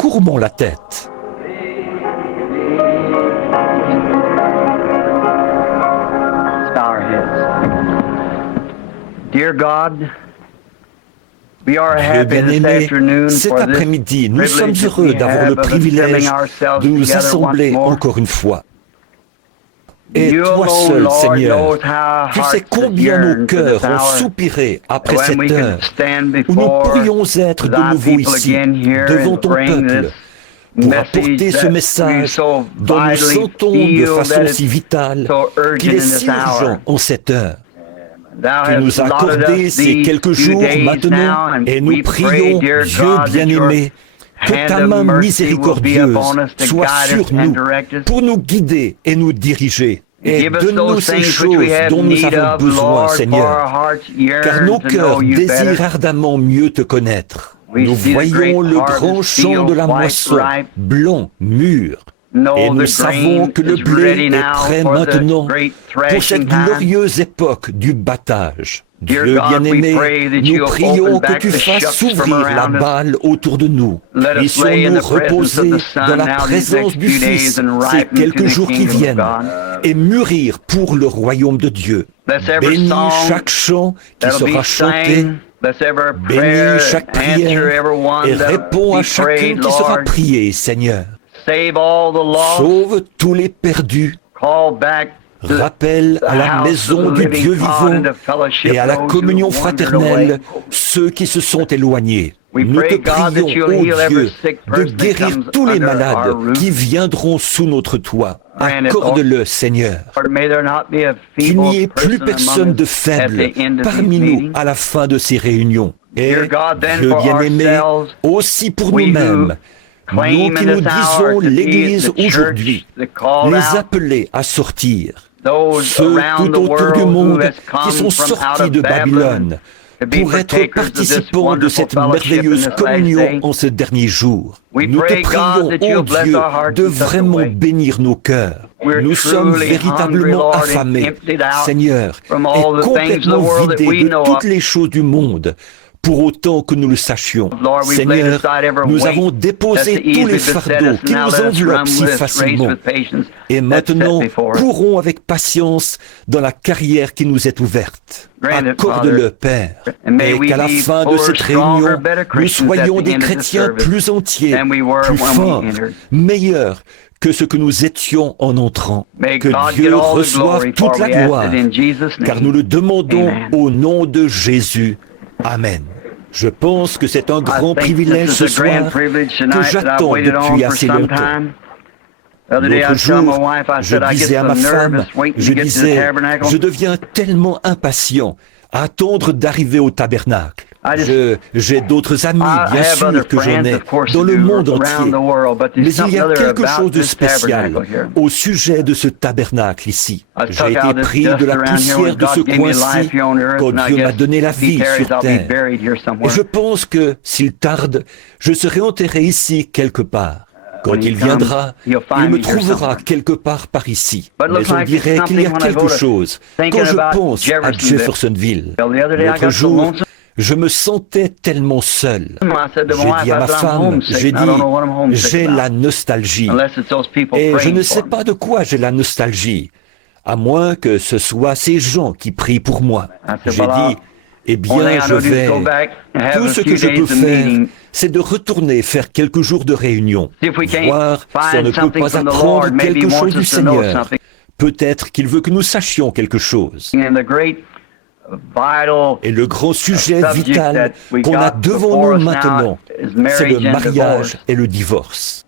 courbons la tête. Dear God, we are Dieu happy this bien-aimé, afternoon cet for this après-midi, nous sommes privilege that heureux we d'avoir le have of privilège assembling ourselves de nous together once assembler more. encore une fois. Et You toi alone, seul, Lord, Seigneur, knows how tu sais hearts combien nos yearn for cœurs this ont hour, soupiré après when we cette can heure stand où nous before pourrions être de thy nouveau people ici, again here devant and ton bring peuple, this pour message apporter ce that we message so dont nous vitally sentons de feel façon that si it's vitale so qu'il urgent est in this si urgent hour. en cette heure. Thou Tu nous hast as allotted accordé us ces these quelques few jours days maintenant now, and et nous we pray, prions, dear Dieu God, that your bien-aimé, que hand ta of main mercy will be miséricordieuse upon us to soit guide us sur and nous direct us. pour nous guider et nous diriger. Et Give us donne-nous those ces things which we choses have dont nous need avons of, besoin, Lord, for our Seigneur, hearts car yearn nos to cœurs know you better. désirent ardemment mieux te connaître. We Nous see the great voyons le harvest grand champ de la field, white, moisson, ripe. blanc, mûr. Know Et nous the savons grain que le is blé ready est now prêt for the maintenant great pour threshing cette time. glorieuse époque du battage. Dear Dieu God, we bien-aimé, pray that nous you'll prions open que back tu the fasses shucks from s'ouvrir la around us. balle autour de nous. Let us lay in Puissions-nous the presence of reposer the dans Son la now these présence next du few days Fils and ces ripen to quelques the jours qui kingdom of viennent God. et mûrir pour le royaume de Dieu. Bless every Bénis song chaque chant qui that'll be sera chanté. sang. Bless every Bénis prayer chaque and answer prière every et one that'll réponds à be chacune prayed, qui sera Lord. priée, Seigneur. Save all the lost. Sauve tous les perdus. Call back to Rappelle the à la house maison of the du living Dieu God vivant and to fellowship et à la those who communion wandered fraternelle away. ceux qui se sont éloignés. We Nous te pray, God, prions, that you'll ô heal every Dieu, sick de person that guérir comes tous les under malades our roof. qui viendront sous notre toit. Grant it, Accorde-le, Seigneur. Lord, may there not be a Qu'il n'y ait feeble plus person personne among de us at faible the end of parmi these nous meetings. à la fin de ces réunions. Et, Dear God, then Dieu for bien-aimé, ourselves, aussi pour we nous-mêmes, who nous claim qui in nous this hour disons to be l'Église the church, aujourd'hui, the called les out, appeler à sortir. those Ceux around tout the autour du world who monde has qui come sont from out sortis of de Babylon Babylone to be pour être partakers of this participants de wonderful cette fellowship in merveilleuse this last communion day. en ce dernier jour. We Nous te pray, God, prions, that ô you'll bless Dieu, our hearts de in such a vraiment way. bénir nos cœurs. We're Nous sommes truly véritablement hungry, Lord, and affamés, emptied out Seigneur, from et all the things of the complètement world that we vidés de know toutes of. les choses du monde, pour autant que nous le sachions. Lord, we've laid Seigneur, aside every nous weight avons that's déposé tous easily les beset fardeaux us, qui and now nous let us enveloppent run si this race facilement. with patience Et that's set maintenant, before us. courons avec patience dans la carrière qui nous est ouverte. Grant it, Accorde-le, Father, Père, and may et we qu'à la be fin de fuller, cette stronger, réunion, better nous Christians at soyons the des end of this chrétiens service plus entiers, than we were plus when we forts, entered. meilleurs que ce que nous étions en entrant. May Que God Dieu get all the reçoive glory, toute for la we ask gloire, it in Jesus' car name. nous le demandons Amen. au nom de Jésus. Amen. Je pense que c'est un I grand think privilège this ce is a grand soir privilege que tonight that I've j'attends waited on depuis for assez some longtemps. time. The other day I L'autre was telling my jour, wife, I je said, I get disais à so ma femme, nervous waiting je to get to the disais, tabernacle. je deviens tellement impatient à attendre d'arriver au tabernacle. J'ai d'autres amis, bien sûr que j'en ai, dans le monde entier. Mais il y a quelque chose de spécial au sujet de ce tabernacle ici. J'ai été pris de la poussière de ce coin-ci quand Dieu m'a donné la vie sur terre. Et je pense que, s'il tarde, je serai enterré ici quelque part. Quand il viendra, il me trouvera quelque part par ici. Mais on dirait qu'il y a quelque chose. Quand je pense à Jeffersonville, l'autre jour, je me sentais tellement seul. J'ai dit à ma femme, j'ai la nostalgie. Et je ne sais pas de quoi j'ai la nostalgie, à moins que ce soit ces gens qui prient pour moi. J'ai dit, eh bien, je vais. Tout ce que je peux faire, c'est de retourner faire quelques jours de réunion, voir si on ne peut pas apprendre quelque chose du Seigneur. Peut-être qu'il veut que nous sachions quelque chose. Et le grand sujet vital qu'on a devant nous maintenant, c'est le mariage et le divorce.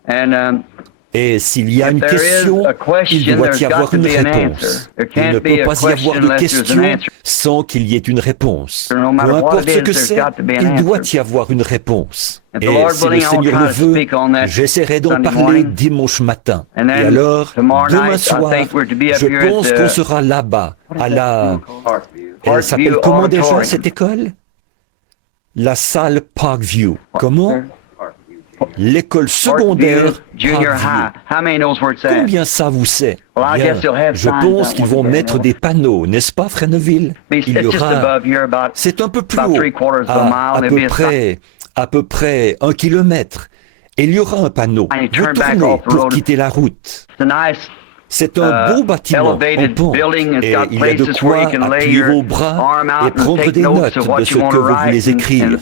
Et s'il y a une question, il doit y avoir une réponse. Il ne peut pas y avoir de question sans qu'il y ait une réponse. Peu importe ce que c'est, il doit y avoir une réponse. Et si le Seigneur le veut, j'essaierai d'en parler dimanche matin. Et alors, demain soir, je pense qu'on sera là-bas, à la... Elle s'appelle comment déjà cette école? La salle Parkview. Comment? L'école secondaire Parkview. Combien ça vous sait? Bien, je pense qu'ils vont mettre des panneaux, n'est-ce pas, Fresneville? Il y aura... C'est un peu plus haut, à peu près 1 kilomètre. et il y aura un panneau. Vous tournez pour quitter la route. C'est un beau bâtiment en pente, et il y a de quoi appuyer vos bras et prendre des notes de ce que vous voulez écrire.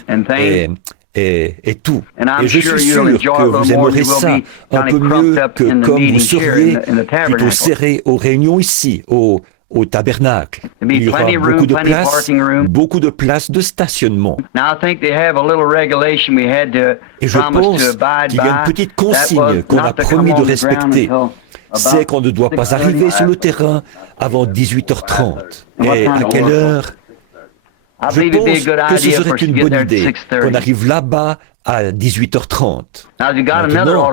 Et tout. Et je suis sûr que vous aimerez ça un peu mieux que comme vous seriez plutôt serré aux réunions ici, au tabernacle. Il y aura beaucoup de places de stationnement. Et je pense qu'il y a une petite consigne qu'on a promis de respecter. C'est qu'on ne doit pas arriver sur le terrain avant 18h30. Et à quelle heure? Je pense que ce serait une bonne idée qu'on arrive là-bas à 18h30. Maintenant,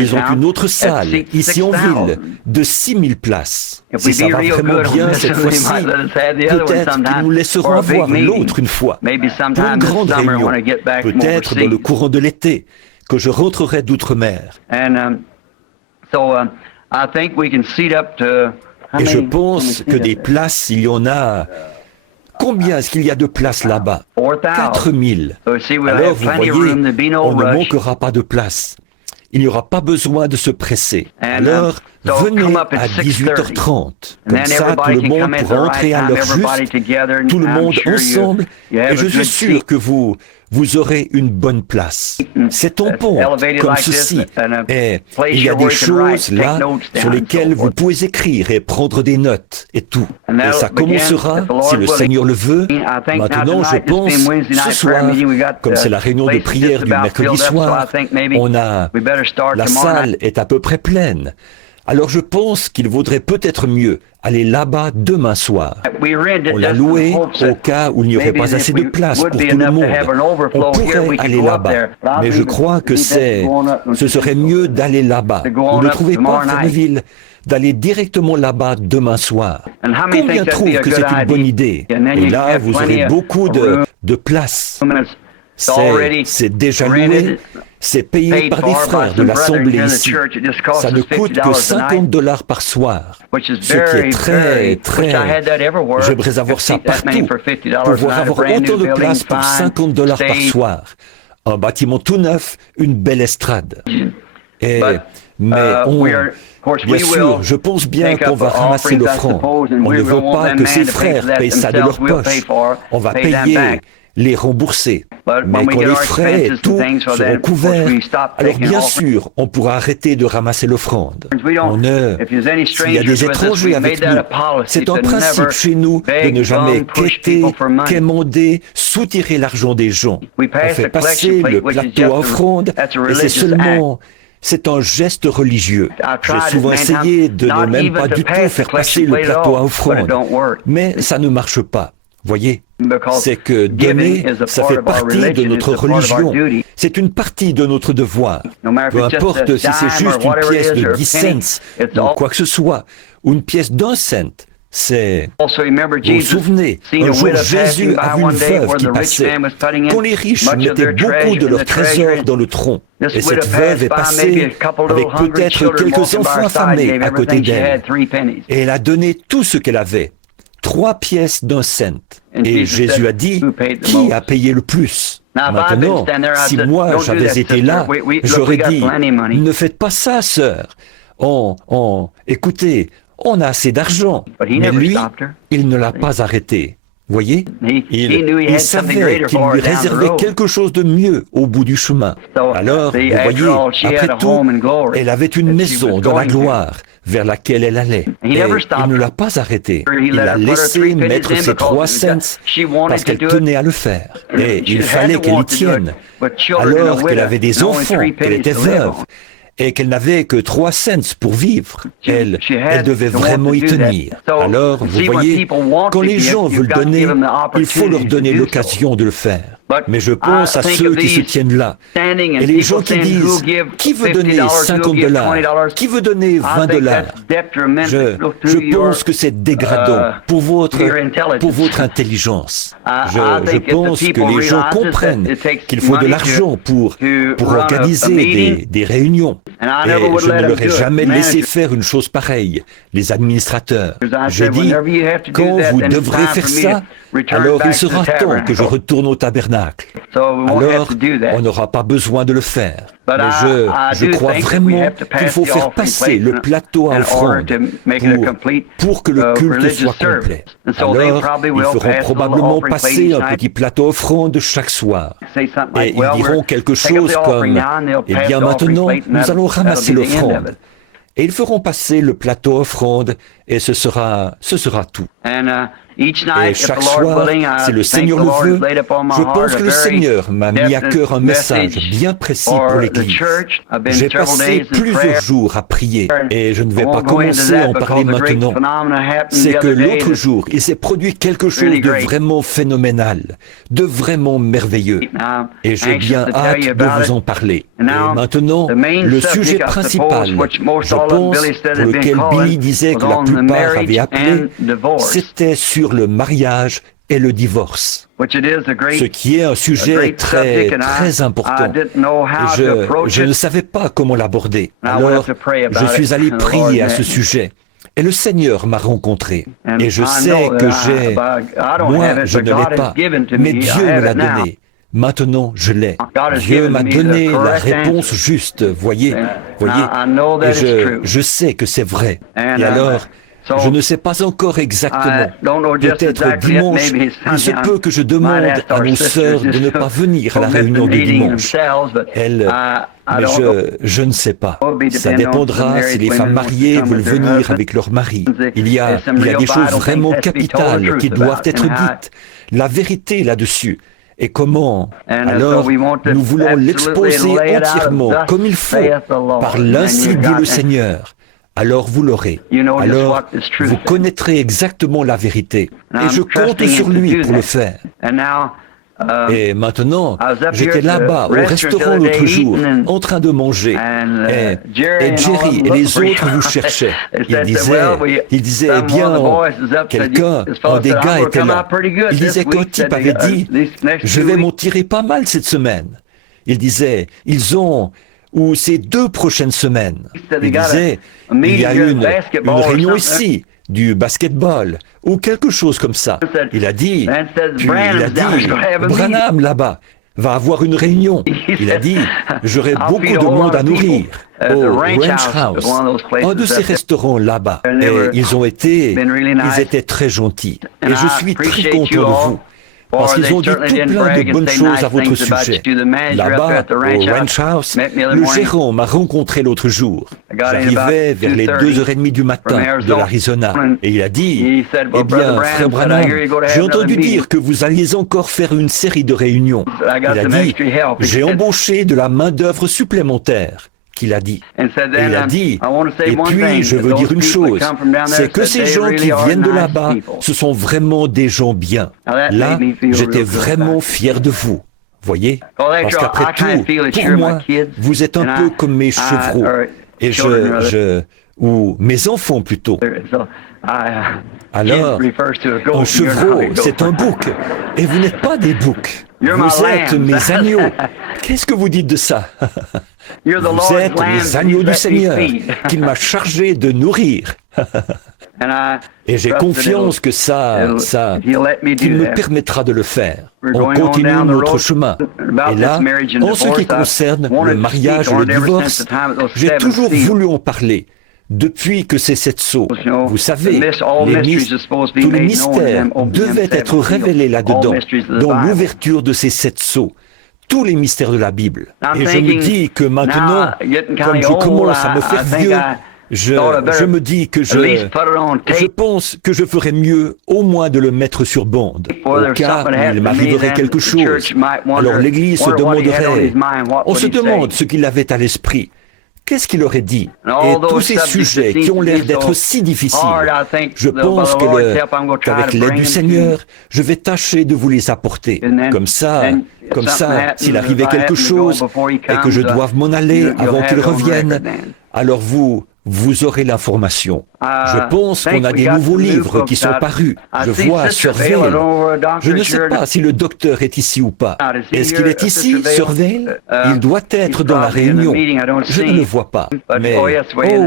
ils ont une autre salle, ici en ville, de 6000 places. Si ça va vraiment bien cette fois-ci, peut-être qu'ils nous laisseront avoir l'autre une fois, pour une grande réunion, peut-être dans le courant de l'été, que je rentrerai d'outre-mer. Et je pense que des places, il y en a... Combien est-ce qu'il y a de places là-bas? 4000. Alors, vous voyez, on ne manquera pas de place. Il n'y aura pas besoin de se presser. Alors, venez à 18h30. Comme ça, tout le monde pourra entrer à l'heure juste, tout le monde ensemble, et je suis sûr que vous aurez une bonne place. C'est en pente, comme ceci. Et il y a des choses là sur lesquelles vous pouvez écrire et prendre des notes et tout. Et ça commencera, si le Seigneur le veut. Maintenant, je pense, ce soir, comme c'est la réunion de prière du mercredi soir, la salle est à peu près pleine. Alors je pense qu'il vaudrait peut-être mieux aller là-bas demain soir. On l'a loué au cas où il n'y aurait pas assez de place pour tout le monde. On pourrait aller là-bas, mais je crois que ce serait mieux d'aller là-bas. Vous ne trouvez pas, Ferneville, d'aller directement là-bas demain soir? Combien trouvent que c'est une bonne idée? Et là, vous aurez beaucoup de place. C'est déjà loué. C'est payé par des frères de l'Assemblée ici. Ça ne coûte que $50 par soir, ce qui est très... J'aimerais avoir ça partout, pouvoir avoir autant de place pour $50 par soir. Un bâtiment tout neuf, une belle estrade. Bien sûr, je pense bien qu'on va ramasser l'offrande. On ne veut pas que ces frères payent ça de leur poche. On va payer, les rembourser. Mais quand les frais et tout seront couverts, alors bien sûr, on pourra arrêter de ramasser l'offrande. S'il y a des étrangers avec nous, c'est un principe chez nous de ne jamais quêter, quémander, soutirer l'argent des gens. On fait passer le plateau à offrande et c'est un geste religieux. J'ai souvent essayé de ne même pas du tout faire passer le plateau à offrande, mais ça ne marche pas. Voyez, c'est que donner, ça fait partie de notre religion. C'est une partie de notre devoir. Peu importe si c'est juste une pièce de 10 cents ou quoi que ce soit, ou une pièce d'1 cent. Vous vous souvenez, un jour Jésus a vu une veuve qui passait, quand les riches mettaient beaucoup de leurs trésors dans le tronc. Et cette veuve est passée avec peut-être quelques enfants affamés à côté d'elle. Et elle a donné tout ce qu'elle avait. 3 pièces d'1 cent. Et Jésus a dit, qui a payé le plus? Maintenant, si moi j'avais été là, j'aurais dit, ne faites pas ça, sœur. Écoutez, on a assez d'argent. Mais lui, il ne l'a pas arrêté. Voyez, il savait qu'il lui réservait quelque chose de mieux au bout du chemin. Alors, vous voyez, après tout, elle avait une maison dans la gloire vers laquelle elle allait. Et il ne l'a pas arrêté. Il a laissé mettre ses 3 cents parce qu'elle tenait à le faire. Et il fallait qu'elle y tienne. Alors qu'elle avait des enfants, qu'elle était veuve, et qu'elle n'avait que 3 cents pour vivre. Elle devait vraiment y tenir. Alors, vous voyez, quand les gens veulent donner, il faut leur donner l'occasion de le faire. Mais je pense à ceux qui se tiennent là. Et les gens qui disent, qui veut donner $50? Qui veut donner $20? Je pense que c'est dégradant pour votre intelligence. Je pense que les gens comprennent qu'il faut de l'argent pour organiser des réunions. Et je ne leur ai jamais laissé faire une chose pareille, les administrateurs. J'ai dit, quand vous devrez faire ça, alors il sera temps que je retourne au tabernacle. tabernacle. So we won't Alors, have to do that. on n'aura pas besoin de le faire. But Mais I je do crois think that we vraiment have to qu'il pass faut the faire offering passer le plate plateau à in order offrande to make it a complete pour que le culte religious soit service. complet. And so they Alors, probably ils will feront pass a little probablement offering plate passer each un night. petit plateau offrande chaque soir. Say something Et like, ils well, diront we're quelque take up chose the offering comme now, and they'll « Eh pass bien the offering maintenant, plate, and nous allons that'll ramasser be the end of l'offrande. it. » Et ils feront passer le plateau offrande et ce sera tout. And each Et night, if chaque the Lord soir, willing, si le I think Seigneur the le Lord veut, has laid upon my je heart pense a que le very Seigneur m'a mis à cœur un message bien précis pour for the l'Église. church. I've been J'ai several passé days in plusieurs prayer. jours à prier et je ne vais I pas won't go into commencer à that en parler because a great maintenant. phenomenon happened C'est the que other day l'autre that's jour, il s'est produit quelque chose really de great. vraiment phénoménal, de vraiment merveilleux. I'm Et j'ai anxious bien to tell hâte you de about vous en it. parler. And now, Et maintenant, the main le subject, sujet I principal, suppose, which most je all of pense, Billy said pour had been lequel Billy calling, disait was que la on the plupart marriage avaient appelé, and divorce, c'était sur le mariage et le divorce. which it is a Ce great, qui est un sujet très important. didn't know how to approach Je ne it. savais pas comment l'aborder. And I went Alors, to pray about je it, suis allé and the prier Lord à ce met me. sujet. Et le Seigneur m'a rencontré. And Et je I sais know que that j'ai... I don't have Moi, it, je but ne God l'ai has pas. given to Mais me. I Dieu me have l'a it now. donné. Maintenant, je l'ai. God has Dieu given m'a me the donné la correct réponse answer. juste, voyez. And I know that Et it's true. je sais que c'est vrai. And, Et alors, so je ne sais pas encore exactement. I don't know just Peut-être exactly yet. dimanche, Maybe it's il se Sunday. peut que je Might demande ask à our nos sisters sœurs de just ne to pas venir à la omit the réunion du meeting dimanche. themselves, but Elles, I mais don't know. je ne sais pas. Will be Ça dependent on dépendra some si married les femmes women want to mariées come veulent with their venir husbands. avec leur mari. There's Il y a some des real choses vital vraiment things that has to be told the capitales truth qui doivent about, être and how- dites. La vérité là-dessus. Et comment And alors so we want to nous voulons absolutely l'exposer lay it out, entièrement thus comme il faut, saith the Lord. par And l'ainsi you've dit got- le Seigneur. Alors vous l'aurez. You know just Alors what is truth vous is. connaîtrez exactement la vérité. And Et I'm je compte trusting sur him to lui do pour le that. faire. And now, Et maintenant, I was up j'étais here at the là-bas au restaurant restaurant the other l'autre day jour, eating and- en train de manger. and, Et Jerry and all Jerry of them et looked les for you. autres vous cherchaient. They Ils said, disaient, well, eh one bien, of the boys is up, said, quelqu'un, this fellow un des said, I'm gars gonna était come là. out pretty good Il this disait qu'un week, type said, avait dit, these next je 2 vais weeks. m'en tirer pas mal cette semaine. Il disait, ils ont, ou ces 2 prochaines semaines. Il disait, il y a une réunion ici, du basketball, ou quelque chose comme ça. Il a dit, puis il a dit, Branham là-bas va avoir une réunion. Il a dit, j'aurai beaucoup de monde à nourrir au Ranch House, un de ces restaurants là-bas. Et ils ont été, ils étaient très gentils. Et je suis très content de vous. Parce qu'ils ont dit tout plein de bonnes choses à votre sujet. Là-bas, au Ranch House, le gérant m'a rencontré l'autre jour. J'arrivais vers les 2h30 du matin de l'Arizona. Et il a dit, eh bien, frère Branham, j'ai entendu dire que vous alliez encore faire une série de réunions. Il a dit, j'ai embauché de la main-d'œuvre supplémentaire. Qu'il a dit. Et il a dit, et puis je veux dire une chose, c'est que ces gens qui viennent de là-bas, ce sont vraiment des gens bien. Là, j'étais vraiment fier de vous. Voyez? Parce qu'après tout, pour moi, vous êtes un peu comme mes chevreaux. Et ou mes enfants plutôt. Alors, un chevreau, c'est un bouc. Et vous n'êtes pas des boucs. Vous êtes mes agneaux. Qu'est-ce que vous dites de ça? Vous êtes les agneaux du Seigneur qu'il m'a chargé de nourrir. Et j'ai confiance que qu'il me permettra de le faire. On continue notre chemin. Et là, en ce qui concerne le mariage et le divorce, j'ai toujours voulu en parler. Depuis que ces 7 sceaux, vous savez, tous les mystères devaient être révélés là-dedans, dans l'ouverture de ces 7 sceaux. Tous les mystères de la Bible. Et je me dis que maintenant, comme je commence à me faire vieux, je me dis que je pense que je ferais mieux au moins de le mettre sur bande. Au cas où il m'arriverait quelque chose. Alors l'Église se demanderait, on se demande ce qu'il avait à l'esprit. Qu'est-ce qu'il aurait dit? Et tous ces sujets qui ont l'air d'être si difficiles, je pense qu'avec l'aide du Seigneur, je vais tâcher de vous les apporter. Comme ça, s'il arrivait quelque chose et que je doive m'en aller avant qu'il revienne, alors vous aurez l'information. Je pense qu'on a des nouveaux livres qui sont parus. Je vois Sir Vail. Je ne sais pas si le docteur est ici ou pas. Est-ce qu'il est ici, Sir Vail? Il doit être dans la réunion. Je ne le vois pas. Mais, oh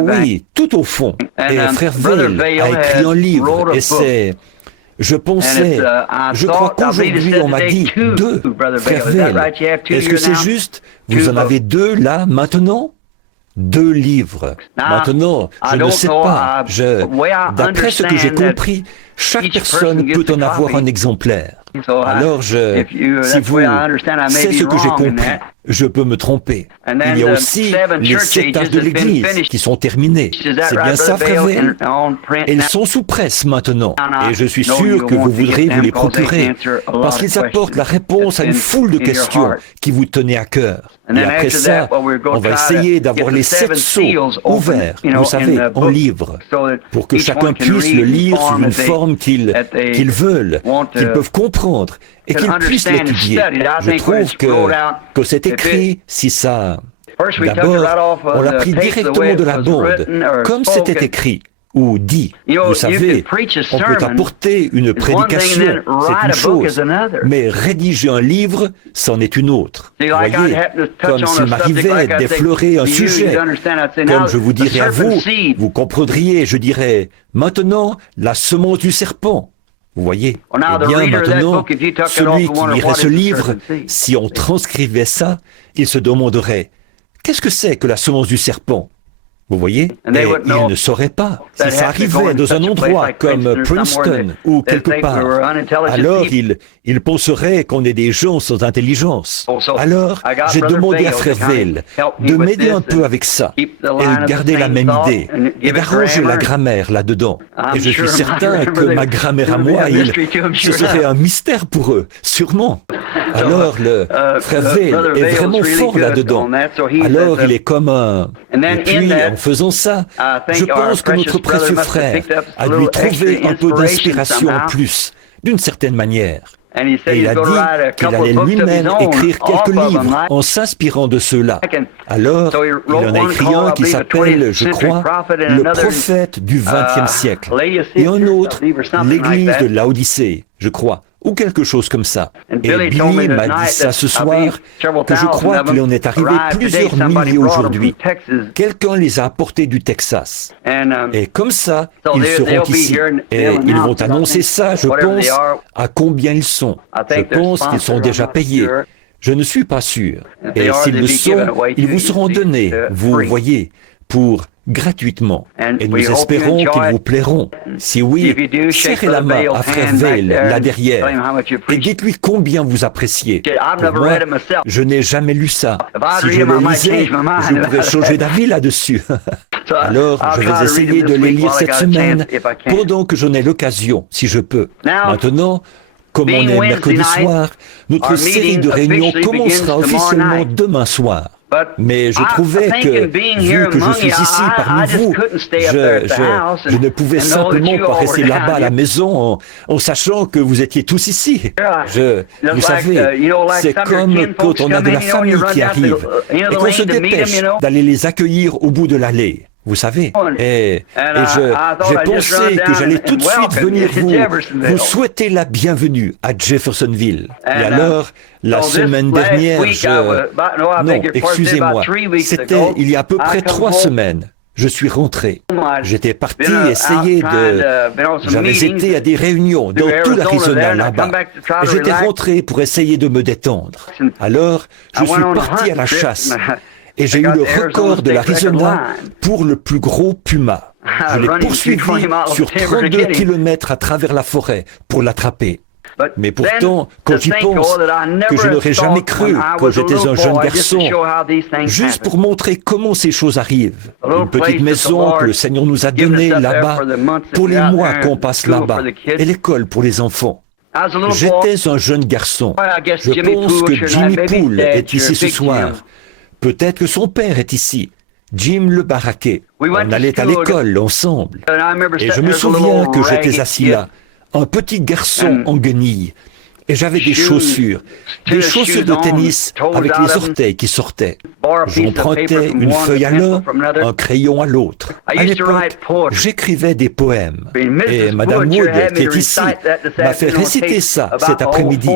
oui, tout au fond. Et frère Vail a écrit un livre et c'est... Je pensais, je crois qu'aujourd'hui on m'a dit 2, frère Veil. Est-ce que c'est juste? Vous en avez 2 là, maintenant? 2 livres. Maintenant, je ne sais pas. D'après ce que j'ai compris, chaque personne peut en avoir un exemplaire. Alors, si vous, c'est ce que j'ai compris. Je peux me tromper. Il y a aussi les 7 âges de l'Église qui sont terminés. C'est bien ça, frère Veil? Ils sont sous presse maintenant. Et je suis sûr que vous voudrez vous les procurer. Parce qu'ils apportent la réponse à une foule de questions qui vous tenaient à cœur. Et après ça, on va essayer d'avoir les 7 sceaux ouverts, vous savez, en livre, pour que chacun puisse le lire sous une forme qu'ils veulent, qu'ils peuvent comprendre et qu'ils puissent l'étudier. Je trouve que c'est écrit, si ça... D'abord, on l'a pris directement de la bande, comme c'était écrit. Ou dit, vous savez, on peut apporter une prédication, c'est une chose, mais rédiger un livre, c'en est une autre. Vous voyez, comme s'il m'arrivait d'effleurer un sujet, comme je vous dirais à vous, vous comprendriez, je dirais, maintenant, la semence du serpent. Vous voyez, eh bien maintenant, celui qui lirait ce livre, si on transcrivait ça, il se demanderait, qu'est-ce que c'est que la semence du serpent? Vous voyez? Et il ne saurait pas. Si ça arrivait dans un endroit comme Princeton ou quelque part, alors il penserait qu'on est des gens sans intelligence. Alors, j'ai demandé à frère Veil de m'aider un peu avec ça et de garder la même idée et d'arranger la grammaire là-dedans. Et je suis certain que ma grammaire à moi, ce serait un mystère pour eux, sûrement. Alors, le frère Veil est vraiment fort là-dedans. Alors, il est comme un... Et puis, en faisant ça, je pense que notre précieux frère a dû trouver un peu d'inspiration en plus, d'une certaine manière. Et il a dit qu'il allait lui-même écrire quelques livres en s'inspirant de ceux-là. Alors, il en a écrit un qui s'appelle, je crois, Le prophète du XXe siècle. Et un autre, L'Église de Laodicée, je crois. Ou quelque chose comme ça. Et Billy m'a dit ça ce soir, que je crois qu'il en est arrivé plusieurs milliers aujourd'hui. Quelqu'un les a apportés du Texas. Et comme ça, ils seront ici. Et ils vont annoncer ça, je pense, à combien ils sont. Je pense qu'ils sont déjà payés. Je ne suis pas sûr. Et s'ils le sont, ils vous seront donnés, vous voyez, pour gratuitement. Et nous espérons qu'ils vous plairont. Si oui, serrez la main à frère Veil, là derrière, et dites-lui combien vous appréciez. Pour moi, je n'ai jamais lu ça. Si je le lisais, je pourrais changer d'avis là-dessus. Alors, je vais essayer de les lire cette semaine, pendant que j'en ai l'occasion, si je peux. Maintenant, comme on est mercredi soir, notre série de réunions commencera officiellement demain soir. Mais je trouvais que, vu que je suis ici parmi vous, je ne pouvais simplement pas rester là-bas à la maison en sachant que vous étiez tous ici. Vous savez, c'est comme quand on a de la famille qui arrive et qu'on se dépêche d'aller les accueillir au bout de l'allée. Vous savez, et j'ai pensé que j'allais tout de suite venir vous souhaiter la bienvenue à Jeffersonville. Et alors, la semaine dernière, non, excusez-moi, c'était il y a à peu près 3 semaines. Je suis rentré. J'étais parti essayer J'avais été à des réunions dans tout l'Arizona là-bas. Et j'étais rentré pour essayer de me détendre. Alors, je suis parti à la chasse. Et j'ai eu le record de l'Arizona pour le plus gros puma. Je l'ai poursuivi sur 32 kilomètres à travers la forêt pour l'attraper. Mais pourtant, quand j'y pense, que je n'aurais jamais cru que j'étais un jeune garçon, juste pour montrer comment ces choses arrivent. Une petite maison que le Seigneur nous a donnée là-bas, pour les mois qu'on passe là-bas, et l'école pour les enfants. J'étais un jeune garçon. Je pense que Jimmy Poole est ici ce soir. Peut-être que son père est ici, Jim le baraquet. On allait à l'école ensemble. Et je me souviens que j'étais assis là, un petit garçon en guenilles. Et j'avais des chaussures de tennis avec les orteils qui sortaient. J'empruntais une feuille à l'un, un crayon à l'autre. À l'époque, j'écrivais des poèmes. Et Madame Wood, qui est ici, m'a fait réciter ça cet après-midi.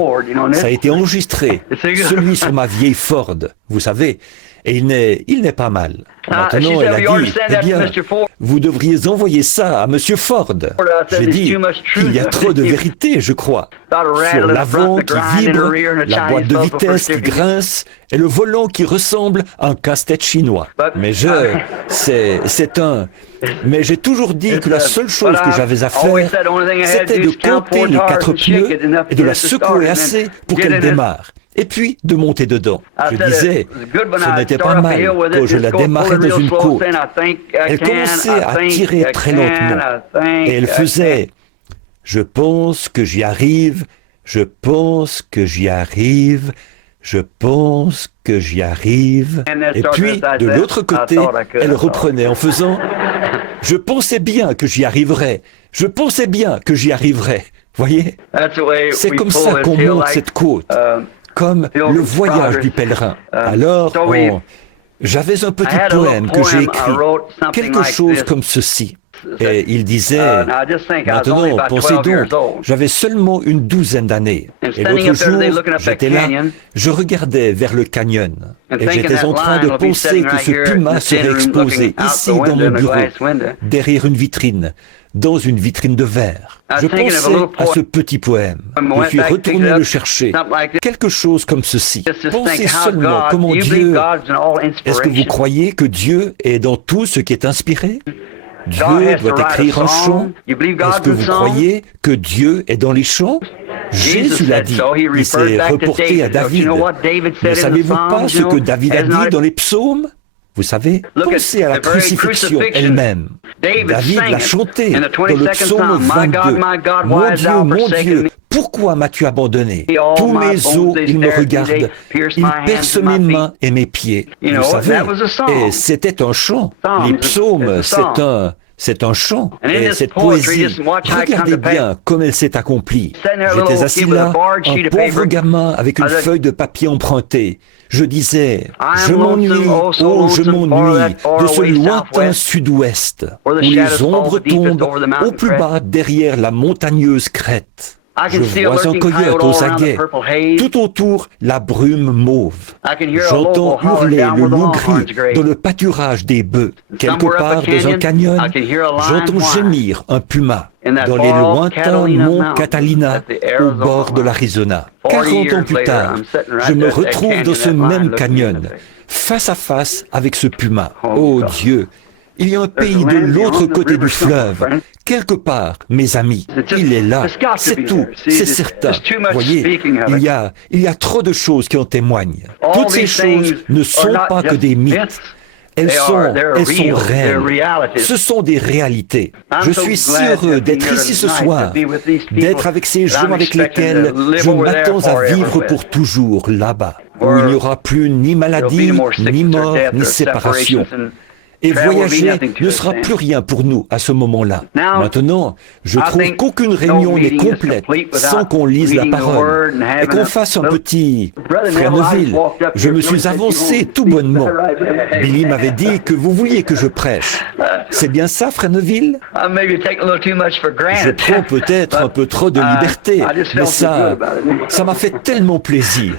Ça a été enregistré, celui sur ma vieille Ford, vous savez. Et il n'est pas mal. Maintenant, elle a dit, eh bien, vous devriez envoyer ça à Monsieur Ford. J'ai dit, il y a trop de vérité, je crois. Sur l'avant qui vibre, la boîte de vitesse qui grince, et le volant qui ressemble à un casse-tête chinois. Mais mais j'ai toujours dit que la seule chose que j'avais à faire, c'était de compter les 4 pneus et de la secouer assez pour qu'elle démarre. Et puis de monter dedans. Je disais, ce n'était pas mal quand je la démarrais dans une côte. Elle commençait à tirer très lentement. Et elle faisait, je pense que j'y arrive, je pense que j'y arrive, je pense que j'y arrive. Et puis, de l'autre côté, elle reprenait en faisant, je pensais bien que j'y arriverais, je pensais bien que j'y arriverais. Voyez? C'est comme ça qu'on monte cette côte. Comme le voyage du pèlerin. Alors, j'avais un petit poème que j'ai écrit, quelque chose comme ceci. Et il disait, maintenant, pensez donc, j'avais seulement une 12aine d'années. Et l'autre jour, j'étais là, je regardais vers le canyon. Et j'étais en train de penser que ce puma serait exposé ici dans mon bureau, derrière une vitrine, dans une vitrine de verre. Je pensais à ce petit poème. Je suis retourné le chercher. Quelque chose comme ceci. Pensez seulement comment Dieu... Est-ce que vous croyez que Dieu est dans tout ce qui est inspiré? Dieu doit écrire un chant. Est-ce que vous croyez que Dieu est dans les chants? Jésus l'a dit. Il s'est reporté à David. Ne savez-vous pas ce que David a dit dans les psaumes? Vous savez, pensez à la crucifixion elle-même. David l'a chanté dans le psaume 22. Mon Dieu, pourquoi m'as-tu abandonné? Tous mes os, ils me regardent. Ils percent mes mains et mes pieds. Vous savez, et c'était un chant. Les psaumes, c'est un chant. Et cette poésie, regardez bien comme elle s'est accomplie. J'étais assis là, un pauvre gamin avec une feuille de papier empruntée. Je disais, je m'ennuie, oh je m'ennuie de ce lointain sud-ouest où les ombres tombent au plus bas derrière la montagneuse crête. Je vois un coyote aux aguets, tout autour la brume mauve. J'entends hurler le loup gris dans le pâturage des bœufs. Quelque part dans un canyon, j'entends gémir un puma dans les lointains monts Catalina au bord de l'Arizona. 40 ans plus tard, je me retrouve dans ce même canyon, face à face avec ce puma. Oh Dieu! Il y a un pays de l'autre côté du fleuve, quelque part, mes amis. Il est là, c'est tout, c'est certain. Voyez, il y a trop de choses qui en témoignent. Toutes ces choses ne sont pas que des mythes. Elles sont réelles. Ce sont des réalités. Je suis si heureux d'être ici ce soir, d'être avec ces gens avec lesquels je m'attends à vivre pour toujours là-bas, où il n'y aura plus ni maladie, ni mort, ni séparation. Et voyager ne sera plus rien pour nous à ce moment-là. Maintenant, je trouve qu'aucune réunion n'est complète sans qu'on lise la parole et qu'on fasse un petit Frère Neville. Je me suis avancé tout bonnement. Billy m'avait dit que vous vouliez que je prêche. C'est bien ça, Frère Neville? Je prends peut-être un peu trop de liberté, mais ça m'a fait tellement plaisir.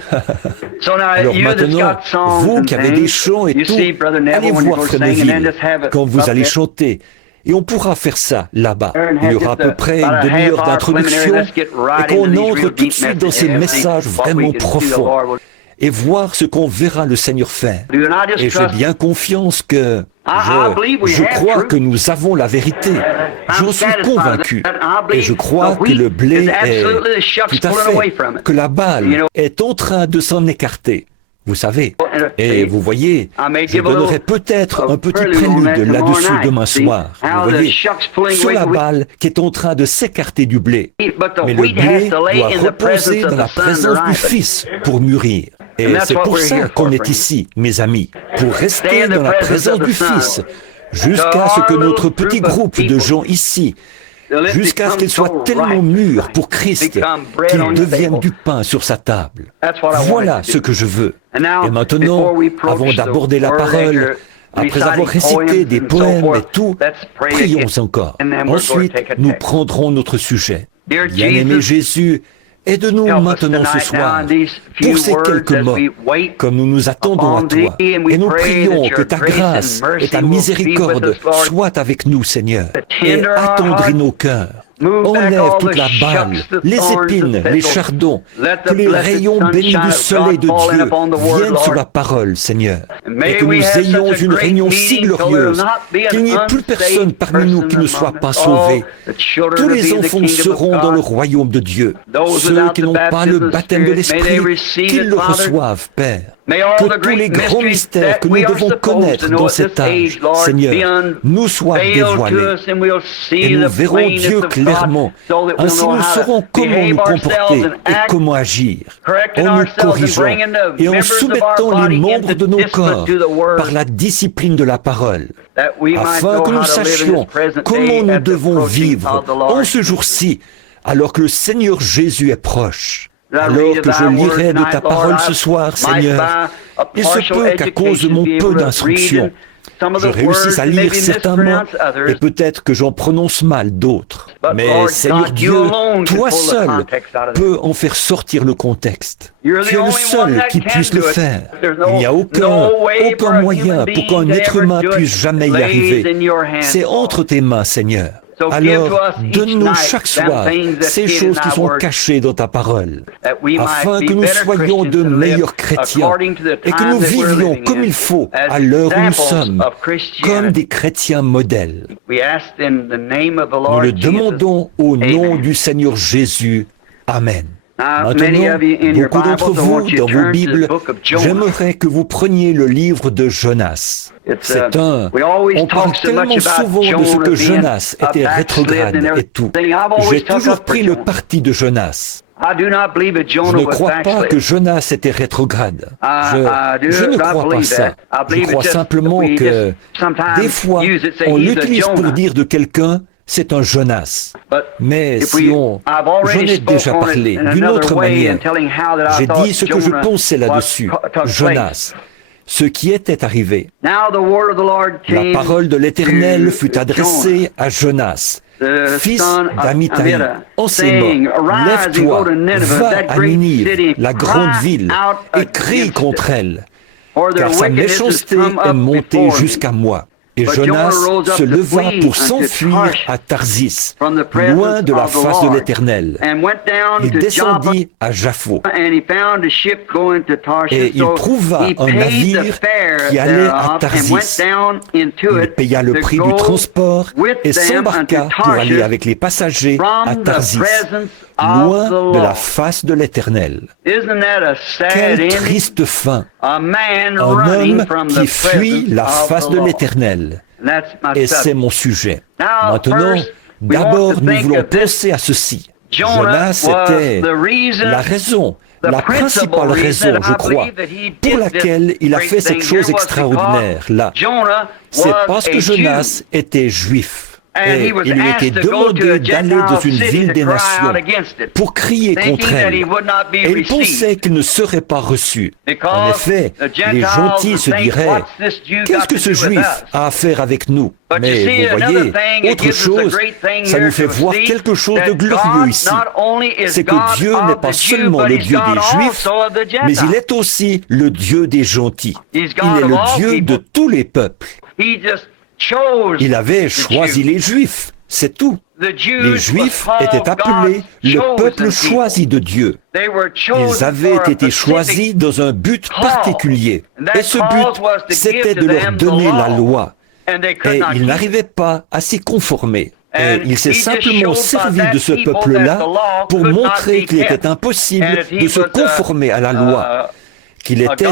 Alors maintenant, vous qui avez des chants et tout, allez voir Frère Neville quand vous allez chanter. Et on pourra faire ça là-bas. Il y aura à peu près une demi-heure d'introduction et qu'on entre tout de suite dans ces messages vraiment profonds et voir ce qu'on verra le Seigneur faire. Et j'ai bien confiance que je crois que nous avons la vérité. J'en suis convaincu. Et je crois que le blé est tout à fait, que la balle est en train de s'en écarter. Vous savez, et vous voyez, je donnerai peut-être un petit prélude là-dessus demain soir, vous voyez, sur la balle qui est en train de s'écarter du blé. Mais le blé doit reposer dans la présence du Fils pour mûrir. Et c'est pour ça qu'on est ici, mes amis, pour rester dans la présence du Fils, jusqu'à ce que notre petit groupe de gens ici, jusqu'à ce qu'il soit tellement mûr pour Christ qu'il devienne du pain sur sa table. Voilà ce que je veux. Et maintenant, avant d'aborder la parole, après avoir récité des poèmes et tout, prions encore. Ensuite, nous prendrons notre sujet. Bien-aimé Jésus, Aide-nous maintenant ce soir pour ces quelques mots, comme nous nous attendons à toi, et nous prions que ta grâce et ta miséricorde soient avec nous, Seigneur, et attendris nos cœurs. Enlève toute la balle, les épines, les chardons, que les rayons bénis du soleil de Dieu viennent sur la parole, Seigneur, et que nous ayons une réunion si glorieuse qu'il n'y ait plus personne parmi nous qui ne soit pas sauvé. Tous les enfants seront dans le royaume de Dieu. Ceux qui n'ont pas le baptême de l'Esprit, qu'ils le reçoivent, Père. Que tous les grands mystères que nous devons connaître dans cet âge, Seigneur, nous soient dévoilés. Et nous verrons Dieu clairement. Ainsi nous saurons comment nous comporter et comment agir, en nous corrigeant et en soumettant les membres de nos corps par la discipline de la parole, afin que nous sachions comment nous devons vivre en ce jour-ci, alors que le Seigneur Jésus est proche. Alors que je lirai de ta parole ce soir, Seigneur, il se peut qu'à cause de mon peu d'instruction, je réussisse à lire certains mots et peut-être que j'en prononce mal d'autres. Mais Seigneur Dieu, toi seul peux en faire sortir le contexte. Tu es le seul qui puisse le faire. Il n'y a aucun moyen pour qu'un être humain puisse jamais y arriver. C'est entre tes mains, Seigneur. Alors, donne-nous chaque soir ces choses qui sont cachées dans ta parole, afin que nous soyons de meilleurs chrétiens et que nous vivions comme il faut à l'heure où nous sommes, comme des chrétiens modèles. Nous le demandons au nom du Seigneur Jésus. Amen. Maintenant, beaucoup d'entre vous, dans vos Bibles, j'aimerais que vous preniez le livre de Jonas. On parle tellement souvent de ce que Jonas était rétrograde et tout. J'ai toujours pris le parti de Jonas. Je ne crois pas que Jonas était rétrograde. Je ne crois pas ça. Je crois simplement que, des fois, on l'utilise pour dire de quelqu'un, c'est un Jonas. Mais si j'en ai déjà parlé d'une autre manière. J'ai dit ce que je pensais là-dessus. Jonas. Ce qui était arrivé. La parole de l'Éternel fut adressée à Jonas, fils d'Amittai, en ces mots: lève-toi, va à Ninive, la grande ville, et crie contre elle, car sa méchanceté est montée jusqu'à moi. Et Jonas se leva pour s'enfuir à Tarsis, loin de la face de l'Éternel. Il descendit à Jaffo. Et il trouva un navire qui allait à Tarsis. Il paya le prix du transport et s'embarqua pour aller avec les passagers à Tarsis, loin de la face de l'Éternel. Quelle triste fin! Un homme qui fuit la face de l'Éternel. Et c'est mon sujet. Maintenant, d'abord, nous voulons penser à ceci. Jonas était la raison, la principale raison, je crois, pour laquelle il a fait cette chose extraordinaire-là. C'est parce que Jonas était juif. Et il lui était demandé d'aller dans une ville des nations pour crier contre elle. Et il pensait qu'il ne serait pas reçu. En effet, les gentils se diraient: qu'est-ce que ce juif a à faire avec nous? Mais vous voyez, autre chose, ça nous fait voir quelque chose de glorieux ici. C'est que Dieu n'est pas seulement le Dieu des Juifs, mais il est aussi le Dieu des gentils. Il est le Dieu de tous les peuples. Il avait choisi les Juifs, c'est tout. Les Juifs étaient appelés le peuple choisi de Dieu. Ils avaient été choisis dans un but particulier. Et ce but, c'était de leur donner la loi. Et ils n'arrivaient pas à s'y conformer. Et il s'est simplement servi de ce peuple-là pour montrer qu'il était impossible de se conformer à la loi, qu'il était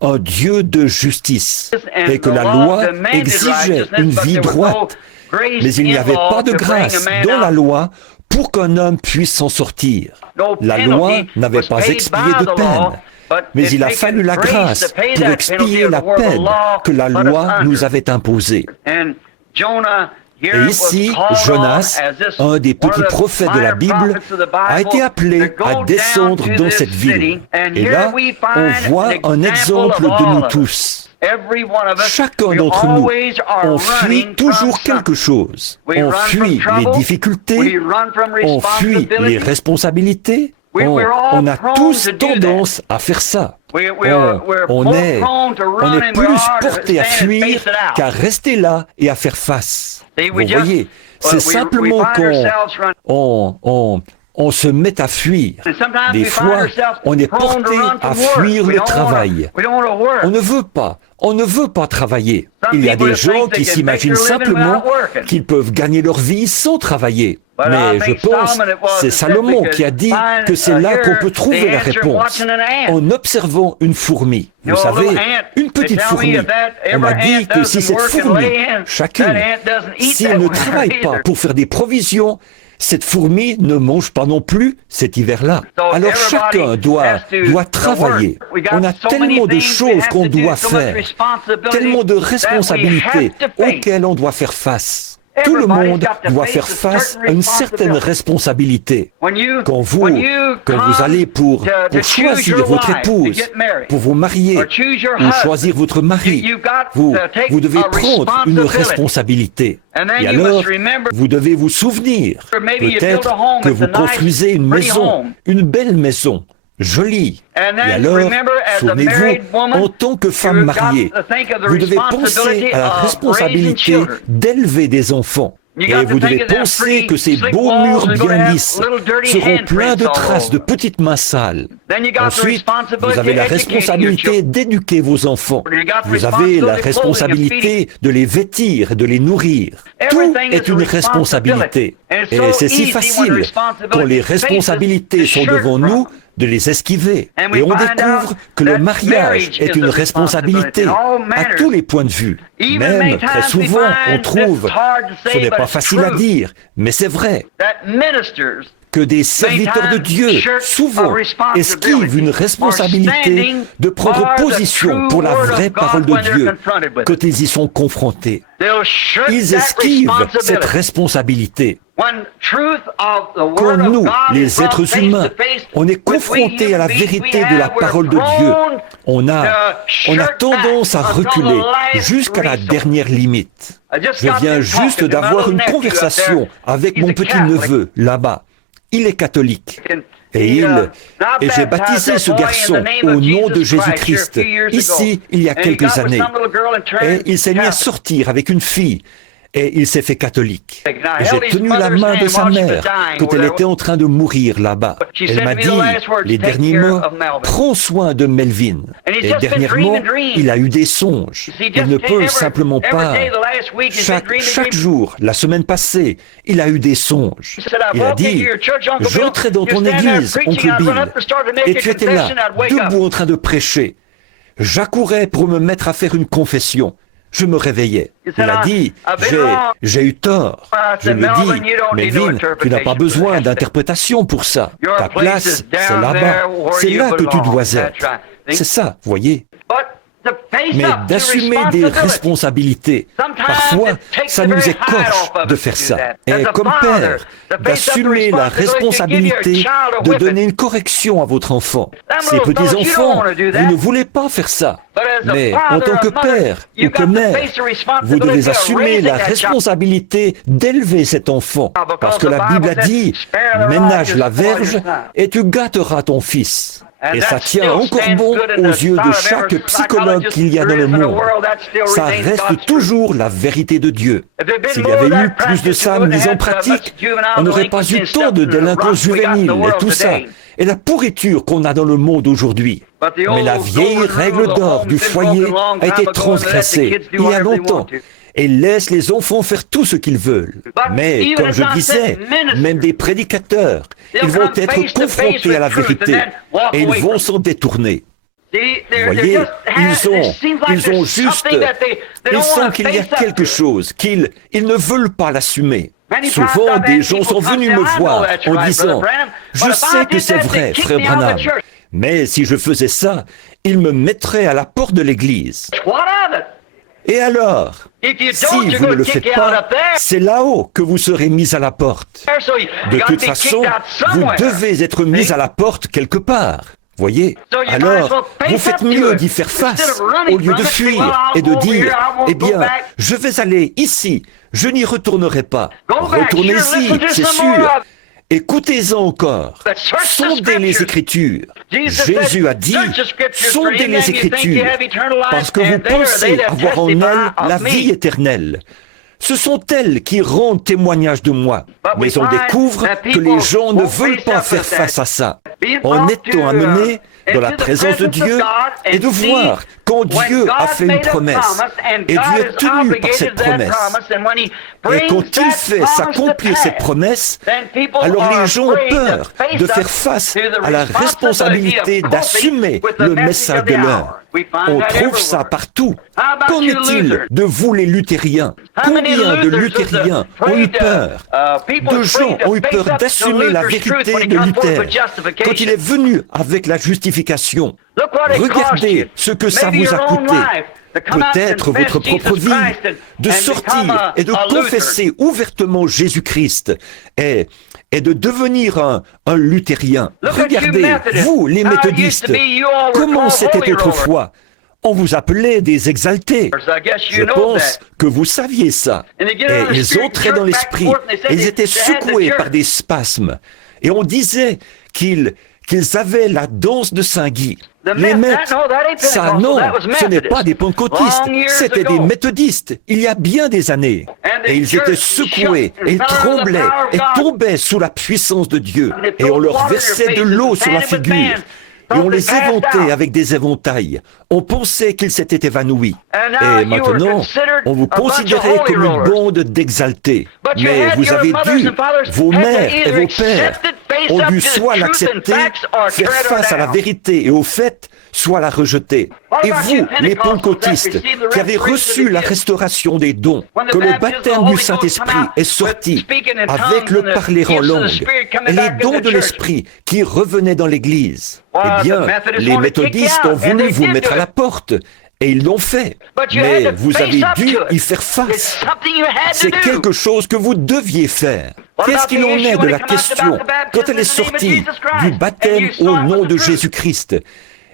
un Dieu de justice et que la loi exigeait une vie droite. Mais il n'y avait pas de grâce dans la loi pour qu'un homme puisse s'en sortir. La loi n'avait pas expié de peine, mais il a fallu la grâce pour expier la peine que la loi nous avait imposée. Et ici, Jonas, un des petits prophètes de la Bible, a été appelé à descendre dans cette ville. Et là, on voit un exemple de nous tous. Chacun d'entre nous, on fuit toujours quelque chose. On fuit les difficultés, on fuit les responsabilités. On a tous tendance à faire ça. On est plus porté à fuir qu'à rester là et à faire face. Vous voyez, c'est simplement qu'on se met à fuir. Des fois, on est porté à fuir le travail. On ne veut pas travailler. Il y a des gens qui s'imaginent simplement qu'ils peuvent gagner leur vie sans travailler. Mais je pense, c'est Salomon qui a dit que c'est là qu'on peut trouver la réponse, en observant une fourmi. Vous savez, une petite fourmi. On m'a dit que si cette fourmi, chacune, si elle ne travaille pas pour faire des provisions, cette fourmi ne mange pas non plus cet hiver-là. Alors chacun doit travailler. On a tellement de choses qu'on doit faire, tellement de responsabilités auxquelles on doit faire face. Tout le monde doit faire face à une certaine responsabilité. Quand vous allez pour choisir votre épouse, pour vous marier, ou choisir votre mari, vous devez prendre une responsabilité. Et alors, vous devez vous souvenir, peut-être que vous construisez une maison, une belle maison, jolie. Et alors, souvenez-vous, en tant que femme mariée, vous devez penser à la responsabilité d'élever des enfants. Et vous devez penser que ces beaux murs bien lisses seront pleins de traces de petites mains sales. Ensuite, vous avez la responsabilité d'éduquer vos enfants. Vous avez la responsabilité de les vêtir et de les nourrir. Tout est une responsabilité. Et c'est si facile, quand les responsabilités sont devant nous, de les esquiver. Et on découvre que le mariage est une responsabilité à tous les points de vue. Même très souvent, on trouve, ce n'est pas facile à dire, mais c'est vrai, que des serviteurs de Dieu, souvent, esquivent une responsabilité de prendre position pour la vraie parole de Dieu quand ils y sont confrontés. Ils esquivent cette responsabilité. Quand nous, les êtres humains, on est confrontés à la vérité de la parole de Dieu, on a tendance à reculer jusqu'à la dernière limite. Je viens juste d'avoir une conversation avec mon petit-neveu, là-bas. Il est catholique. Et j'ai baptisé ce garçon au nom de Jésus-Christ, ici, il y a quelques années. Et il s'est mis à sortir avec une fille. Et il s'est fait catholique. Et j'ai tenu la main de sa mère quand elle était en train de mourir là-bas. Elle m'a dit les derniers mots, « Prends soin de Melvin ». Et dernièrement, il a eu des songes. Il ne peut simplement pas... Chaque jour, la semaine passée, il a eu des songes. Il a dit, « J'entrais dans ton église, oncle Bill, et tu étais là, debout en train de prêcher. J'accourais pour me mettre à faire une confession. Je me réveillais. Il a dit, j'ai eu tort. Je lui ai dit, Melvin, tu n'as pas besoin d'interprétation pour ça. Ta place, c'est là-bas. C'est là que tu dois être. C'est ça, voyez. Mais d'assumer des responsabilités, parfois, ça nous écorche de faire ça. Et comme père, d'assumer la responsabilité de donner une correction à votre enfant. Ces petits-enfants, vous ne voulez pas faire ça. Mais en tant que père ou que mère, vous devez assumer la responsabilité d'élever cet enfant. Parce que la Bible a dit, ménage la verge et tu gâteras ton fils. Et ça tient encore bon aux yeux de chaque psychologue qu'il y a dans le monde. Ça reste toujours la vérité de Dieu. S'il y avait eu plus de ça mis en pratique, on n'aurait pas eu tant de délinquants juvéniles et tout ça, et la pourriture qu'on a dans le monde aujourd'hui. Mais la vieille règle d'or du foyer a été transgressée il y a longtemps. Et laisse les enfants faire tout ce qu'ils veulent. Mais, comme je disais, même des prédicateurs, ils vont être confrontés à la vérité et ils vont s'en détourner. Vous voyez, ils sentent qu'il y a quelque chose, qu'ils ne veulent pas l'assumer. Souvent, des gens sont venus me voir en disant, « Je sais que c'est vrai, frère Branham, mais si je faisais ça, ils me mettraient à la porte de l'église. » Et alors, si vous ne le faites pas, c'est là-haut que vous serez mis à la porte. De toute façon, vous devez être mis à la porte quelque part. Voyez? Alors, vous faites mieux d'y faire face, au lieu de fuir et de dire, eh bien, je vais aller ici, je n'y retournerai pas. Retournez-y, c'est sûr. Écoutez-en encore. Sondez les Écritures. Jésus a dit, sondez les Écritures, parce que vous pensez avoir en elles la vie éternelle. Ce sont elles qui rendent témoignage de moi. Mais on découvre que les gens ne veulent pas faire face à ça. En étant amenés dans la présence de Dieu et de voir quand Dieu a fait une promesse et Dieu est tenu par cette promesse. Et quand il fait s'accomplir cette promesse, alors les gens ont peur de faire face à la responsabilité d'assumer le message de l'heure. On trouve ça partout. Qu'en est-il de vous les luthériens? Combien de luthériens ont eu peur? De gens ont eu peur d'assumer la vérité de Luther quand il est venu avec la justification. Regardez ce que ça vous a coûté. Peut-être votre propre vie, de sortir et de confesser ouvertement Jésus-Christ et de devenir un luthérien. Regardez, vous, les méthodistes, comment c'était autrefois? On vous appelait des exaltés. Je pense que vous saviez ça. Et ils entraient dans l'esprit, et ils étaient secoués par des spasmes. Et on disait qu'ils avaient la danse de Saint-Guy. Les maîtres, ça non, ce n'est pas des pentecôtistes, c'était des méthodistes, il y a bien des années. Et ils étaient secoués, et ils tremblaient, et tombaient sous la puissance de Dieu. Et on leur versait de l'eau sur la figure. Et on les éventait avec des éventails. On pensait qu'ils s'étaient évanouis. Et maintenant, on vous considérait comme une bande d'exaltés. Mais vous avez dû, vos mères et vos pères, ont dû soit l'accepter, faire face à la vérité et au fait, soit la rejeter. Et vous, les pentecôtistes, qui avez reçu la restauration des dons, que le baptême du Saint-Esprit est sorti avec le parler en langue, et les dons de l'Esprit qui revenaient dans l'Église, eh bien, les méthodistes ont voulu vous mettre à la porte, et ils l'ont fait. Mais vous avez dû y faire face. C'est quelque chose que vous deviez faire. Qu'est-ce qu'il en est de la question quand elle est sortie du baptême au nom de Jésus-Christ?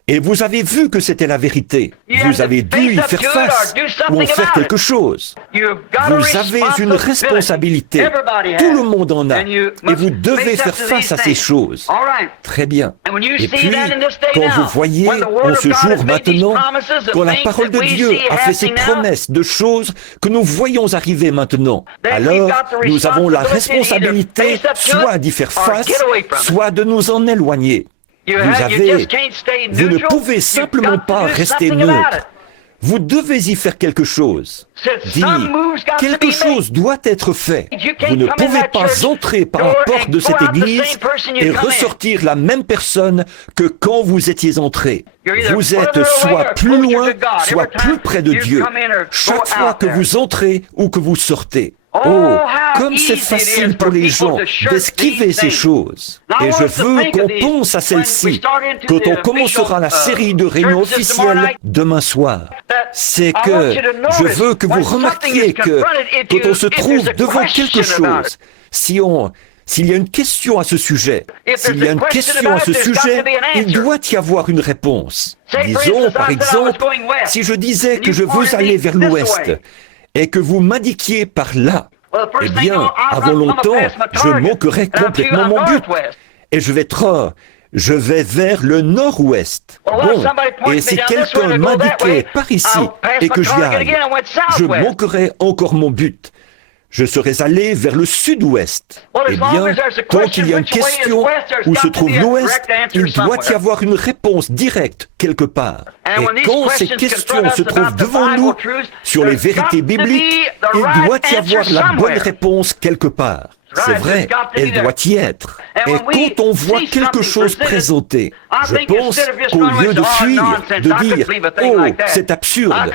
Et vous avez vu que c'était la vérité. Vous avez dû y faire face ou en faire quelque chose. Vous avez une responsabilité. Tout le monde en a. Et vous devez faire face à ces choses. Très bien. Et puis, quand vous voyez en ce jour maintenant, quand la parole de Dieu a fait ses promesses de choses que nous voyons arriver maintenant, alors nous avons la responsabilité soit d'y faire face, soit de nous en éloigner. Vous ne pouvez simplement pas rester neutre. Vous devez y faire quelque chose. Quelque chose doit être fait. Vous ne pouvez pas entrer par la porte de cette église et ressortir la même personne que quand vous étiez entré. Vous êtes soit plus loin, soit plus près de Dieu, chaque fois que vous entrez ou que vous sortez. Oh, comme c'est facile pour les gens d'esquiver ces choses. Et je veux qu'on pense à celle-ci quand on commencera la série de réunions officielles demain soir. C'est que je veux que vous remarquiez que quand on se trouve devant quelque chose, s'il y a une question à ce sujet, il doit y avoir une réponse. Disons, par exemple, si je disais que je veux aller vers l'ouest, et que vous m'indiquiez par là, eh bien, avant longtemps, je manquerai complètement mon but. Et je vais vers le nord-ouest. Bon, et si quelqu'un m'indiquait par ici et que j'y aille, je manquerai encore mon but. Je serais allé vers le sud-ouest. Eh bien, tant qu'il y a une question où se trouve l'ouest, il doit y avoir une réponse directe quelque part. Et quand ces questions se trouvent devant nous sur les vérités bibliques, il doit y avoir la bonne réponse quelque part. C'est vrai, elle doit y être. Et quand on voit quelque chose présenté, je pense qu'au lieu de fuir, de dire « Oh, c'est absurde,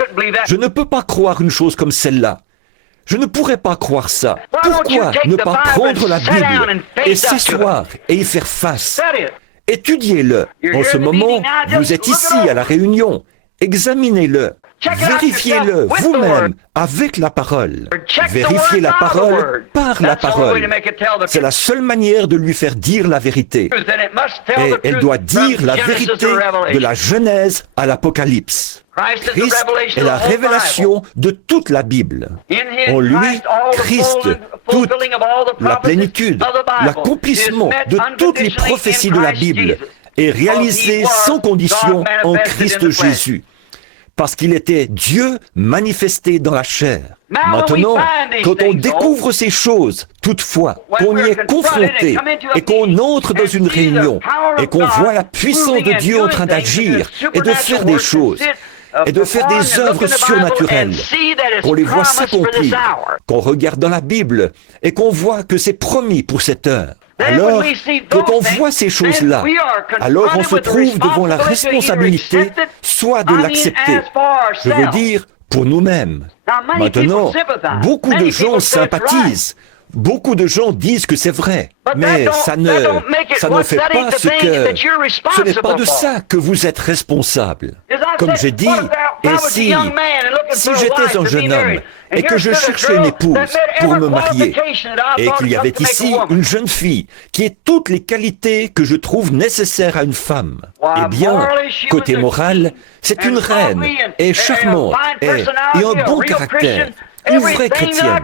je ne peux pas croire une chose comme celle-là », je ne pourrais pas croire ça. Pourquoi ne pas prendre la Bible et s'asseoir et y faire face? Étudiez-le. En ce moment, vous êtes ici à la réunion. Examinez-le. Vérifiez-le vous-même avec la parole. Vérifiez la parole par la parole. C'est la seule manière de lui faire dire la vérité. Et elle doit dire la vérité de la Genèse à l'Apocalypse. Christ est la révélation de toute la Bible. En lui, Christ, toute la plénitude, l'accomplissement de toutes les prophéties de la Bible est réalisé sans condition en Christ Jésus. Parce qu'il était Dieu manifesté dans la chair. Maintenant, quand on découvre ces choses, toutefois, qu'on y est confronté et qu'on entre dans une réunion et qu'on voit la puissance de Dieu en train d'agir et de faire des choses, et de faire des œuvres surnaturelles, qu'on les voit s'accomplir, qu'on regarde dans la Bible et qu'on voit que c'est promis pour cette heure. Alors, quand on voit ces choses-là, alors on se trouve devant la responsabilité soit de l'accepter, je veux dire, pour nous-mêmes. Maintenant, beaucoup de gens sympathisent. Beaucoup de gens disent que c'est vrai, mais ça ne fait pas ce n'est pas de ça que vous êtes responsable. Comme j'ai dit, et si j'étais un jeune homme et que je cherchais une épouse pour me marier, et qu'il y avait ici une jeune fille qui ait toutes les qualités que je trouve nécessaires à une femme, eh bien, côté moral, c'est une reine, et charmante, et un bon caractère, une vraie chrétienne.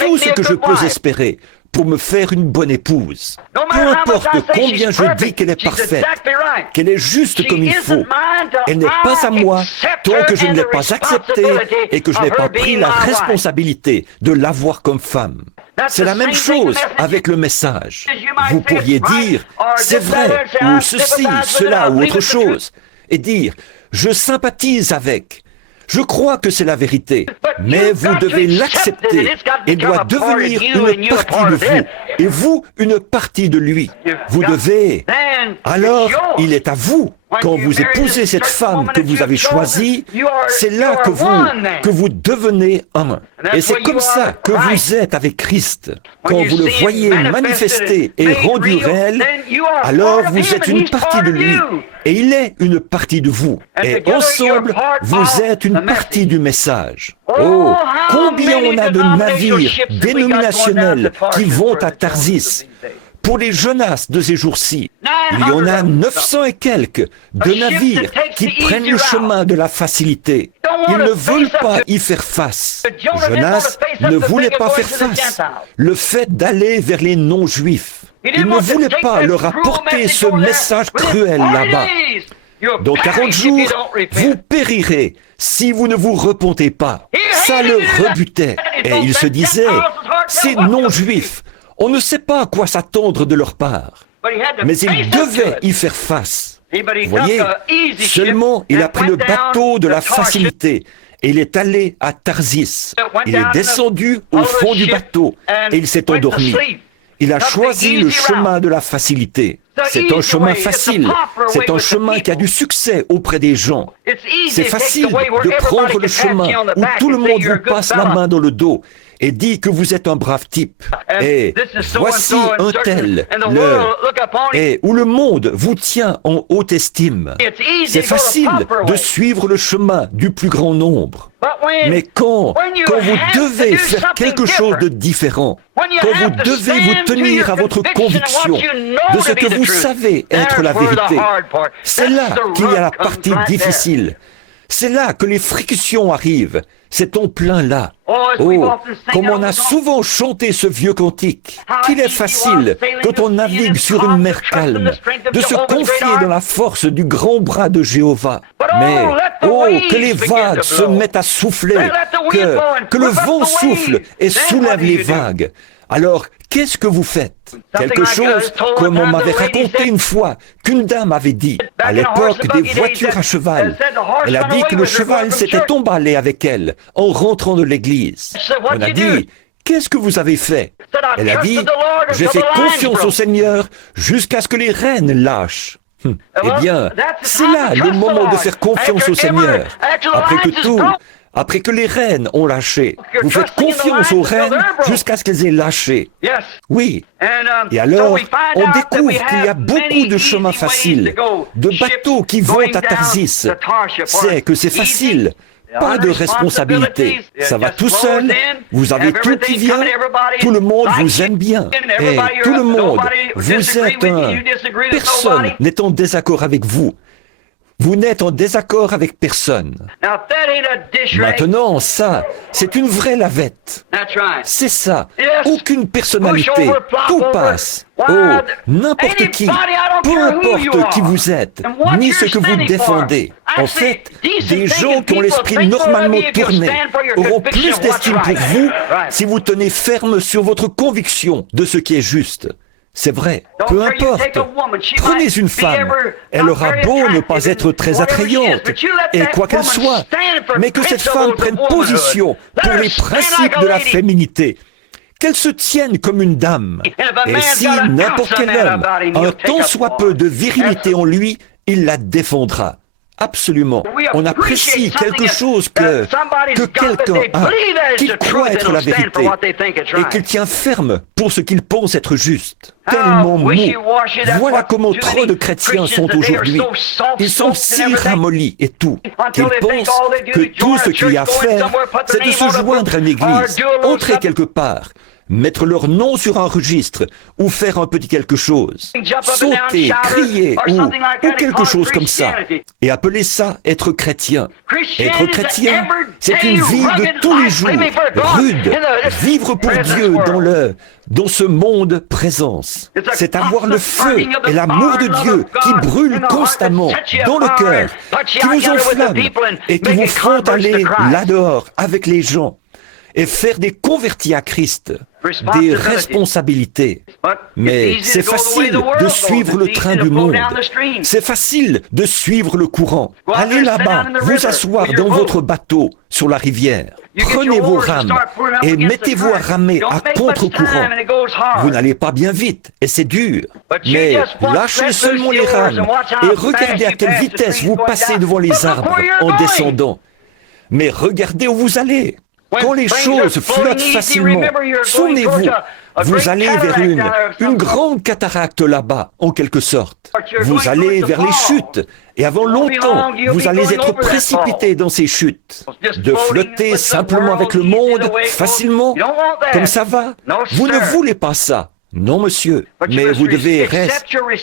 Tout ce que je peux espérer pour me faire une bonne épouse. Peu importe combien je dis qu'elle est parfaite, qu'elle est juste comme il faut, elle n'est pas à moi tant que je ne l'ai pas acceptée et que je n'ai pas pris la responsabilité de l'avoir comme femme. C'est la même chose avec le message. Vous pourriez dire, c'est vrai, ou ceci, cela, ou autre chose, et dire, je sympathise avec. Je crois que c'est la vérité, mais vous devez l'accepter et doit devenir une partie de vous, et vous une partie de lui. Vous devez. Alors, il est à vous. Quand vous épousez cette femme que vous avez choisie, c'est là que vous devenez un. Et c'est comme ça que vous êtes avec Christ. Quand vous le voyez manifesté et rendu réel, alors vous êtes une partie de lui. Et il est une partie de vous. Et ensemble, vous êtes une partie du message. Oh, combien on a de navires dénominationnels qui vont à Tarsis. Pour les Jonas de ces jours-ci, il y en a 900 et quelques de navires qui prennent le chemin de la facilité. Ils ne veulent pas y faire face. Jonas ne voulait pas faire face. Le fait d'aller vers les non-juifs. Il ne voulait pas leur apporter ce message cruel là-bas. Dans 40 jours, vous périrez si vous ne vous repentez pas. Ça le rebutait. Et il se disait, ces non-juifs, on ne sait pas à quoi s'attendre de leur part, mais il devait y faire face. Vous voyez, seulement il a pris le bateau de la facilité et il est allé à Tarsis. Il est descendu au fond du bateau et il s'est endormi. Il a choisi le chemin de la facilité. C'est un chemin facile, c'est un chemin qui a du succès auprès des gens. C'est facile de prendre le chemin où tout le monde vous passe la main dans le dos et dit que vous êtes un brave type. Et voici un tel, et où le monde vous tient en haute estime. C'est facile de suivre le chemin du plus grand nombre. Mais quand vous devez faire quelque chose de différent, quand vous devez vous tenir à votre conviction de ce que vous savez être la vérité, c'est là qu'il y a la partie difficile. C'est là que les frictions arrivent. C'est en plein là. Oh, comme on a souvent chanté ce vieux cantique, qu'il est facile, quand on navigue sur une mer calme, de se confier dans la force du grand bras de Jéhovah. Mais, oh, que les vagues se mettent à souffler, que le vent souffle et soulève les vagues. Alors, qu'est-ce que vous faites? Quelque chose comme on m'avait raconté une fois, qu'une dame avait dit, à l'époque des voitures à cheval. Elle a dit que le cheval s'était emballé avec elle en rentrant de l'église. On a dit, qu'est-ce que vous avez fait? Elle a dit, j'ai fait confiance au Seigneur jusqu'à ce que les rennes lâchent. Eh bien, c'est là le moment de faire confiance au Seigneur. Après que les rennes ont lâché, vous faites confiance aux rennes jusqu'à ce qu'elles aient lâché. Oui. Et alors, on découvre qu'il y a beaucoup de chemins faciles, de bateaux qui vont à Tarsis. C'est que c'est facile Pas de responsabilité. Ça va tout seul. Vous avez tout qui vient. Tout le monde vous aime bien. Et tout le monde, vous êtes un... Personne n'est en désaccord avec vous. Vous n'êtes en désaccord avec personne. Maintenant, ça, c'est une vraie lavette. C'est ça. Aucune personnalité. Tout passe. Oh, n'importe qui, peu importe qui vous êtes, ni ce que vous défendez. En fait, des gens qui ont l'esprit normalement tourné auront plus d'estime pour vous si vous tenez ferme sur votre conviction de ce qui est juste. C'est vrai, peu importe. Prenez une femme, elle aura beau ne pas être très attrayante, et quoi qu'elle soit, mais que cette femme prenne position pour les principes de la féminité, qu'elle se tienne comme une dame. Et si n'importe quel homme a un tant soit peu de virilité en lui, il la défendra. Absolument. On apprécie quelque chose que quelqu'un a, qui croit être la vérité et qu'il tient ferme pour ce qu'il pense être juste. Tellement mou. Voilà comment trop de chrétiens sont aujourd'hui. Ils sont si ramollis et tout, qu'ils pensent que tout ce qu'il y a à faire, c'est de se joindre à une église, entrer quelque part, mettre leur nom sur un registre ou faire un petit quelque chose, sauter, crier ou quelque chose comme ça, et appeler ça être chrétien. Être chrétien, c'est une vie de tous les jours, rude, vivre pour Dieu dans ce monde présence. C'est avoir le feu et l'amour de Dieu qui brûle constamment dans le cœur, qui vous enflamme et qui vous font aller là-dehors avec les gens et faire des convertis à Christ, des responsabilités. Mais c'est facile de suivre le train du monde. C'est facile de suivre le courant. Allez là-bas, vous asseoir dans votre bateau sur la rivière. Prenez vos rames et mettez-vous à ramer à contre-courant. Vous n'allez pas bien vite et c'est dur. Mais lâchez seulement les rames et regardez à quelle vitesse vous passez devant les arbres en descendant. Mais regardez où vous allez. Quand les choses flottent facilement, souvenez-vous, vous allez vers une grande cataracte là-bas, en quelque sorte. Vous allez vers les chutes, et avant longtemps, vous allez être précipité dans ces chutes. De flotter simplement avec le monde, facilement, comme ça va, vous ne voulez pas ça. Non, monsieur, mais vous devez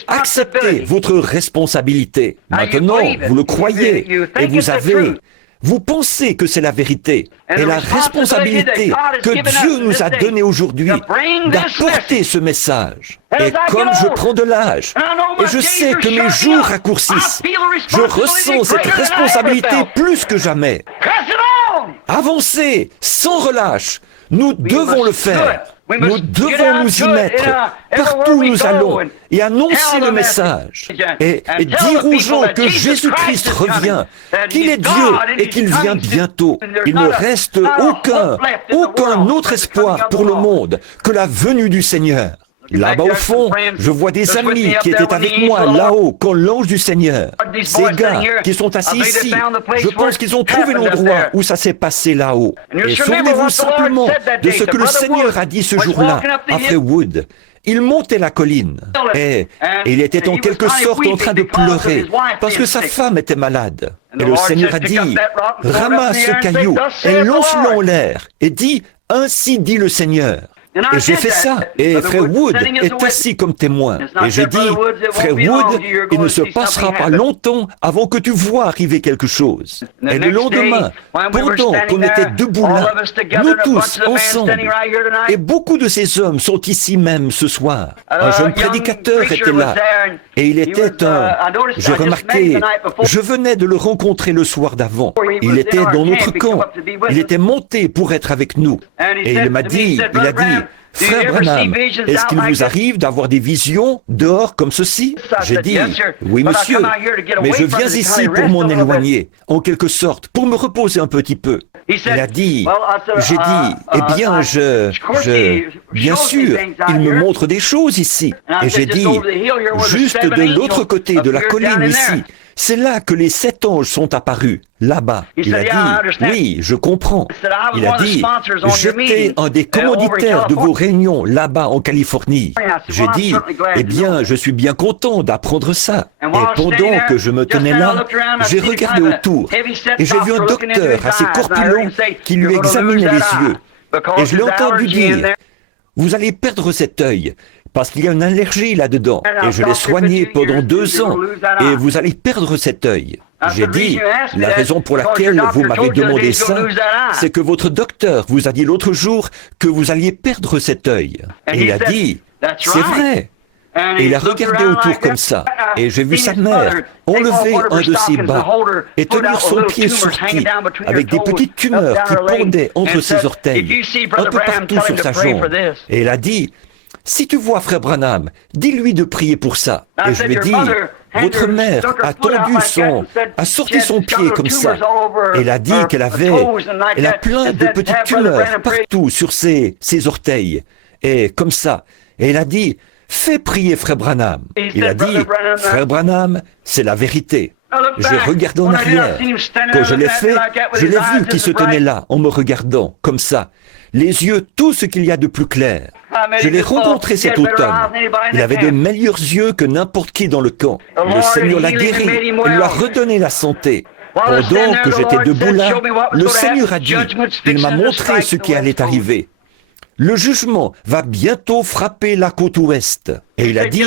accepter votre responsabilité. Maintenant, vous le croyez, et vous pensez que c'est la vérité et la responsabilité que Dieu nous a donnée aujourd'hui d'apporter ce message. Et comme je prends de l'âge et je sais que mes jours raccourcissent, je ressens cette responsabilité plus que jamais. Avancez sans relâche. Nous devons le faire. Nous devons nous y mettre partout où nous allons et annoncer le message et dire aux gens que Jésus-Christ revient, qu'il est Dieu et qu'il vient bientôt. Il ne reste aucun autre espoir pour le monde que la venue du Seigneur. Là-bas au fond, je vois des amis qui étaient avec moi là-haut quand l'ange du Seigneur, ces gars qui sont assis ici, je pense qu'ils ont trouvé l'endroit où ça s'est passé là-haut. Et souvenez-vous simplement de ce que le Seigneur a dit ce jour-là à Wood. Il montait la colline et il était en quelque sorte en train de pleurer parce que sa femme était malade. Et le Seigneur a dit, ramasse ce caillou et lance-le en l'air et dis, ainsi dit le Seigneur. Et j'ai fait ça. Et Frère Wood est assis comme témoin. Et j'ai dit, Frère Wood, il ne se passera pas longtemps avant que tu vois arriver quelque chose. Et le lendemain, pendant qu'on était debout là, nous tous ensemble, et beaucoup de ces hommes sont ici même ce soir. Un jeune prédicateur était là. Et il était j'ai remarqué, je venais de le rencontrer le soir d'avant. Il était dans notre camp. Il était monté pour être avec nous. Et il a dit, Frère Branham, est-ce qu'il vous arrive d'avoir des visions dehors comme ceci? J'ai dit, oui monsieur, mais je viens ici pour m'en éloigner, en quelque sorte, pour me reposer un petit peu. Il a dit, j'ai dit, eh bien, bien sûr, il me montre des choses ici. Et j'ai dit, juste de l'autre côté de la colline ici, c'est là que les 7 anges sont apparus, là-bas. Il a dit, oui, je comprends. Il a dit, j'étais un des commanditaires de vos réunions là-bas en Californie. J'ai dit, eh bien, je suis bien content d'apprendre ça. Et pendant que je me tenais là, j'ai regardé autour et j'ai vu un docteur assez corpulent qui lui examinait les yeux. Et je l'ai entendu dire, vous allez perdre cet œil parce qu'il y a une allergie là-dedans. Et je l'ai soigné pendant 2 ans et vous allez perdre cet œil. J'ai dit, la raison pour laquelle vous m'avez demandé ça, c'est que votre docteur vous a dit l'autre jour que vous alliez perdre cet œil. Et il a dit, c'est vrai. Et il a regardé autour comme ça. Et j'ai vu sa mère enlever un de ses bas et tenir son pied sorti avec des petites tumeurs qui pendaient entre ses orteils, un peu partout sur sa jambe. Et elle a dit, si tu vois Frère Branham, dis-lui de prier pour ça. Et je lui ai dit, votre mère a sorti son pied comme ça. Et elle a dit qu'elle a plein de petites tumeurs partout sur ses orteils. Et comme ça. Et elle a dit, fais prier Frère Branham. Il a dit, Frère Branham, c'est la vérité. J'ai regardé en arrière. Quand je l'ai fait, je l'ai vu qui se tenait là, en me regardant, comme ça. Les yeux, tout ce qu'il y a de plus clair. Je l'ai rencontré cet automne. Il avait de meilleurs yeux que n'importe qui dans le camp. Le Seigneur l'a guéri, il lui a redonné la santé. Pendant que j'étais debout là, le Seigneur a dit, il m'a montré ce qui allait arriver. Le jugement va bientôt frapper la côte ouest. Et il a dit,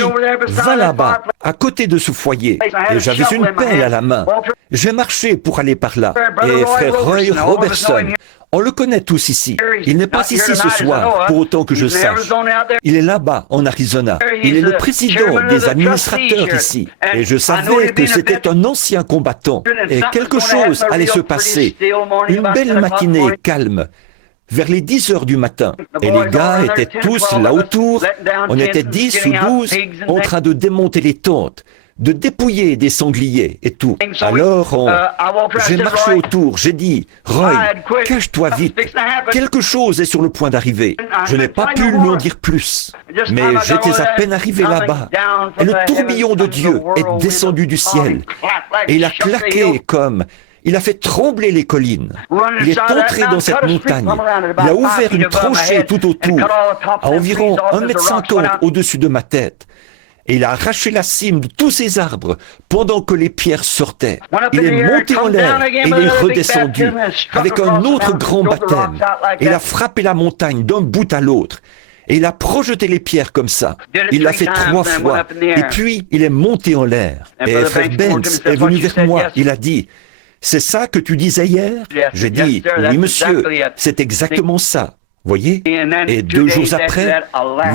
va là-bas, à côté de ce foyer. Et j'avais une pelle à la main. J'ai marché pour aller par là. Et frère Roy Robertson, on le connaît tous ici. Il n'est pas ici ce soir, pour autant que je sache. Il est là-bas, en Arizona. Il est le président des administrateurs ici. Et je savais que c'était un ancien combattant. Et quelque chose allait se passer. Une belle matinée calme. Vers les 10 heures du matin. Et les gars étaient tous là autour. On était 10 ou 12 en train de démonter les tentes, de dépouiller des sangliers et tout. Alors, j'ai marché autour, j'ai dit, Roy, cache-toi vite. Quelque chose est sur le point d'arriver. Je n'ai pas pu lui en dire plus. Mais j'étais à peine arrivé là-bas. Et le tourbillon de Dieu est descendu du ciel. Et il a claqué comme... Il a fait trembler les collines. Il est entré dans cette montagne. Il a ouvert une tranchée tout autour, à environ 1,50 m au-dessus de ma tête. Et il a arraché la cime de tous ces arbres pendant que les pierres sortaient. Il est monté en l'air et il est redescendu avec un autre grand baptême. Et il a frappé la montagne d'un bout à l'autre. Et il a projeté les pierres comme ça. Il l'a fait 3 fois. Et puis, il est monté en l'air. Et frère Benz est venu vers moi. Il a dit... C'est ça que tu disais hier? J'ai dit, oui monsieur, c'est exactement ça. Voyez? Et 2 jours après,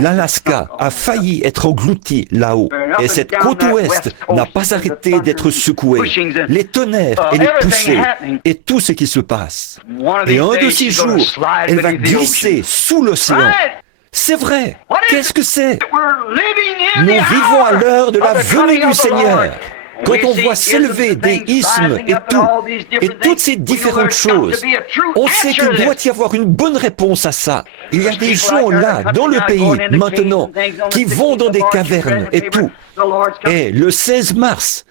l'Alaska a failli être englouti là-haut. Et cette côte ouest n'a pas arrêté d'être secouée. Les tonnerres et les poussées et tout ce qui se passe. Et un de ces jours, elle va glisser sous l'océan. C'est vrai. Qu'est-ce que c'est? Nous vivons à l'heure de la venue du Seigneur. Quand on voit s'élever des isthmes et toutes ces différentes choses, on sait qu'il doit y avoir une bonne réponse à ça. Il y a des gens là, dans le pays, maintenant, qui vont dans des cavernes et tout. Et le 16 mars,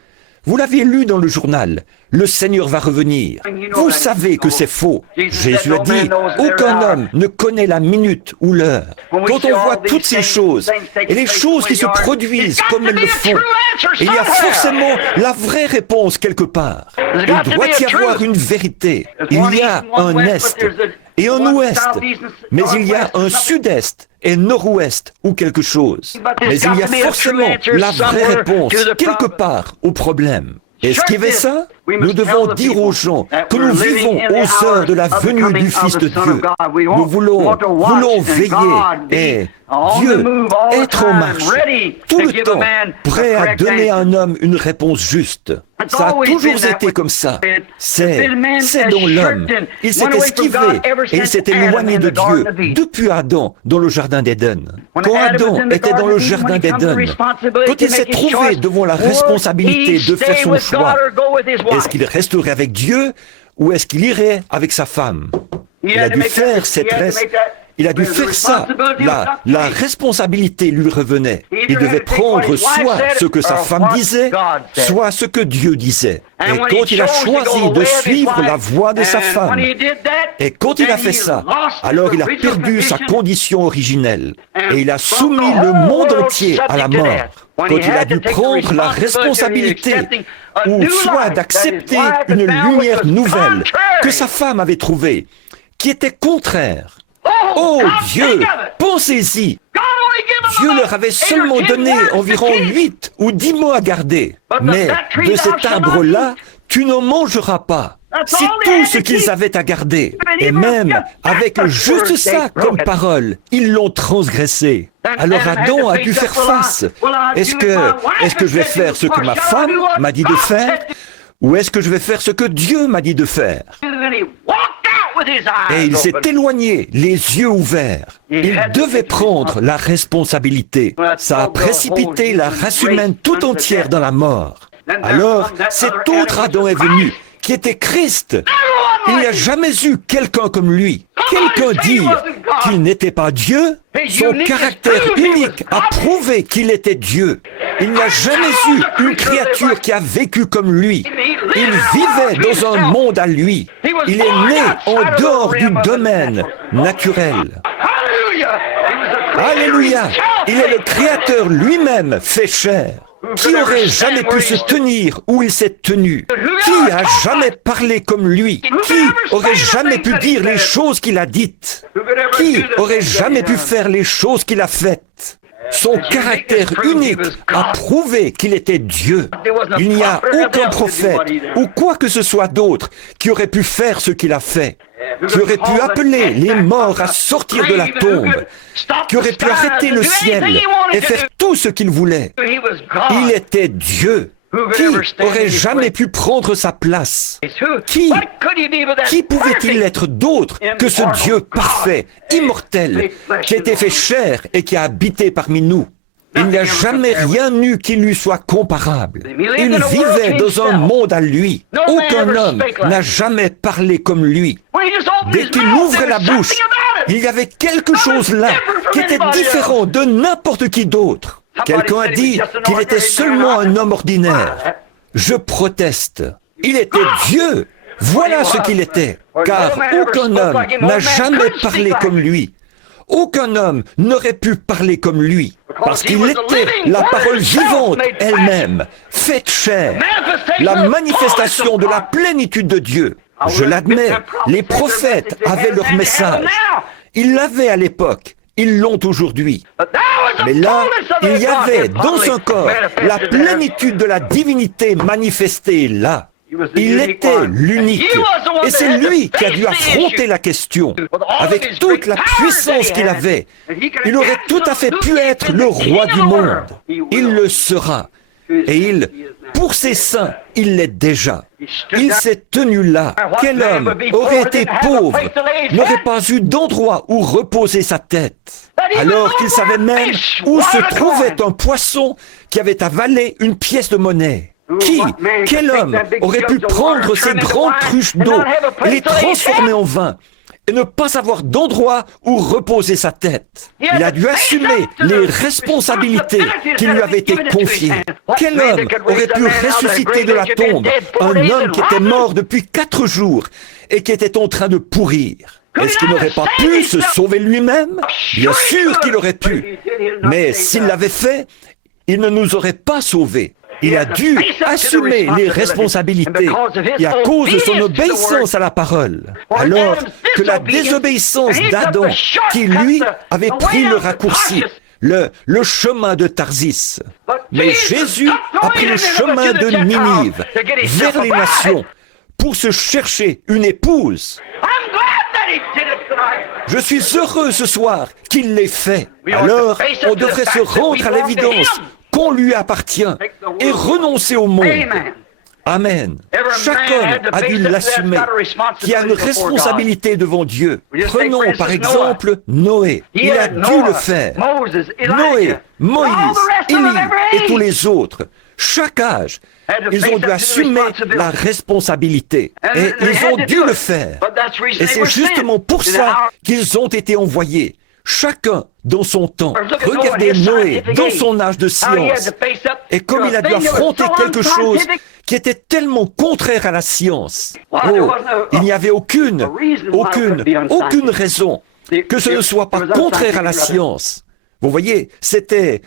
vous l'avez lu dans le journal, le Seigneur va revenir. Vous savez que c'est faux. Jésus a dit, aucun homme ne connaît la minute ou l'heure. Quand on voit toutes ces choses, et les choses qui se produisent comme elles le font, il y a forcément la vraie réponse quelque part. Il doit y avoir une vérité. Il y a un Est et un Ouest, mais il y a un Sud-Est et Nord-Ouest ou quelque chose. Mais il y a forcément la vraie réponse quelque part au problème. Est-ce qu'il y avait ça? Nous devons dire aux gens que nous vivons aux heures de la venue du Fils de Dieu. Nous voulons veiller et Dieu être en marche tout le temps, prêt à donner à un homme une réponse juste. Ça a toujours été comme ça. C'est dans l'homme. Il s'est esquivé et il s'est éloigné de Dieu depuis Adam dans le jardin d'Éden. Quand Adam était dans le jardin d'Éden, quand il s'est trouvé devant la responsabilité de faire son choix, est-ce qu'il resterait avec Dieu ou est-ce qu'il irait avec sa femme? Il a dû faire cette Il a dû faire ça. La responsabilité lui revenait. Il devait prendre soit ce que sa femme disait, soit ce que Dieu disait. Et quand il a choisi de suivre la voie de sa femme, et quand il a fait ça, alors il a perdu sa condition originelle. Et il a soumis le monde entier à la mort. Quand il a dû prendre la responsabilité, ou soit d'accepter une lumière nouvelle que sa femme avait trouvée, qui était contraire. Oh Dieu, pensez-y. Dieu leur avait seulement donné environ 8 ou 10 mois à garder. Mais de cet arbre-là, tu n'en mangeras pas. C'est tout ce qu'ils avaient à garder. Et même avec juste ça comme parole, ils l'ont transgressé. Alors Adam a dû faire face. Est-ce que je vais faire ce que ma femme m'a dit de faire? Ou est-ce que je vais faire ce que Dieu m'a dit de faire? Et il s'est éloigné, les yeux ouverts. Il devait prendre la responsabilité. Ça a précipité la race humaine tout entière dans la mort. Alors, cet autre Adam est venu, qui était Christ. Il n'y a jamais eu quelqu'un comme lui. Quelqu'un dire qu'il n'était pas Dieu, son caractère unique a prouvé qu'il était Dieu. Il n'y a jamais eu une créature qui a vécu comme lui. Il vivait dans un monde à lui. Il est né en dehors du domaine naturel. Alléluia! Il est le Créateur lui-même fait chair. Qui aurait jamais pu se tenir où il s'est tenu? Qui a jamais parlé comme lui? Qui aurait jamais pu dire les choses qu'il a dites? Qui aurait jamais pu faire les choses qu'il a faites? Son caractère unique a prouvé qu'il était Dieu. Il n'y a aucun prophète ou quoi que ce soit d'autre qui aurait pu faire ce qu'il a fait, qui aurait pu appeler les morts à sortir de la tombe, qui aurait pu arrêter le ciel et faire tout ce qu'il voulait. Il était Dieu. Qui aurait jamais pu prendre sa place? Qui pouvait-il être d'autre que ce Dieu parfait, immortel, qui a été fait chair et qui a habité parmi nous? Il n'y a jamais rien eu qui lui soit comparable. Il vivait dans un monde à lui. Aucun homme n'a jamais parlé comme lui. Dès qu'il ouvrait la bouche, il y avait quelque chose là qui était différent de n'importe qui d'autre. Quelqu'un a dit qu'il était seulement un homme ordinaire. Je proteste. Il était Dieu. Voilà ce qu'il était. Car aucun homme n'a jamais parlé comme lui. Aucun homme n'aurait pu parler comme lui. Parce qu'il était la parole vivante elle-même, faite chair. La manifestation de la plénitude de Dieu. Je l'admets, les prophètes avaient leur message. Ils l'avaient à l'époque. Ils l'ont aujourd'hui. Mais là, il y avait dans son corps la plénitude de la divinité manifestée là. Il était l'unique. Et c'est lui qui a dû affronter la question. Avec toute la puissance qu'il avait, il aurait tout à fait pu être le roi du monde. Il le sera. Et pour ses saints, il l'est déjà. Il s'est tenu là. Quel homme aurait été pauvre, n'aurait pas eu d'endroit où reposer sa tête, alors qu'il savait même où se trouvait un poisson qui avait avalé une pièce de monnaie? Quel homme aurait pu prendre ces grandes cruches d'eau et les transformer en vin et ne pas avoir d'endroit où reposer sa tête? Il a dû assumer les responsabilités qui lui avaient été confiées. Quel homme aurait pu ressusciter de la tombe un homme qui était mort depuis 4 jours et qui était en train de pourrir? Est-ce qu'il n'aurait pas pu se sauver lui-même? Bien sûr qu'il aurait pu. Mais s'il l'avait fait, il ne nous aurait pas sauvés. Il a dû assumer les responsabilités et à cause de son obéissance à la parole, alors que la désobéissance d'Adam, qui lui avait pris le raccourci, le chemin de Tarsis. Mais Jésus a pris le chemin de Ninive, vers les nations, pour se chercher une épouse. Je suis heureux ce soir qu'il l'ait fait. Alors, on devrait se rendre à l'évidence qu'on lui appartient et renoncer au monde. Amen. Chaque homme a dû l'assumer, qui a une responsabilité devant Dieu. Prenons par exemple Noé. Il a dû le faire. Noé, Moïse, Élie et tous les autres. chaque âge, ils ont dû assumer la responsabilité. Et ils ont dû le faire. Et c'est justement pour ça qu'ils ont été envoyés. Chacun dans son temps. Regardez Noé dans son âge de science. Et comme il a dû affronter quelque chose qui était tellement contraire à la science. Oh, il n'y avait aucune raison que ce ne soit pas contraire à la science. Vous voyez, c'était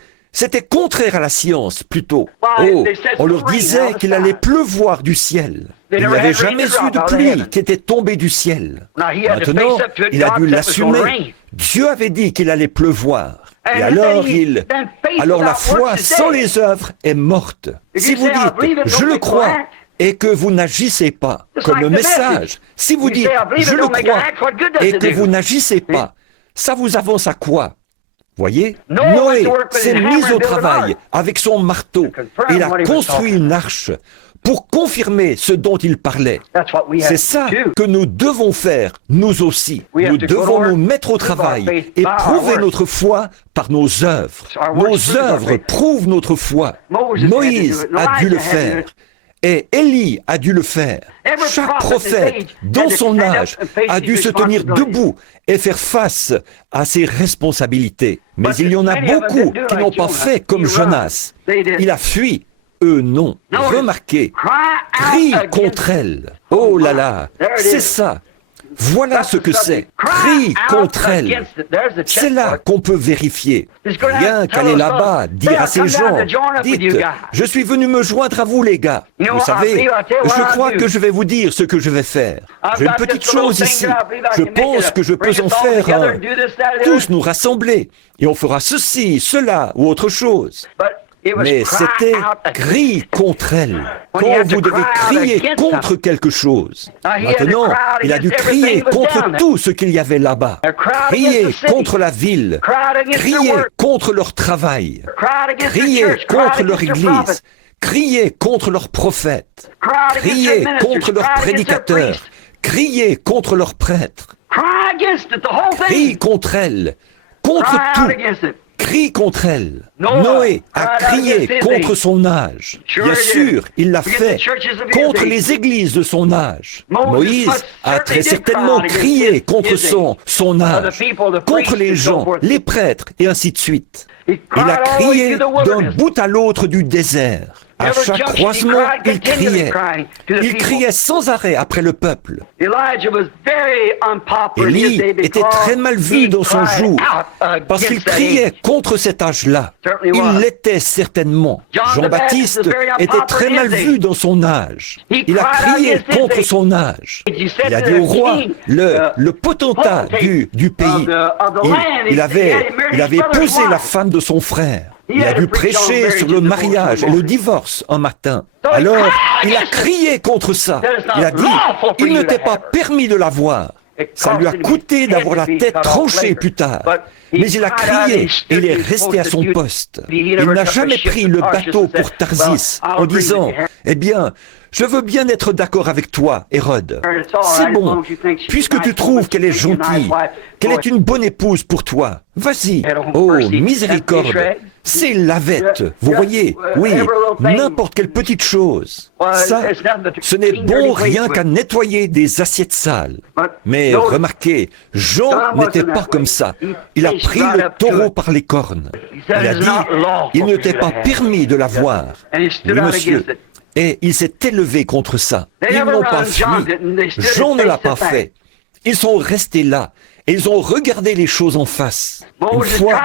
contraire à la science, plutôt. Oh, on leur disait qu'il allait pleuvoir du ciel. Il n'y avait jamais eu de pluie qui était tombée du ciel. Maintenant, il a dû l'assumer. Dieu avait dit qu'il allait pleuvoir. Et alors la foi sans les œuvres est morte. Si vous dites, je le crois, et que vous n'agissez pas, comme le message, si vous dites, je le crois, et que vous n'agissez pas, ça vous avance à quoi? Voyez, Noé s'est mis au travail avec son marteau. Il a construit une arche pour confirmer ce dont il parlait. C'est ça que nous devons faire, nous aussi. Nous devons nous mettre au travail et prouver notre foi par nos œuvres. Nos œuvres prouvent notre foi. Moïse a dû le faire. Et Élie a dû le faire. Chaque prophète, dans son âge, a dû se tenir debout et faire face à ses responsabilités. Mais il y en a beaucoup qui n'ont pas fait comme Jonas. Il a fui. Eux, non. Remarquez, crie contre elle. Oh là là, c'est ça. Voilà ce que c'est. Crie contre elle. C'est là qu'on peut vérifier. Rien qu'aller là-bas, dire à ces gens, dites, je suis venu me joindre à vous les gars. Vous savez, je crois que je vais vous dire ce que je vais faire. J'ai une petite chose ici. Je pense que je peux en faire un. Tous nous rassembler. Et on fera ceci, cela ou autre chose. Mais c'était cri contre elle. Quand vous devez crier contre quelque chose. Maintenant, il a dû crier contre tout ce qu'il y avait là-bas. Crier contre la ville. Crier contre leur travail. Crier contre leur église. Crier contre leurs prophètes. Crier contre leurs prédicateurs. Crier contre leurs prêtres. Crie contre elle. Contre tout. Crie contre elle. Noé a crié contre son âge. Bien sûr, il l'a fait contre les églises de son âge. Moïse a très certainement crié contre son âge, contre les gens, les prêtres, et ainsi de suite. Il a crié d'un bout à l'autre du désert. À chaque croisement, il criait. Il criait sans arrêt après le peuple. Élie était très mal vu dans son jour parce qu'il criait contre cet âge-là. Il l'était certainement. Jean-Baptiste était très mal vu dans son âge. Il a crié contre son âge. Il a dit au roi, le potentat du pays, il avait épousé la femme de son frère. Il a dû prêcher sur le mariage et le divorce un matin. Alors, il a crié contre ça. Il a dit, il ne t'est pas permis de l'avoir. Ça lui a coûté d'avoir la tête tranchée plus tard. Mais il a crié et il est resté à son poste. Il n'a jamais pris le bateau pour Tarsis en disant, eh bien, je veux bien être d'accord avec toi, Hérode. C'est bon, puisque tu trouves qu'elle est gentille, qu'elle est une bonne épouse pour toi. Vas-y. Oh, miséricorde. C'est lavette, vous voyez, oui, n'importe quelle petite chose. Ça, ce n'est bon rien qu'à nettoyer des assiettes sales. Mais remarquez, Jean n'était pas comme ça. Il a pris le taureau par les cornes. Il a dit, il ne t'est pas permis de l'avoir. Oui, monsieur. Et il s'est élevé contre ça. Ils n'ont pas fui. Jean ne l'a pas fait. Ils sont restés là. Et ils ont regardé les choses en face. Une fois,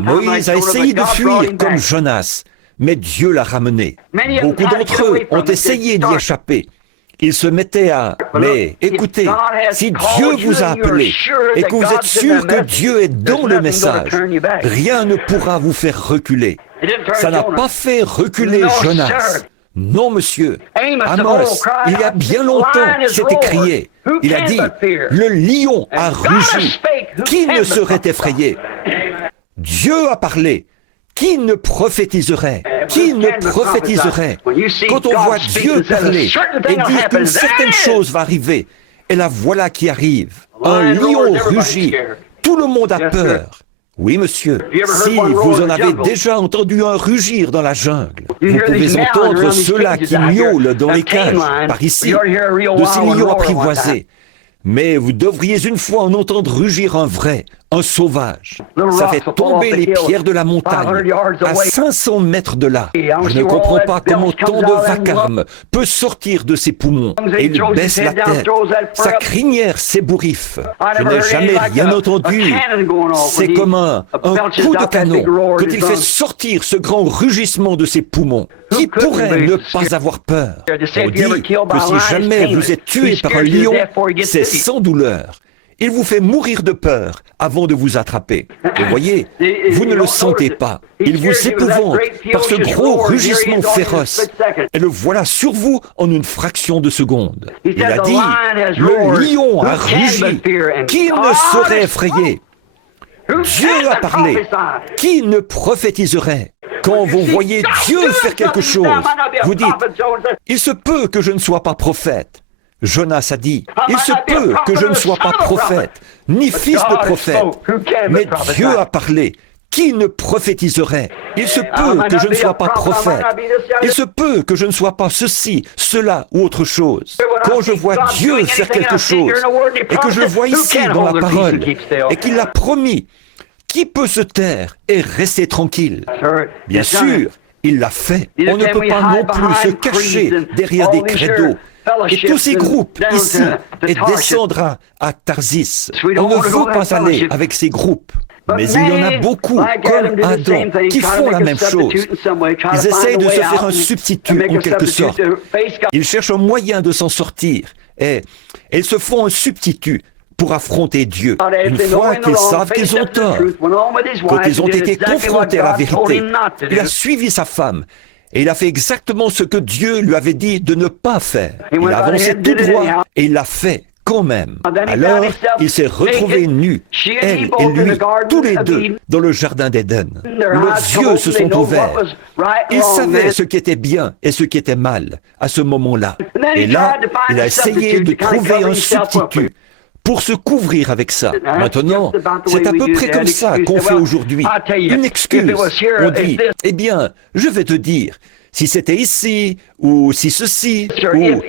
Moïse a essayé de fuir comme Jonas, mais Dieu l'a ramené. Beaucoup d'entre eux ont essayé d'y échapper. Ils se mettaient à... Mais écoutez, si Dieu vous a appelé et que vous êtes sûr que Dieu est dans le message, rien ne pourra vous faire reculer. Ça n'a pas fait reculer Jonas. Non, monsieur. Amos, il y a bien longtemps, s'était crié. Il a dit, le lion a rugi. Qui ne serait effrayé? Dieu a parlé. Qui ne prophétiserait? Qui ne prophétiserait? Quand on voit Dieu parler et dire qu'une certaine chose va arriver, et la voilà qui arrive. Un lion rugit. Tout le monde a peur. Oui, monsieur. Si vous en avez déjà entendu un rugir dans la jungle, vous pouvez entendre ceux-là qui miaulent dans les cages, par ici, de ces lions apprivoisés. Mais vous devriez une fois en entendre rugir un vrai, un sauvage. Ça fait tomber les pierres de la montagne à 500 mètres de là. Je ne comprends pas comment tant de vacarme peut sortir de ses poumons. Et il baisse la tête. Sa crinière s'ébouriffe. Je n'ai jamais rien entendu. C'est comme un coup de canon quand il fait sortir ce grand rugissement de ses poumons. Qui pourrait ne pas avoir peur? On dit que si jamais vous êtes tué par un lion, c'est sans douleur. Il vous fait mourir de peur avant de vous attraper. Et voyez, vous ne le sentez pas. Il vous épouvante par ce gros rugissement féroce. Et le voilà sur vous en une fraction de seconde. Il a dit, le lion a rugi. Qui ne serait effrayé? Dieu a parlé. Qui ne prophétiserait? Quand vous voyez Dieu faire quelque chose, vous dites, il se peut que je ne sois pas prophète. Jonas a dit, il se peut que je ne sois pas prophète, ni fils de prophète, mais Dieu a parlé. Qui ne prophétiserait? Il se peut que je ne sois pas prophète. Il se peut que je ne sois pas ceci, cela ou autre chose. Quand je vois Dieu faire quelque chose, et que je le vois ici dans la parole, et qu'il l'a promis, qui peut se taire et rester tranquille? Bien sûr, il l'a fait. On ne peut pas non plus se cacher derrière des credos. Et tous ces groupes ici, et descendre à Tarsis. On ne veut pas aller avec ces groupes. Mais il y en a beaucoup, comme Adam, qui font la même chose. Ils essayent de se faire un substitut, en quelque sorte. Ils cherchent un moyen de s'en sortir. Et ils se font un substitut pour affronter Dieu, une fois qu'ils savent qu'ils ont tort. Quand ils ont été confrontés à la vérité, il a suivi sa femme. Et il a fait exactement ce que Dieu lui avait dit de ne pas faire. Il a avancé tout droit et il l'a fait quand même. Alors, il s'est retrouvé nu, elle et lui, tous les deux, dans le jardin d'Éden. Leurs yeux se sont ouverts. Ils savaient ce qui était bien et ce qui était mal à ce moment-là. Et là, il a essayé de trouver un substitut pour se couvrir avec ça. Maintenant, c'est à peu près comme ça qu'on fait aujourd'hui. Une excuse. On dit, eh bien, je vais te dire, si c'était ici, ou si ceci, ou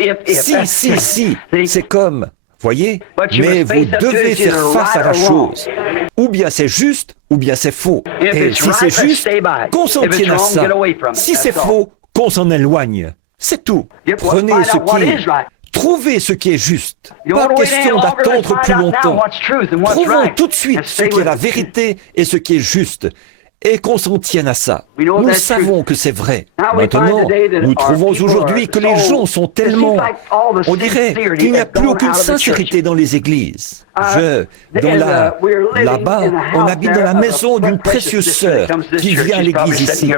si, c'est comme, voyez, mais vous devez faire face à la chose. Ou bien c'est juste, ou bien c'est faux. Et si c'est juste, qu'on s'en tienne à ça. Si c'est faux, qu'on s'en éloigne. C'est tout. Prenez ce qui est. Trouvez ce qui est juste. Pas question d'attendre plus longtemps. Trouvons tout de suite ce qui est la vérité et ce qui est juste. Et qu'on s'en tienne à ça. Nous savons que c'est vrai. Maintenant, nous trouvons aujourd'hui que les gens sont tellement... On dirait qu'il n'y a plus aucune sincérité dans les églises. Là-bas, on habite dans la maison d'une précieuse sœur qui vient à l'église ici.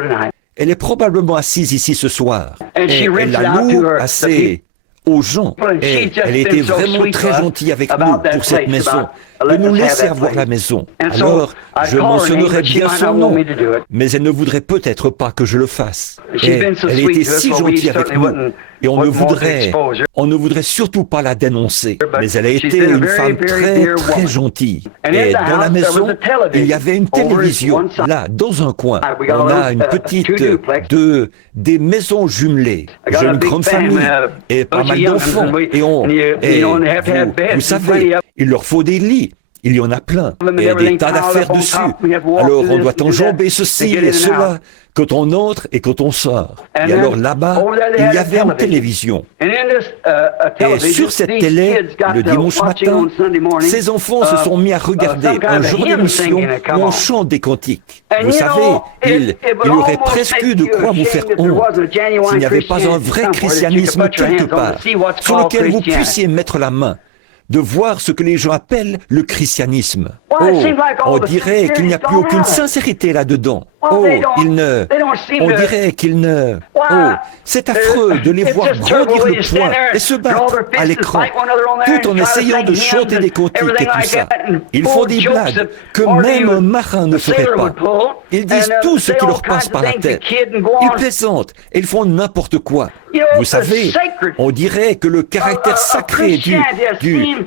Elle est probablement assise ici ce soir. Et elle la loue assez... aux gens. Et elle était vraiment très gentille avec nous pour cette maison, de nous laisser avoir la maison. Alors, je mentionnerai bien son nom, mais elle ne voudrait peut-être pas que je le fasse. Et elle était si gentille avec nous, et on ne voudrait surtout pas la dénoncer. Mais elle a été une femme très, très gentille. Et dans la maison, il y avait une télévision. Là, dans un coin, on a une petite, des maisons jumelées. J'ai une grande famille et pas mal d'enfants. Et vous savez, il leur faut des lits. Il y en a plein, et des tas d'affaires dessus. Alors on doit enjamber ceci et cela quand on entre et quand on sort. Et alors là-bas, il y avait une télévision. Et sur cette télé, le dimanche matin, ces enfants se sont mis à regarder un jour d'émission où on chante des cantiques. Vous savez, il y aurait presque eu de quoi vous faire honte s'il n'y avait pas un vrai christianisme quelque part sur lequel vous puissiez mettre la main, de voir ce que les gens appellent le christianisme. On dirait qu'il n'y a plus aucune sincérité là-dedans. On dirait qu'il ne... c'est affreux de les voir grandir le poing et se battre à l'écran, tout en essayant de chanter des cantiques et tout ça. Ils font des blagues que même un marin ne ferait pas. Ils disent tout ce qui leur passe par la tête. Ils plaisantent et ils font n'importe quoi. Vous savez, on dirait que le caractère sacré du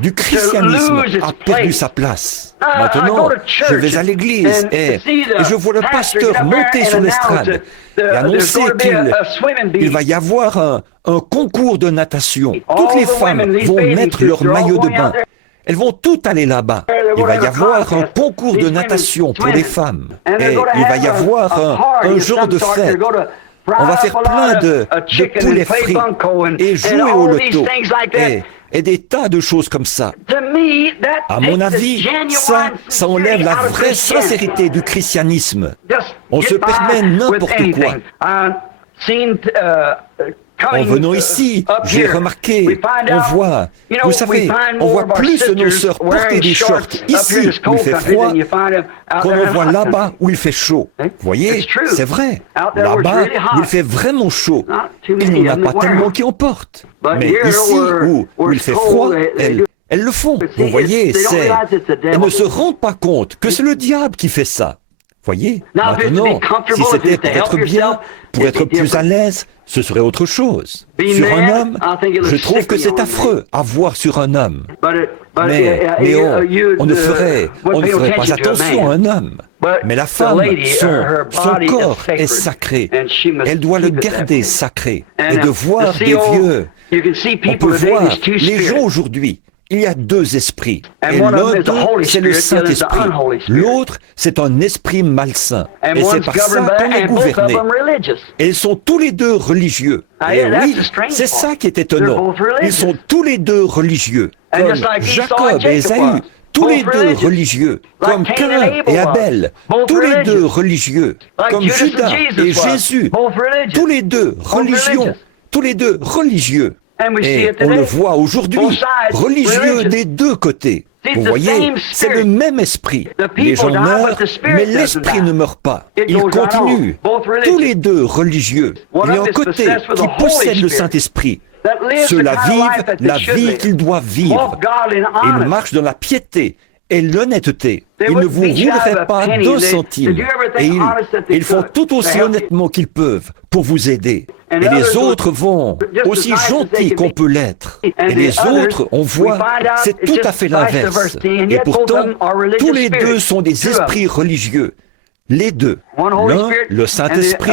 du christianisme a perdu sa place. Maintenant, je vais à l'église et je vois le pasteur monter sur l'estrade et annoncer qu'il va y avoir un concours de natation. Toutes les femmes vont mettre leur maillot de bain. Elles vont toutes aller là-bas. Il va y avoir un concours de natation pour les femmes. Et il va y avoir un genre de fête. On va faire plein de poulets frits et jouer au loto. Et des tas de choses comme ça. À mon avis, ça enlève la vraie sincérité du christianisme. On se permet n'importe quoi. En venant ici, j'ai remarqué, on voit, vous savez, on voit plus nos sœurs porter des shorts ici où il fait froid qu'on en voit là-bas où il fait chaud. Vous voyez, c'est vrai. Là-bas où il fait vraiment chaud, il n'y en a pas tellement qui en portent. Mais ici où il fait froid, elles le font. Vous voyez, elles ne se rendent pas compte que c'est le diable qui fait ça. Voyez, maintenant, si c'était pour être bien, pour être plus à l'aise, ce serait autre chose. Sur un homme, je trouve que c'est affreux à voir sur un homme. Mais on ne ferait pas attention à un homme. Mais la femme, son corps est sacré. Elle doit le garder sacré. Et de voir des vieux, on peut voir les gens aujourd'hui. Il y a deux esprits. Et l'un d'eux, c'est le Saint-Esprit. L'autre, c'est un esprit malsain. Et c'est par ça qu'on est gouverné. Et ils sont tous les deux religieux. Et oui, c'est ça qui est étonnant. Ils sont tous les deux religieux. Comme Jacob et Ésaü, tous les deux religieux. Comme Caïn et Abel, tous les deux religieux. Comme Judas et Jésus, tous les deux religions. Tous les deux religieux. Et on le voit aujourd'hui, religieux des deux côtés. Vous voyez, c'est le même esprit. Les gens meurent, mais l'esprit ne meurt pas. Il continue. Tous les deux religieux. Il y a un côté qui possède le Saint-Esprit. Ceux-là vivent la vie qu'ils doivent vivre. Ils marchent dans la piété et l'honnêteté. Ils ne vous rouleraient pas d'un centime. Et ils font tout aussi honnêtement qu'ils peuvent pour vous aider. Et les autres vont aussi gentils qu'on peut l'être. Et les autres, on voit, c'est tout à fait l'inverse. Et pourtant, tous les deux sont des esprits religieux. Les deux. L'un, le Saint-Esprit,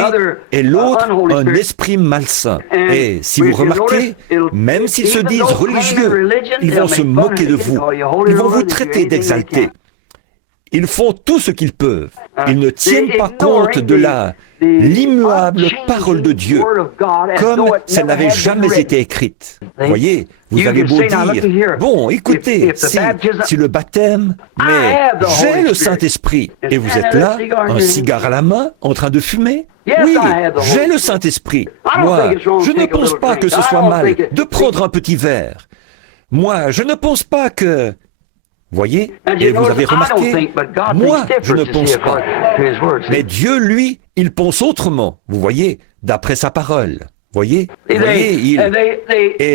et l'autre, un esprit malsain. Et si vous remarquez, même s'ils se disent religieux, ils vont se moquer de vous. Ils vont vous traiter d'exaltés. Ils font tout ce qu'ils peuvent. Ils ne tiennent pas compte de l'immuable parole de Dieu, comme ça n'avait jamais été écrite. Voyez, vous avez beau dire, bon, écoutez, si le baptême, mais j'ai le Saint-Esprit, et vous êtes là, un cigare à la main, en train de fumer. Oui, j'ai le Saint-Esprit. Moi, je ne pense pas que ce soit mal de prendre un petit verre. Moi, je ne pense pas que... Voyez, et vous avez remarqué, moi, je ne pense pas. Mais Dieu, lui, il pense autrement, vous voyez, d'après sa parole. Voyez, et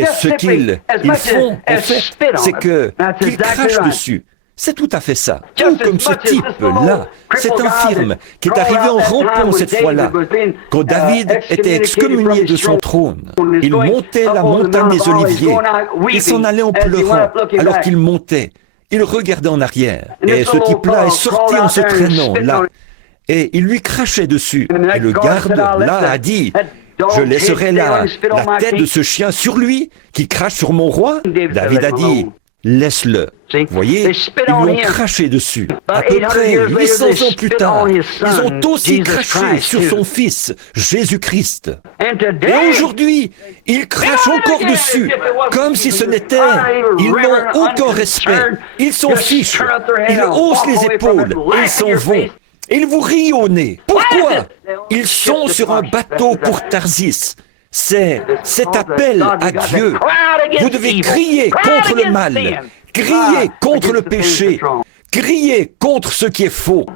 ce qu'ils font, en fait, c'est qu'ils crachent dessus. C'est tout à fait ça. Tout comme ce type-là, cet infirme qui est arrivé en rampant cette fois-là, quand David était excommunié de son trône. Il montait la montagne des Oliviers. Il s'en allait en pleurant alors qu'il montait. Il regardait en arrière, et ce type-là est sorti en se traînant, là, et il lui crachait dessus. Et le garde, là, a dit, je laisserai la tête de ce chien sur lui, qui crache sur mon roi. David a dit, laisse-le. Vous voyez, ils lui ont craché dessus. À peu près 800 ans plus tard, ils ont aussi craché sur son fils, Jésus-Christ. Et aujourd'hui, ils crachent encore dessus, comme si ce n'était... Ils n'ont aucun respect. Ils s'en fichent. Ils haussent les épaules et ils s'en vont. Et ils vous rient au nez. Pourquoi? Ils sont sur un bateau pour Tarsis. C'est cet appel à Dieu. Vous devez crier contre le mal, crier contre le péché, crier contre ce qui est faux.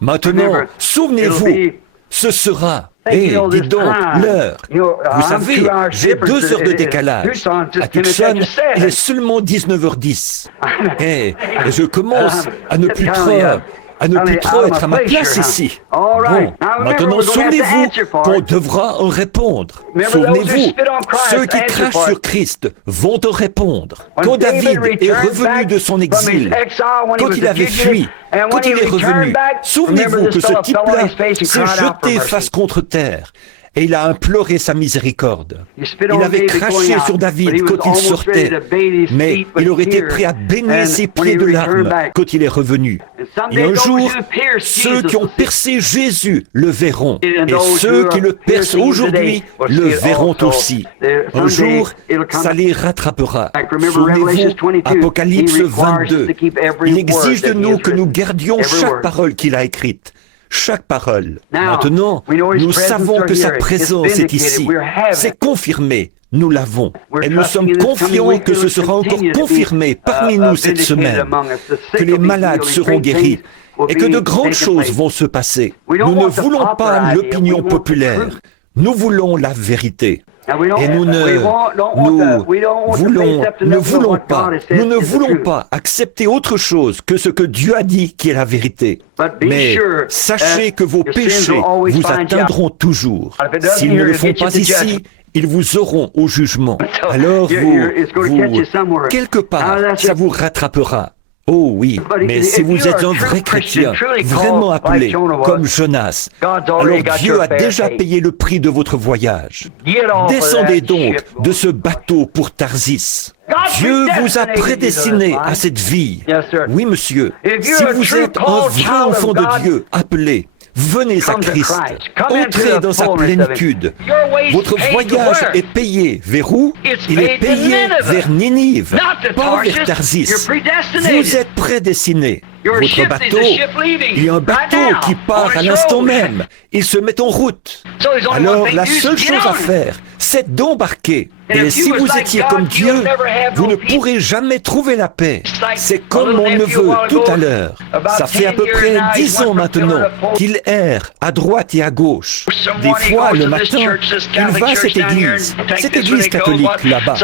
Maintenant, souvenez-vous, ce sera, dites donc, l'heure. Vous savez, j'ai 2 heures de décalage. À Tucson, il est seulement 19h10. Et je commence à ne plus à ne plus trop être à ma place ici. Bon, maintenant souvenez-vous qu'on devra en répondre. Souvenez-vous, ceux qui crachent sur Christ vont en répondre. Quand David est revenu de son exil, quand il avait fui, quand il est revenu, souvenez-vous que ce type-là s'est jeté face contre terre. Et il a imploré sa miséricorde. Il avait craché sur David quand il sortait, mais il aurait été prêt à baigner ses pieds de larmes quand il est revenu. Et un jour, ceux qui ont percé Jésus le verront, et ceux qui le percent aujourd'hui le verront aussi. Un jour, ça les rattrapera. Souvenez-vous, Apocalypse 22, il exige de nous que nous gardions chaque parole qu'il a écrite. Chaque parole. Maintenant, nous savons que sa présence est ici. C'est confirmé. Nous l'avons. Et nous sommes confiants que ce sera encore confirmé parmi nous cette semaine. Que les malades seront guéris et que de grandes choses vont se passer. Nous ne voulons pas l'opinion populaire. Nous voulons la vérité. Et nous ne voulons pas accepter autre chose que ce que Dieu a dit qui est la vérité. Mais sachez que vos péchés vous atteindront toujours. S'ils ne le font pas ici, ils vous auront au jugement. Alors quelque part, ça vous rattrapera. Oh oui, mais si vous êtes un vrai chrétien, vraiment appelé, comme Jonas, alors Dieu a déjà payé le prix de votre voyage. Descendez donc de ce bateau pour Tarsis. Dieu vous a prédestiné à cette vie. Oui, monsieur, si vous êtes un vrai enfant de Dieu appelé, venez à Christ, entrez dans sa plénitude. Votre voyage est payé vers où? Il est payé vers Ninive, pas vers Tarsis. Vous êtes prédestinés. Votre bateau, il y a un bateau qui part à l'instant même. Il se met en route. Alors, la seule chose à faire, c'est d'embarquer. Et si vous étiez comme Dieu, vous ne pourrez jamais trouver la paix. C'est comme mon neveu tout à l'heure. Ça fait à peu près 10 ans maintenant qu'il erre à droite et à gauche. Des fois, le matin, il va à cette église catholique là-bas.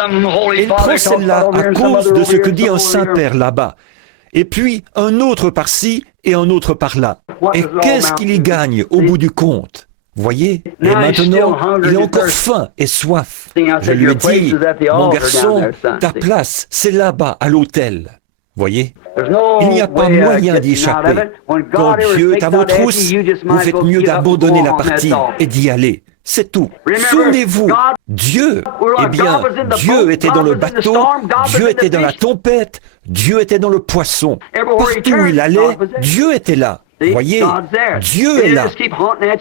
Il prend celle-là à cause de ce que dit un Saint-Père là-bas. Et puis, un autre par-ci et un autre par-là. Et qu'est-ce qu'il y gagne au bout du compte? Voyez? Et maintenant, il a encore faim et soif. Je lui ai dit, mon garçon, ta place, c'est là-bas, à l'autel. Voyez? Il n'y a pas moyen d'y échapper. Quand Dieu est à vos trousses, vous faites mieux d'abandonner la partie et d'y aller. C'est tout. Souvenez-vous, Dieu, eh bien, Dieu était dans le bateau, Dieu était dans la tempête, Dieu était dans le poisson. Partout où il allait, Dieu était là. Voyez, Dieu est là.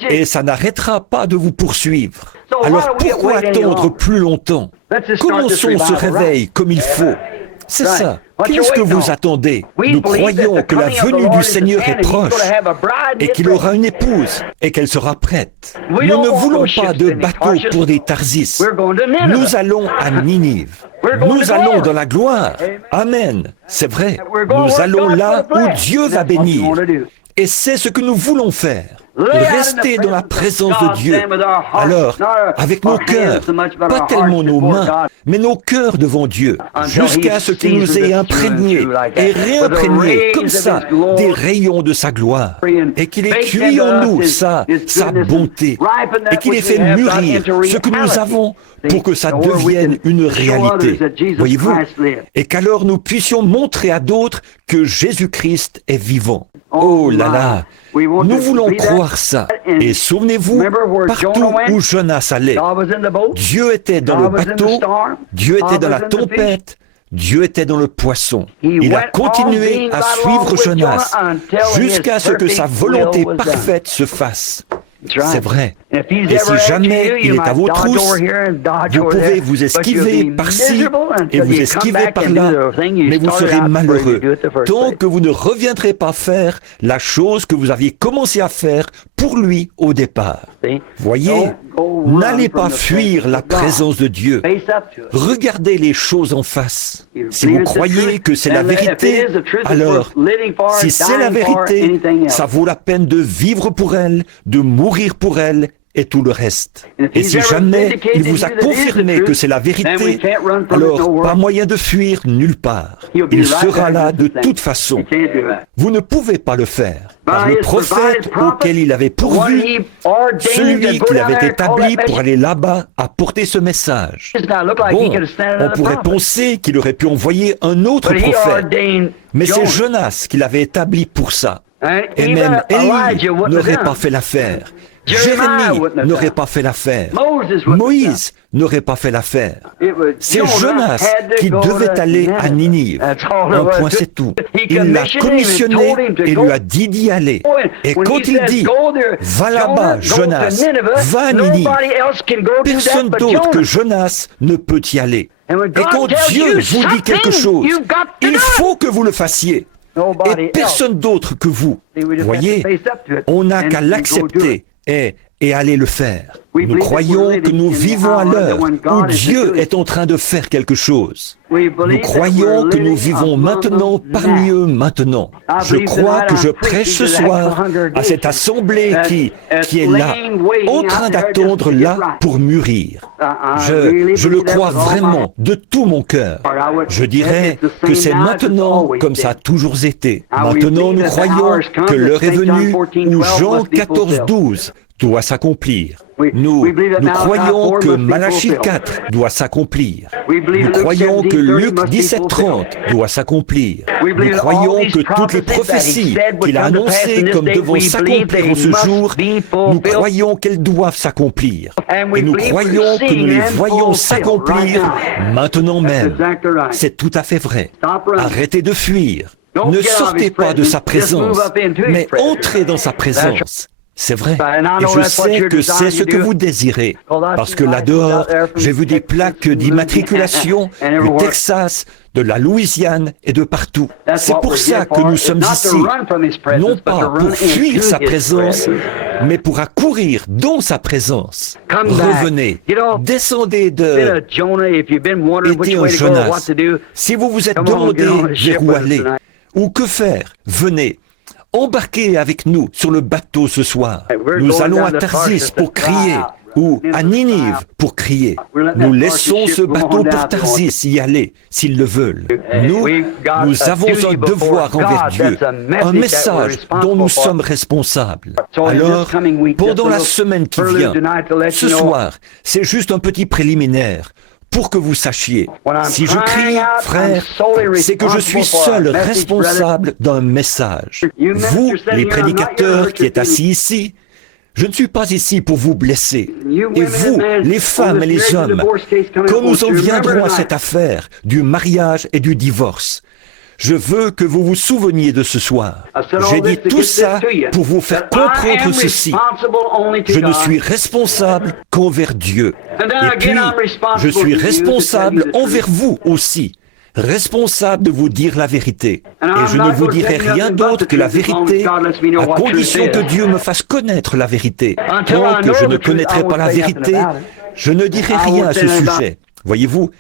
Et ça n'arrêtera pas de vous poursuivre. Alors pourquoi attendre plus longtemps? Commençons ce réveil comme il faut. C'est ça. Qu'est-ce que vous attendez? Nous croyons que la venue du Seigneur est proche et qu'il aura une épouse et qu'elle sera prête. Nous ne voulons pas de bateau pour des Tarsis. Nous allons à Ninive. Nous allons dans la gloire. Amen. C'est vrai. Nous allons là où Dieu va bénir. Et c'est ce que nous voulons faire. Rester dans la présence de Dieu. Alors, avec nos cœurs, pas tellement nos mains, mais nos cœurs devant Dieu, jusqu'à ce qu'il nous ait imprégnés et réimprégnés comme ça des rayons de sa gloire, et qu'il ait cuit en nous sa bonté, et qu'il ait fait mûrir ce que nous avons pour que ça devienne une réalité. Voyez-vous? Et qu'alors nous puissions montrer à d'autres que Jésus-Christ est vivant. Oh là là! Nous voulons croire ça. Et souvenez-vous, partout où Jonas allait, Dieu était dans le bateau, Dieu était dans la tempête, Dieu était dans le poisson. Il a continué à suivre Jonas jusqu'à ce que sa volonté parfaite se fasse. C'est vrai. Et si jamais il est à vos trousses, vous pouvez vous esquiver par-ci et vous esquiver par-là, mais vous serez malheureux tant que vous ne reviendrez pas faire la chose que vous aviez commencé à faire pour lui au départ. Voyez, n'allez pas fuir la présence de Dieu. Regardez les choses en face. Si vous croyez que c'est la vérité, alors, si c'est la vérité, ça vaut la peine de vivre pour elle, de mourir pour elle et tout le reste. Et si jamais il vous a confirmé que c'est la vérité, alors pas moyen de fuir nulle part. Il sera là de toute façon. Vous ne pouvez pas le faire. Par le prophète auquel il avait pourvu, celui qu'il avait établi pour aller là-bas apporter ce message. Bon, on pourrait penser qu'il aurait pu envoyer un autre prophète, mais c'est Jonas qui l'avait établi pour ça. Et même Élie n'aurait pas fait l'affaire. Jérémie n'aurait pas fait l'affaire. Moïse n'aurait pas fait l'affaire. C'est Jonas qui devait aller à Ninive. Un point, c'est tout. Il l'a commissionné et lui a dit d'y aller. Et quand il dit « Va là-bas, Jonas, va à Ninive », personne d'autre que Jonas ne peut y aller. Et quand Dieu vous dit quelque chose, il faut que vous le fassiez. Et personne d'autre que vous. Voyez, on n'a qu'à l'accepter et aller le faire. Nous croyons que nous vivons à l'heure où Dieu est en train de faire quelque chose. Nous croyons que nous vivons maintenant parmi eux maintenant. Je crois que je prêche ce soir à cette assemblée qui est là, en train d'attendre là pour mûrir. Je le crois vraiment de tout mon cœur. Je dirais que c'est maintenant comme ça a toujours été. Maintenant nous croyons que l'heure est venue où Jean 14:12 doit s'accomplir. Nous croyons que Malachie 4 doit s'accomplir. Nous croyons que Luc 17:30 doit s'accomplir. Nous croyons que toutes les prophéties qu'il a annoncées comme devant s'accomplir en ce jour, nous croyons qu'elles doivent s'accomplir. Et nous croyons que nous les voyons s'accomplir maintenant même. C'est tout à fait vrai. Arrêtez de fuir. Ne sortez pas de sa présence, mais entrez dans sa présence. C'est vrai, et je sais que c'est ce que vous désirez, parce que là-dehors, j'ai vu des plaques d'immatriculation du Texas, de la Louisiane et de partout. C'est pour ça que nous sommes ici, non pas pour fuir sa présence, mais pour accourir dans sa présence. Revenez, descendez de... Étiez un Jonas. Si vous vous êtes demandé vers où aller, ou que faire, venez. Embarquez avec nous sur le bateau ce soir. Nous allons à Tarsis pour crier, ou à Ninive pour crier. Nous laissons ce bateau pour Tarsis y aller, s'ils le veulent. Nous avons un devoir envers Dieu, un message dont nous sommes responsables. Alors, pendant la semaine qui vient, ce soir, c'est juste un petit préliminaire. Pour que vous sachiez, si je crie, frère, c'est que je suis seul responsable d'un message. Vous, les prédicateurs qui êtes assis ici, je ne suis pas ici pour vous blesser. Et vous, les femmes et les hommes, quand nous en viendrons à cette affaire du mariage et du divorce, je veux que vous vous souveniez de ce soir. J'ai dit tout ça pour vous faire comprendre ceci. Je ne suis responsable qu'envers Dieu. Et puis, je suis responsable envers vous aussi. Responsable de vous dire la vérité. Et je ne vous dirai rien d'autre que la vérité, à condition que Dieu me fasse connaître la vérité. Tant que je ne connaîtrai pas la vérité, je ne dirai rien à ce sujet. Voyez-vous,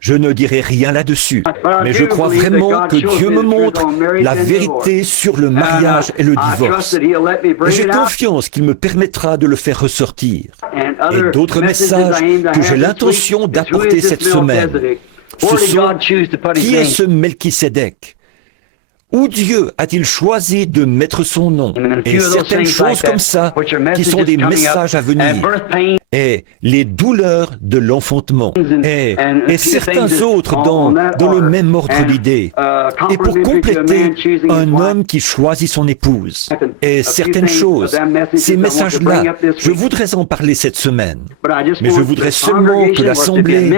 je ne dirai rien là-dessus, mais je crois vraiment que Dieu me montre la vérité sur le mariage et le divorce. Et j'ai confiance qu'il me permettra de le faire ressortir. Et d'autres messages que j'ai l'intention d'apporter cette semaine. Ce sont, qui est ce Melchisédek? Où Dieu a-t-il choisi de mettre son nom? Et certaines choses comme ça, qui sont des messages à venir. Et les douleurs de l'enfantement. Et certains autres dans le même ordre d'idées. Et pour compléter, un homme qui choisit son épouse. Et certaines choses, ces messages-là, je voudrais en parler cette semaine. Mais je voudrais seulement que l'Assemblée...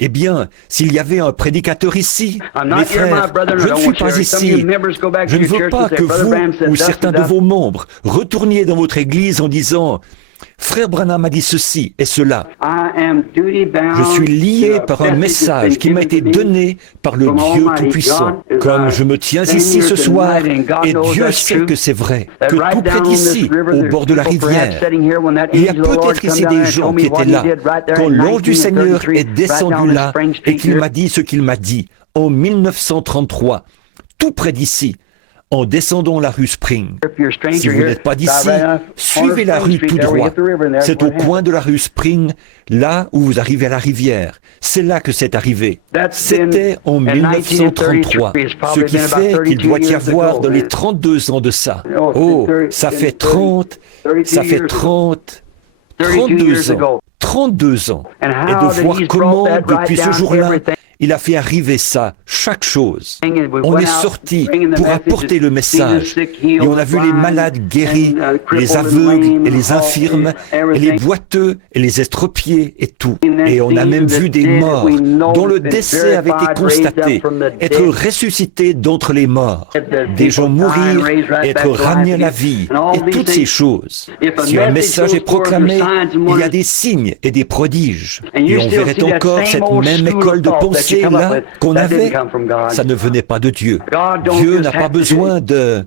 Eh bien, s'il y avait un prédicateur ici, mes frères, je ne suis pas ici. Je ne veux pas que vous ou certains de vos membres retourniez dans votre église en disant « Frère Branham a dit ceci et cela ». Je suis lié par un message qui m'a été donné par le Dieu Tout-Puissant. Comme je me tiens ici ce soir, et Dieu sait que c'est vrai, que tout près d'ici, au bord de la rivière, il y a peut-être ici des gens qui étaient là, quand l'ange du Seigneur est descendu là et qu'il m'a dit ce qu'il m'a dit en 1933. Tout près d'ici, en descendant la rue Spring. Si vous n'êtes pas d'ici, suivez la rue tout droit. C'est au coin de la rue Spring, là où vous arrivez à la rivière. C'est là que c'est arrivé. C'était en 1933, ce qui fait qu'il doit y avoir dans les 32 ans de ça. Oh, ça fait 32 ans. 32 ans. Et de voir comment, depuis ce jour-là, il a fait arriver ça, chaque chose. On est sorti pour apporter le message. Et on a vu les malades guéris, les aveugles et les infirmes, et les boiteux et les estropiés et tout. Et on a même vu des morts dont le décès avait été constaté, être ressuscités d'entre les morts. Des gens mourir, être ramenés à la vie, et toutes ces choses. Si un message est proclamé, il y a des signes et des prodiges. Et on verrait encore cette même école de pensée là qu'on avait, ça ne venait pas de Dieu. Dieu n'a pas besoin de...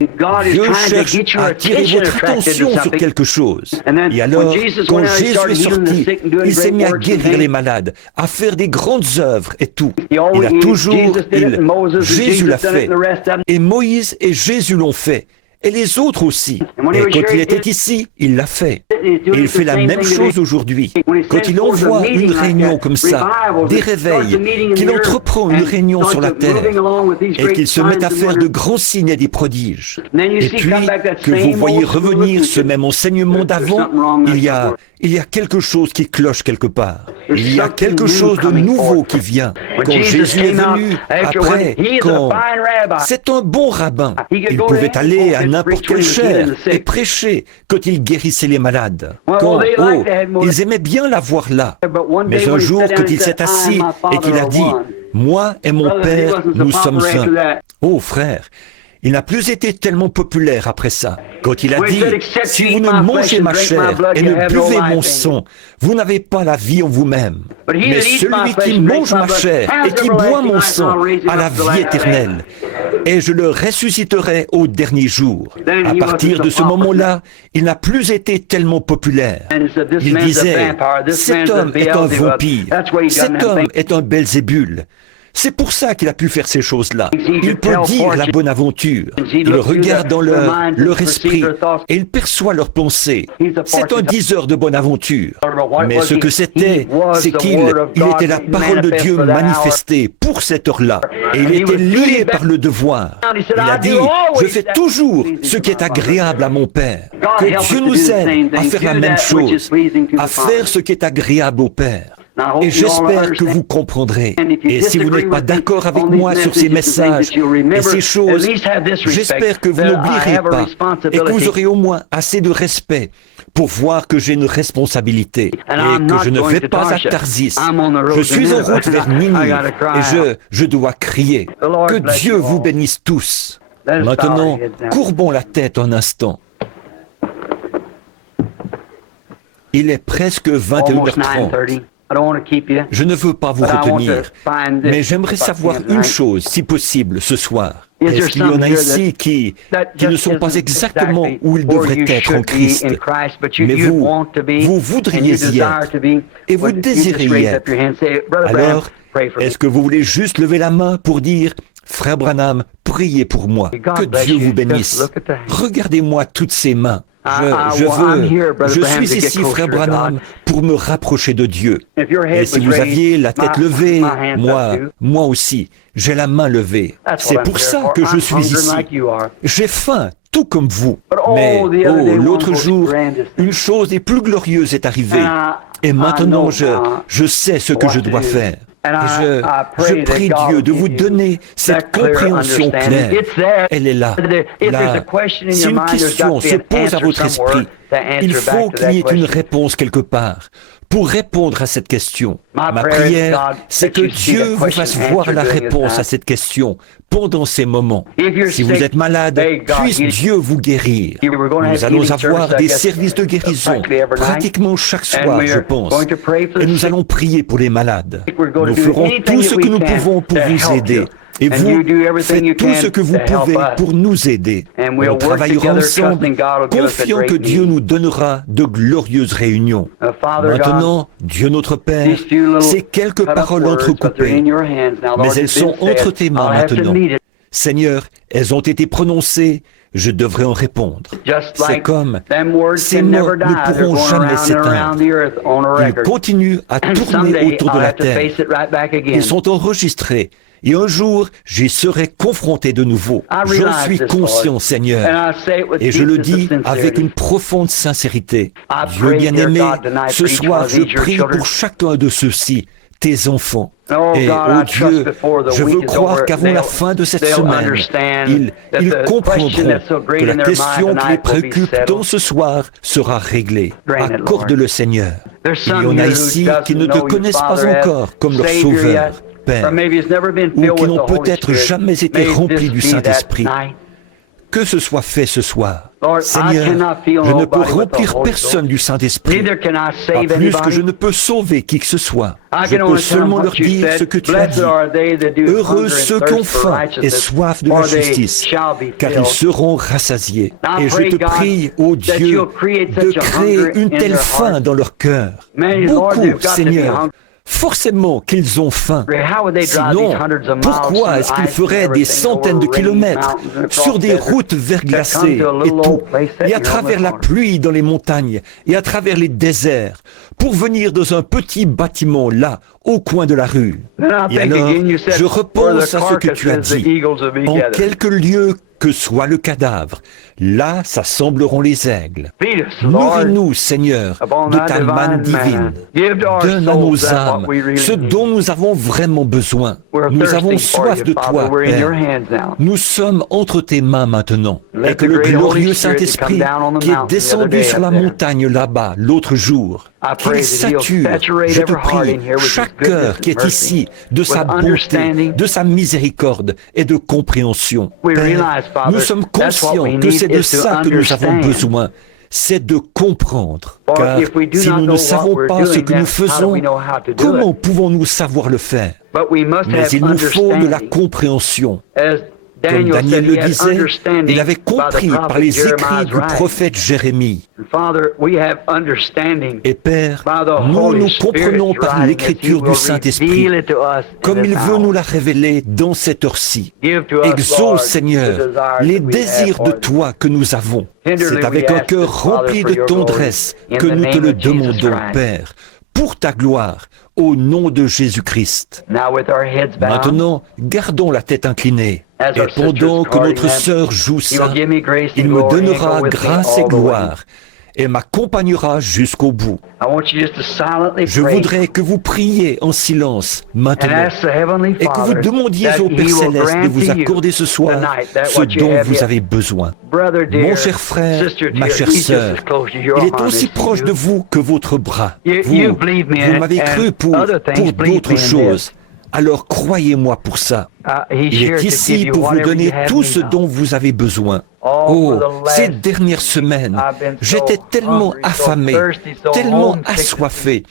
Dieu cherche à attirer votre attention sur quelque chose. Et alors, quand Jésus est sorti, il s'est mis à guérir les malades, à faire des grandes œuvres et tout. Il a toujours... Jésus l'a fait. Et Moïse et Jésus l'ont fait. Et les autres aussi. Et quand il était ici, il l'a fait. Et il fait la même chose aujourd'hui. Quand il envoie une réunion comme ça, des réveils, qu'il entreprend une réunion sur la terre, et qu'il se met à faire de grands signes et des prodiges, et puis que vous voyez revenir ce même enseignement d'avant, il y a quelque chose qui cloche quelque part. Il y a quelque chose de nouveau qui vient. Quand Jésus est venu, après, quand... C'est un bon rabbin. Il pouvait aller à n'importe quelle chaire et prêcher quand il guérissait les malades. Quand, ils aimaient bien la voir là. Mais un jour, quand il s'est assis et qu'il a dit « Moi et mon Père, nous sommes un ». Oh frère, il n'a plus été tellement populaire après ça. Quand il a dit « Si vous ne mangez ma chair et ne buvez mon sang, vous n'avez pas la vie en vous-même. Mais celui qui mange ma chair et qui boit mon sang a la vie éternelle. Et je le ressusciterai au dernier jour. » À partir de ce moment-là, il n'a plus été tellement populaire. Il disait « Cet homme est un vampire. Cet homme est un Belzébul. » C'est pour ça qu'il a pu faire ces choses-là. Il peut dire la bonne aventure. Il regarde dans leur esprit et il perçoit leurs pensées. C'est un diseur de bonne aventure. Mais ce que c'était, c'est qu'il était la parole de Dieu manifestée pour cette heure-là. Et il était lié par le devoir. Il a dit, je fais toujours ce qui est agréable à mon Père. Que Dieu nous aide à faire la même chose, à faire ce qui est agréable au Père. Et j'espère que vous comprendrez. Et si vous n'êtes pas d'accord avec moi sur ces messages et ces choses, j'espère que vous n'oublierez pas et que vous aurez au moins assez de respect pour voir que j'ai une responsabilité et que je ne vais pas à Tarsis. Je suis en route vers Ninive et je dois crier. Que Dieu vous bénisse tous. Maintenant, courbons la tête un instant. Il est presque 21h30. Je ne veux pas vous retenir, mais j'aimerais savoir une chose, si possible, ce soir. Est-ce qu'il y en a ici qui ne sont pas exactement où ils devraient être en Christ, mais vous voudriez y être, et vous désirez y être. Alors, est-ce que vous voulez juste lever la main pour dire « Frère Branham, priez pour moi, que Dieu vous bénisse. Regardez-moi toutes ces mains. Je suis ici, frère Branham, pour me rapprocher de Dieu. Et si vous aviez la tête levée, moi aussi, j'ai la main levée. C'est pour ça que je suis ici. J'ai faim, tout comme vous. Mais, l'autre jour, une chose des plus glorieuses est arrivée. Et maintenant, je sais ce que je dois faire. Et je prie Dieu de vous donner cette compréhension claire. Elle est là. Si une question se pose à votre esprit, il faut qu'il y ait une réponse quelque part. Pour répondre à cette question, ma prière, c'est que Dieu vous fasse voir la réponse à cette question pendant ces moments. Si vous êtes malade, puisse Dieu vous guérir. Nous allons avoir des services de guérison pratiquement chaque soir, je pense. Et nous allons prier pour les malades. Nous ferons tout ce que nous pouvons pour vous aider. Et vous faites tout ce que vous pouvez pour nous aider. On travaillera ensemble, confiant que Dieu nous donnera de glorieuses réunions. Maintenant, Dieu notre Père, ces quelques paroles entrecoupées, mais elles sont entre tes mains maintenant. Seigneur, elles ont été prononcées, je devrais en répondre. C'est comme ces mots ne pourront jamais s'éteindre. Ils continuent à tourner autour de la terre. Ils sont enregistrés. Et un jour, j'y serai confronté de nouveau. J'en suis conscient, Seigneur. Et je le dis avec une profonde sincérité. Dieu bien-aimé, ce soir, je prie pour chacun de ceux-ci, tes enfants. Et, oh Dieu, je veux croire qu'avant la fin de cette semaine, ils comprendront que la question qui les préoccupe dans ce soir sera réglée. Accorde-le, Seigneur. Il y en a ici qui ne te connaissent pas encore comme leur Sauveur, Père, ou qui n'ont peut-être jamais été remplis du Saint-Esprit. Que ce soit fait ce soir. Seigneur, je ne peux remplir personne du Saint-Esprit, pas plus que je ne peux sauver qui que ce soit. Je peux seulement leur dire ce que tu as dit. Heureux ceux qui ont faim et soif de la justice, car ils seront rassasiés. Et je te prie, ô Dieu, de créer une telle faim dans leur cœur. Beaucoup, Seigneur. Forcément qu'ils ont faim. Sinon, pourquoi est-ce qu'ils feraient des centaines de kilomètres sur des routes verglacées et tout, et à travers la pluie dans les montagnes, et à travers les déserts, pour venir dans un petit bâtiment là, au coin de la rue? Et alors, je repense à ce que tu as dit. En quelque lieu que soit le cadavre, là s'assembleront les aigles. Nourris-nous, Seigneur, de ta manne divine. Donne à nos âmes ce dont nous avons vraiment besoin. Nous avons soif de toi, Père. Nous sommes entre tes mains maintenant. Et que le glorieux Saint-Esprit qui est descendu sur la montagne là-bas l'autre jour, qu'il sature, je te prie, chaque cœur qui est ici de sa bonté, de sa miséricorde et de compréhension. Père, nous sommes conscients que c'est de ça que nous avons besoin, c'est de comprendre. Car si nous ne savons pas ce que nous faisons, comment pouvons-nous savoir le faire? Mais il nous faut de la compréhension. Comme Daniel le disait, il avait compris par les écrits du prophète Jérémie. Et Père, nous comprenons par l'écriture du Saint-Esprit, comme il veut nous la révéler dans cette heure-ci. Exauce, Seigneur, les désirs de toi que nous avons. C'est avec un cœur rempli de tendresse que nous te le demandons, Père, pour ta gloire, au nom de Jésus-Christ. Maintenant, gardons la tête inclinée. Et pendant que notre sœur joue ça, il me donnera grâce et gloire et m'accompagnera jusqu'au bout. Je voudrais que vous priez en silence maintenant et que vous demandiez au Père Céleste de vous accorder ce soir ce dont vous avez besoin. Mon cher frère, ma chère sœur, il est aussi proche de vous que votre bras. Vous m'avez cru pour d'autres choses. Alors croyez-moi pour ça. Il est ici pour vous donner tout ce dont vous avez besoin. Oh, ces dernières semaines, j'étais tellement affamé, tellement assoiffé.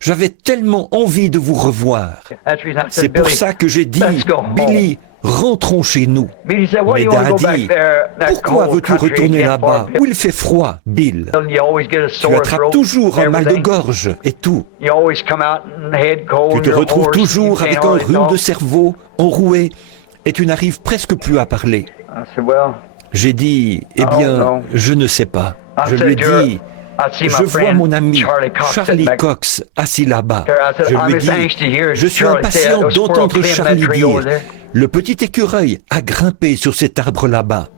J'avais tellement envie de vous revoir. C'est pour ça que j'ai dit, Billy, rentrons chez nous. Mais Dad a dit, pourquoi veux-tu retourner là-bas où il fait froid, Bill? Tu attrapes toujours un mal de gorge et tout. Tu te retrouves toujours avec un rhume de cerveau enroué et tu n'arrives presque plus à parler. J'ai dit, eh bien, je ne sais pas. Je lui ai dit, je vois mon ami Charlie Cox assis là-bas. Je lui ai dit, je suis impatient d'entendre Charlie dire, le petit écureuil a grimpé sur cet arbre là-bas.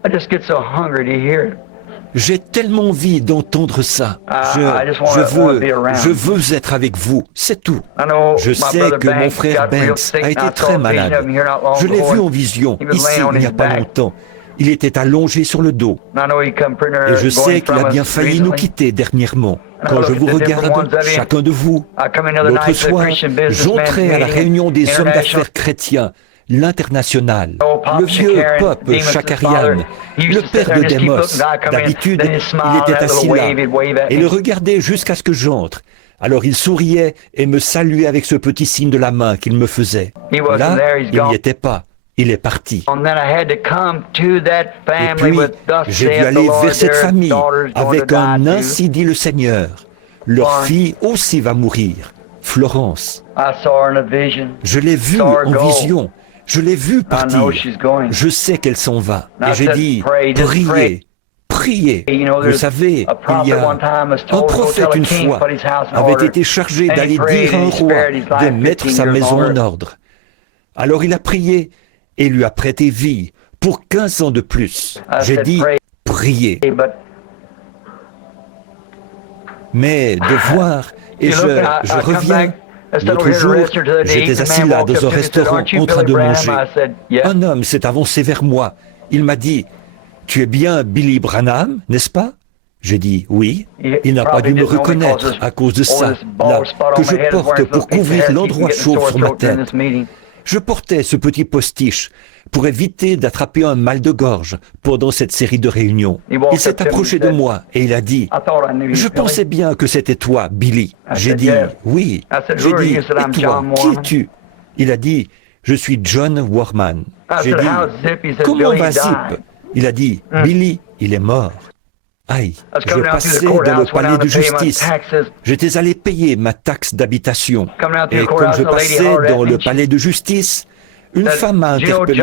J'ai tellement envie d'entendre ça. Je veux être avec vous, c'est tout. Je sais que mon frère Banks a été très malade. Je l'ai vu en vision, ici, il n'y a pas longtemps. Il était allongé sur le dos. Et je sais qu'il a bien failli nous quitter dernièrement. Quand je vous regarde, chacun de vous, l'autre soir, j'entrais à la réunion des hommes d'affaires chrétiens, l'International, le vieux Pop Chakarian, le père de Demos. D'habitude, il était assis là et le regardait jusqu'à ce que j'entre. Alors il souriait et me saluait avec ce petit signe de la main qu'il me faisait. Là, il n'y était pas. Il est parti. Et puis, j'ai dû aller vers cette famille avec un « Ainsi dit le Seigneur ». Leur fille aussi va mourir, Florence. Je l'ai vue en vision. Je l'ai vue partir. Je sais qu'elle s'en va. Et j'ai dit, priez, priez. Vous savez, il y a un prophète une fois avait été chargé d'aller dire à un roi de mettre sa maison en ordre. Alors il a prié et lui a prêté vie pour 15 ans de plus. J'ai dit, priez. Mais de voir, et je reviens, l'autre jour, j'étais assis là dans un restaurant en train de manger. Un homme s'est avancé vers moi. Il m'a dit, « Tu es bien Billy Branham, n'est-ce pas ?» J'ai dit, « Oui. » Il n'a pas dû me reconnaître à cause de ça, là, que je porte pour couvrir l'endroit chauve sur ma tête. Je portais ce petit postiche pour éviter d'attraper un mal de gorge pendant cette série de réunions. Il s'est approché de moi et il a dit, « Je pensais bien que c'était toi, Billy. » J'ai dit, « Oui. » J'ai dit, « Et toi, qui es-tu » Il a dit, « Je suis John Warman. » J'ai dit, « Comment va Zip ?» Il a dit, « Billy, il est mort. » Aïe, je passais dans le palais de justice. J'étais allé payer ma taxe d'habitation. Et comme je passais dans le palais de justice, une femme m'a interpellé.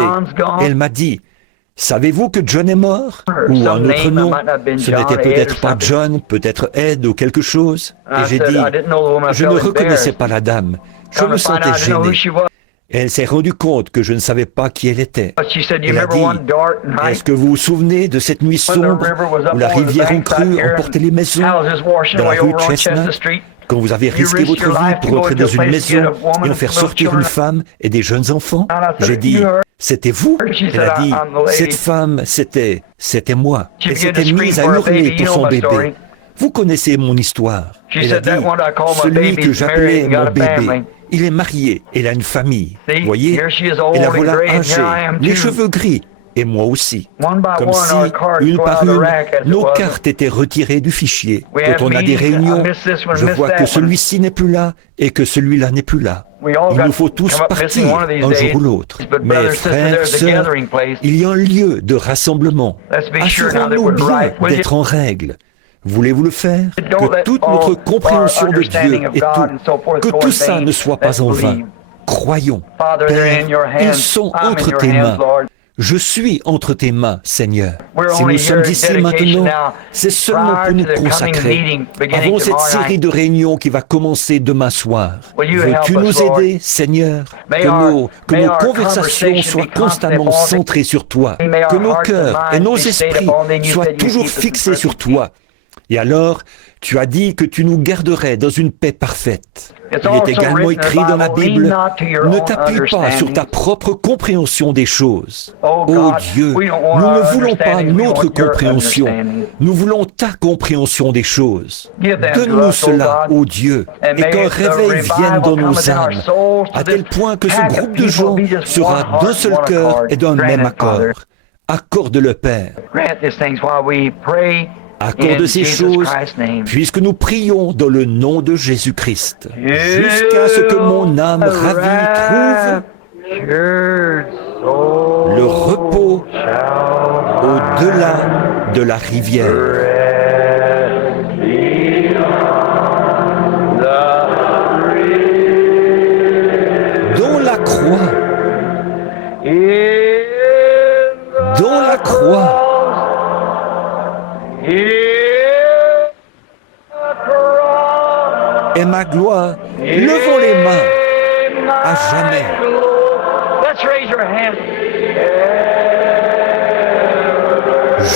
Elle m'a dit, « Savez-vous que John est mort ?» Ou un autre nom. Ce n'était peut-être pas John, peut-être Ed ou quelque chose. Et j'ai dit, je ne reconnaissais pas la dame. Je me sentais gêné. Elle s'est rendue compte que je ne savais pas qui elle était. Elle a dit, « Est-ce que vous vous souvenez de cette nuit sombre où la rivière en crue emportait les maisons dans la rue Chestnut, quand vous avez risqué votre vie pour entrer dans une maison et en faire sortir une femme et des jeunes enfants ?» J'ai dit, « C'était vous ?» Elle a dit, « Cette femme, c'était moi. Elle s'était mise à hurler pour son bébé. Vous connaissez mon histoire. » Elle a dit, « Celui que j'appelais mon bébé. Il est marié, elle a une famille. Voyez, et la voilà âgée, les cheveux gris, et moi aussi. Comme si, une par une, nos cartes étaient retirées du fichier. Quand on a des réunions, je vois que celui-ci n'est plus là et que celui-là n'est plus là. Il nous faut tous partir un jour ou l'autre. Mais frères, sœurs, il y a un lieu de rassemblement. Assurons-nous bien d'être en règle. Voulez-vous le faire? Que toute notre compréhension de Dieu et tout, que tout ça ne soit pas en vain. Croyons. Père, ils sont entre tes mains. Je suis entre tes mains, Seigneur. Si nous sommes ici maintenant, c'est seulement pour nous consacrer avant cette série de réunions qui va commencer demain soir. Veux-tu nous aider, Seigneur? Que nos conversations soient constamment centrées sur toi. Que nos cœurs et nos esprits soient toujours fixés sur toi. Et alors, tu as dit que tu nous garderais dans une paix parfaite. Il est également écrit dans la Bible, ne t'appuie pas sur ta propre compréhension des choses. Oh Dieu, nous ne voulons pas notre compréhension, nous voulons ta compréhension des choses. Donne-nous cela, ô Dieu, et qu'un réveil vienne dans nos âmes, à tel point que ce groupe de gens sera d'un seul cœur et d'un même accord. Accorde-le, Père. Accorde ces choses, puisque nous prions dans le nom de Jésus-Christ, jusqu'à ce que mon âme ravie trouve le repos au-delà de la rivière. Dont la croix, et ma gloire, levons les mains à jamais.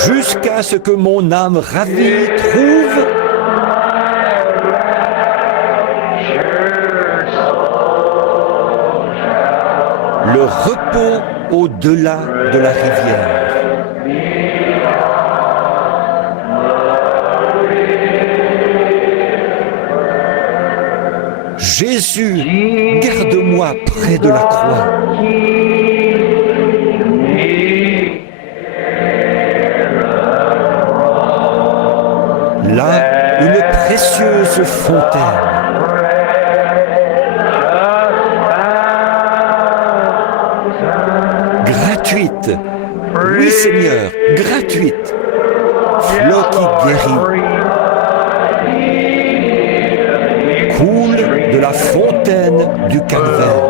Jusqu'à ce que mon âme ravie trouve le repos au-delà de la rivière. Jésus, garde-moi près de la croix. Là, une précieuse fontaine. Gratuite. Oui, Seigneur, gratuite. Flot qui guérit. Coule de la fontaine du Calvaire.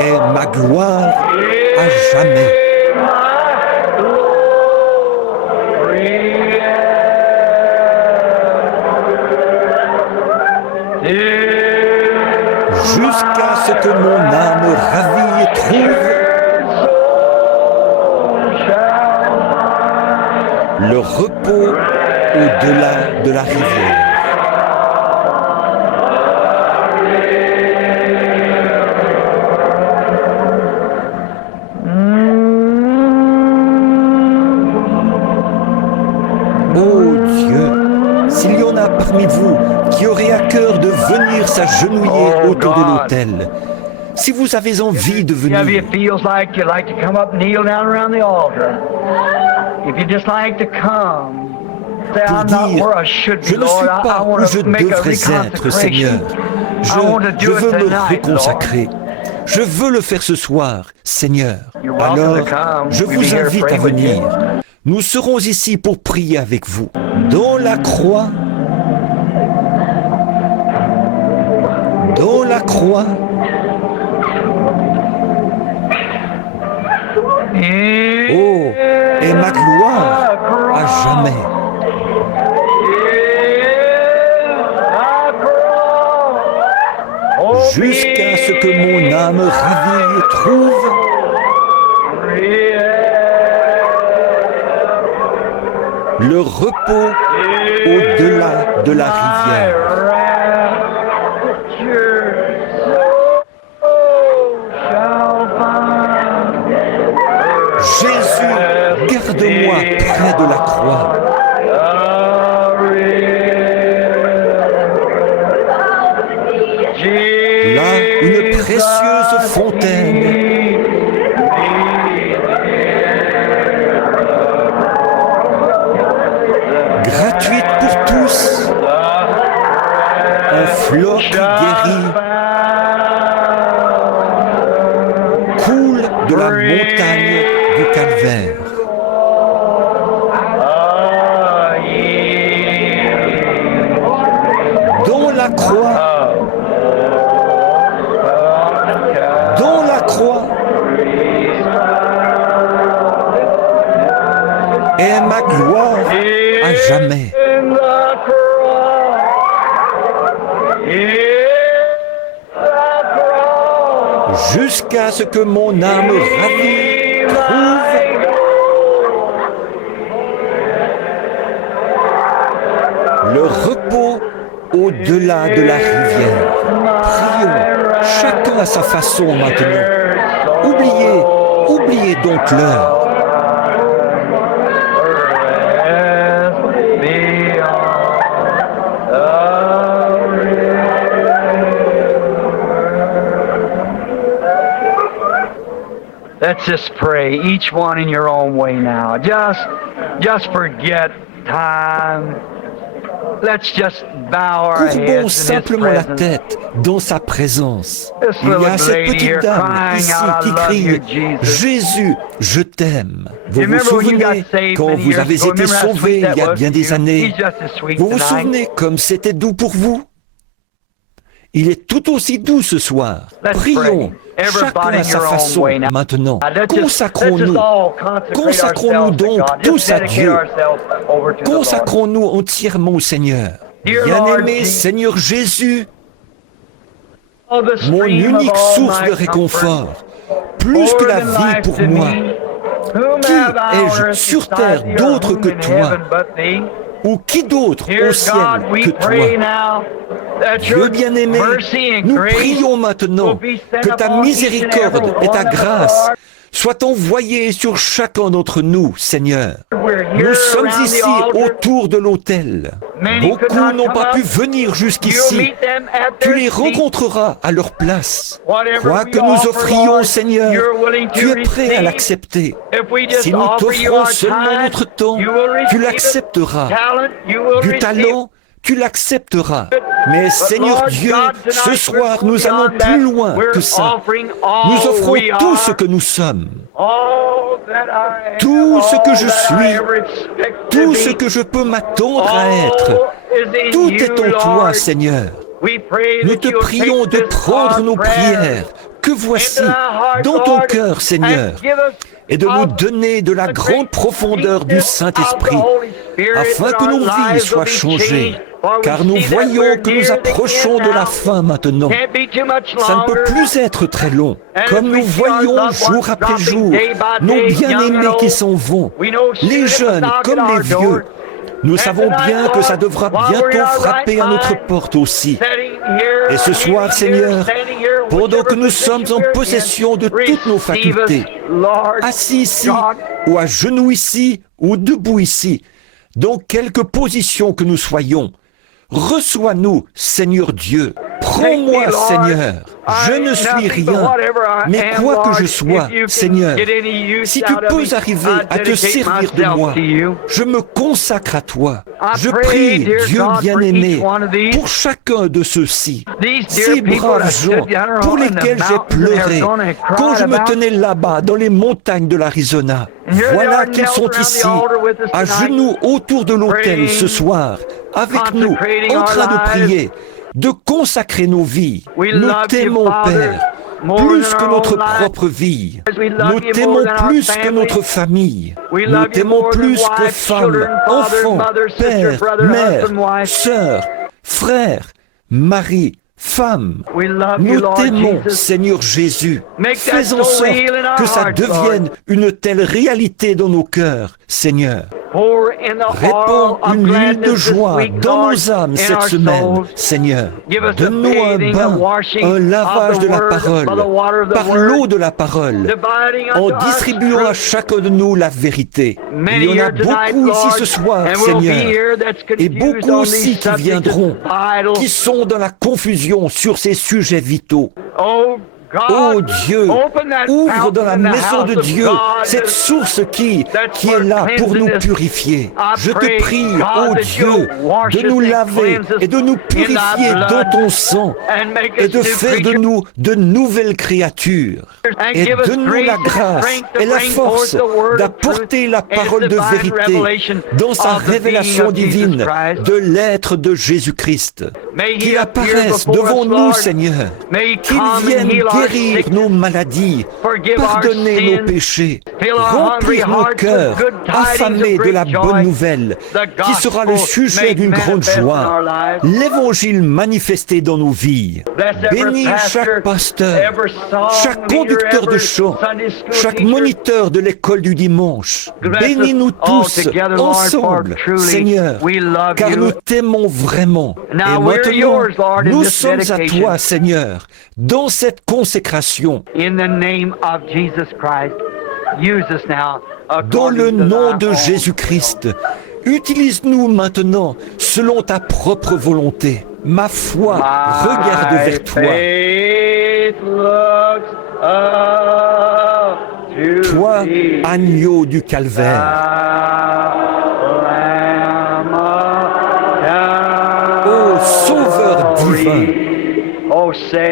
est ma gloire à jamais. Jusqu'à ce que mon âme ravie et trouve le repos au-delà de la rivière. Oh Dieu, s'il y en a parmi vous qui auraient à cœur de venir s'agenouiller autour de l'autel, si vous avez envie de venir, pour dire, je ne suis pas où je devrais être, Seigneur. Je veux me reconsacrer. Je veux le faire ce soir, Seigneur. Alors, je vous invite à venir. Nous serons ici pour prier avec vous. Dans la croix, oh, et ma gloire à jamais. Jusqu'à ce que mon âme ravie trouve le repos au-delà de la rivière. Jésus, garde-moi près de la croix. Là, une précieuse fontaine gratuite pour tous, un flot qui guérit, coule de la montagne du Calvaire. Dans la croix, est ma gloire à jamais. Jusqu'à ce que mon âme ravie trouve le repos au-delà de la rivière. Prions, chacun à sa façon maintenant. Oubliez donc l'heure. Let's just pray, each one in your own way now. Just forget time. Let's just bow our heads Courbons in His simplement la presence. tête dans sa présence. This Il y little a cette lady petite here dame crying ici out, qui "I love crie you, Jesus." « Jésus, je t'aime ». Vous vous Remember when you got souvenez saved quand many vous years avez ago? été Remember how sauvé sweet il that y a was bien for des you? années. He's just as sweet Vous vous tonight. souvenez comme c'était doux pour vous? Il est tout aussi doux ce soir. Let's Prions, pray. chacun Everybody à in sa your own façon way now. maintenant. Let's just Consacrons-nous. all consecrate Consacrons-nous ourselves to donc God. Just tous à dedicate Dieu. ourselves over to the Lord. Consacrons-nous entièrement au Seigneur. Dear Lord Bien-aimé Jesus, Seigneur Jésus, oh, the mon stream of unique all source my de comfort, réconfort, plus que more la than vie life pour to moi. me. Whom Qui have I on ai-je earth sur beside terre thee, or d'autre whom que in toi? heaven but thee? Ou qui d'autre Dear au ciel God, we que pray toi? now that Dieu your bien-aimé, mercy and nous grace prions will maintenant be sent que ta upon each and every miséricorde et ta one of us, grâce Lord. soient envoyées sur chacun d'entre nous, Seigneur. We're here Nous sommes around the ici altar. autour de l'autel. Many could Beaucoup not n'ont come pas up. pu venir You'll jusqu'ici. meet them at Tu their les seat. rencontreras à leur place. Whatever Quoi we que nous offer, offrions, Lord, Seigneur, you're willing to tu es prêt à receive. l'accepter. If we just Si nous offer you t'offrons our seulement time, notre temps, you will tu receive l'accepteras. it. Talent, you will Du receive talent, tu l'accepteras. Mais But Seigneur Lord Dieu, God, ce tonight soir, we're nous allons beyond that. plus loin We're que ça. offering all Nous offrons we tout are, ce que nous sommes, all that I am, tout ce que all je that I suis, ever expect to tout be. ce que je peux m'attendre à All être. is in Tout you, est en toi, Lord. Seigneur. We pray Nous that te you'll prions take de this prendre our nos prayer prières, que voici dans ton cœur, Seigneur, et de nous donner de la grande profondeur du Saint-Esprit, afin que nos vies soient changées, car nous voyons que nous approchons de la fin maintenant. Ça ne peut plus être très long. Comme nous voyons jour après jour nos bien-aimés qui s'en vont, les jeunes comme les vieux, nous savons bien que ça devra bientôt frapper à notre porte aussi. Et ce soir, Seigneur, pendant que nous sommes en possession de toutes nos facultés, assis ici, ou à genoux ici, ou debout ici, dans quelque position que nous soyons, reçois-nous, Seigneur Dieu. Prends-moi, Seigneur. Je ne suis rien, mais quoi que je sois, Seigneur, si tu peux arriver à te servir de moi, je me consacre à toi. Je prie, Dieu bien-aimé, pour chacun de ceux-ci, ces braves gens pour lesquels j'ai pleuré quand je me tenais là-bas dans les montagnes de l'Arizona. Voilà qu'ils sont ici, à genoux autour de l'autel ce soir, avec nous, en train de prier, de consacrer nos vies. Nous t'aimons, Père, plus que notre propre vie. Nous t'aimons plus que notre famille. Nous t'aimons plus que femmes, enfants, pères, mères, sœurs, frères, maris, femmes. Nous t'aimons, Seigneur Jésus. Fais en sorte que ça devienne une telle réalité dans nos cœurs, Seigneur. Répands une huile de joie dans nos âmes cette semaine, Seigneur. Donne-nous un bain, un lavage de la parole, par l'eau de la parole, en distribuant à chacun de nous la vérité. Il y en a beaucoup ici ce soir, Seigneur, et beaucoup aussi qui viendront, qui sont dans la confusion sur ces sujets vitaux. Oh Dieu, ouvre dans la maison de Dieu cette source qui est là pour nous purifier. Je te prie, oh Dieu, de nous laver et de nous purifier dans ton sang et de faire de nous de nouvelles créatures. Et donne-nous la grâce et la force d'apporter la parole de vérité dans sa révélation divine de l'être de Jésus-Christ. Qu'il apparaisse devant nous, Seigneur, qu'il vienne guérir nos maladies, pardonner nos péchés, remplir nos cœurs, affamés de la bonne nouvelle, qui sera le sujet d'une grande joie, l'évangile manifesté dans nos vies. Bénis chaque pasteur, chaque conducteur de chant, chaque moniteur de l'école du dimanche. Bénis-nous tous ensemble, Seigneur, car nous t'aimons vraiment. Et maintenant, nous sommes à toi, Seigneur, dans cette consécration. Dans le nom de Jésus-Christ, utilise-nous maintenant selon ta propre volonté. Ma foi regarde vers toi. Toi, agneau du calvaire. Ô Sauveur divin. Oh, Savior,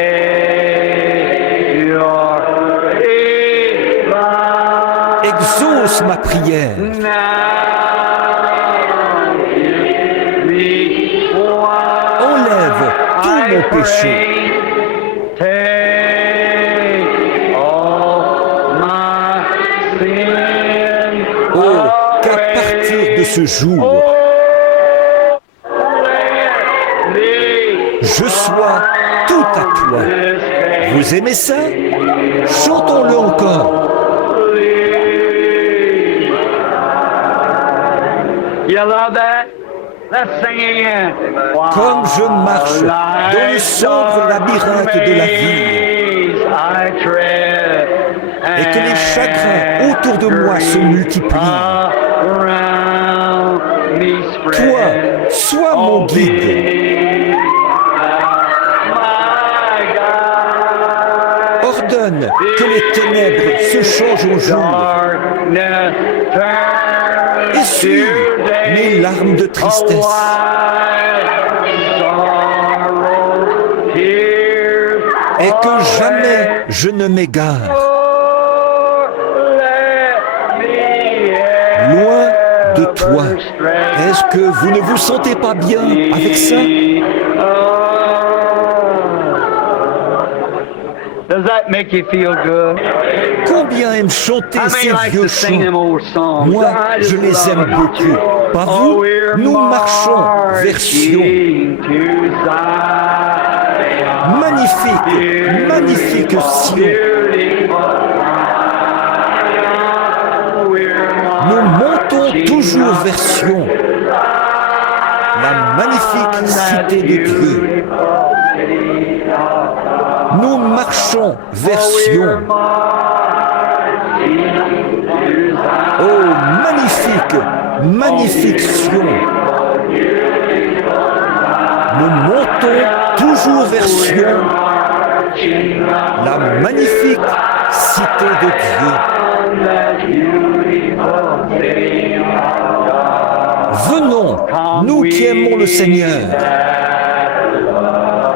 exauce ma prière. Enlève tout mon péché. Oh, qu'à partir de ce jour, je sois tout à toi. Vous aimez ça? Chantons-le encore. Comme je marche dans le sombre labyrinthe de la vie, et que les chagrins autour de moi se multiplient, toi, sois mon guide. Ordonne que les ténèbres se changent au jour. Essuie mes larmes de tristesse. Et que jamais je ne m'égare. Loin de toi. Est-ce que vous ne vous sentez pas bien avec ça? make you feel good? Combien aiment chanter ces likes vieux to sing them chants? old songs? Moi, I just je les love aime it. beaucoup. Pas Oh, vous? we're Nous marchons vers Sion. marching to Zion. Magnifique, magnifique Sion. Nous montons toujours vers Sion, la magnifique cité de Dieu. Nous marchons vers Sion. Oh, magnifique, magnifique Sion. Nous montons toujours vers Sion, la magnifique cité de Dieu. Venons, nous qui aimons le Seigneur.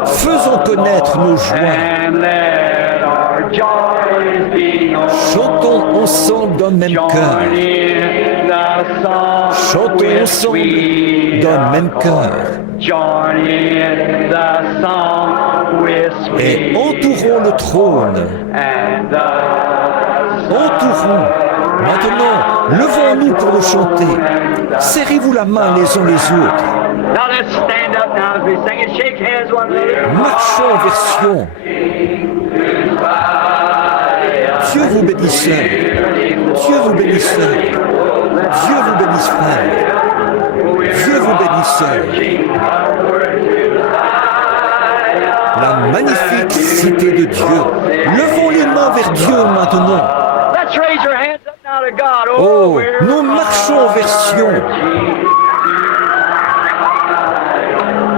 Faisons connaître nos joies. Chantons ensemble d'un même cœur. Chantons ensemble d'un même cœur. Et entourons le trône. Entourons. Maintenant, levons-nous pour le chanter. Serrez-vous la main les uns les autres. Marchons vers Sion. Dieu vous bénisse. Dieu vous bénisse. Dieu vous bénisse, frère. Dieu vous bénisse. La magnifique cité de Dieu. Levons les mains vers Dieu maintenant. Oh, nous marchons vers Sion.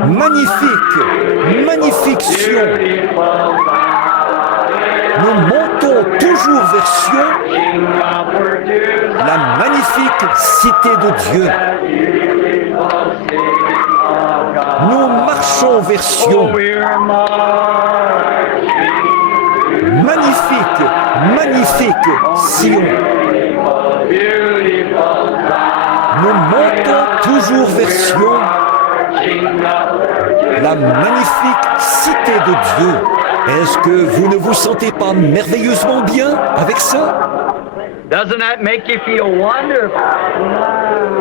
Magnifique, magnifique Sion. Nous montons toujours vers Sion, la magnifique cité de Dieu. Nous marchons vers Sion. Magnifique, magnifique Sion. Nous montons toujours vers Sion, la magnifique cité de Dieu. Est-ce que vous ne vous sentez pas merveilleusement bien avec ça?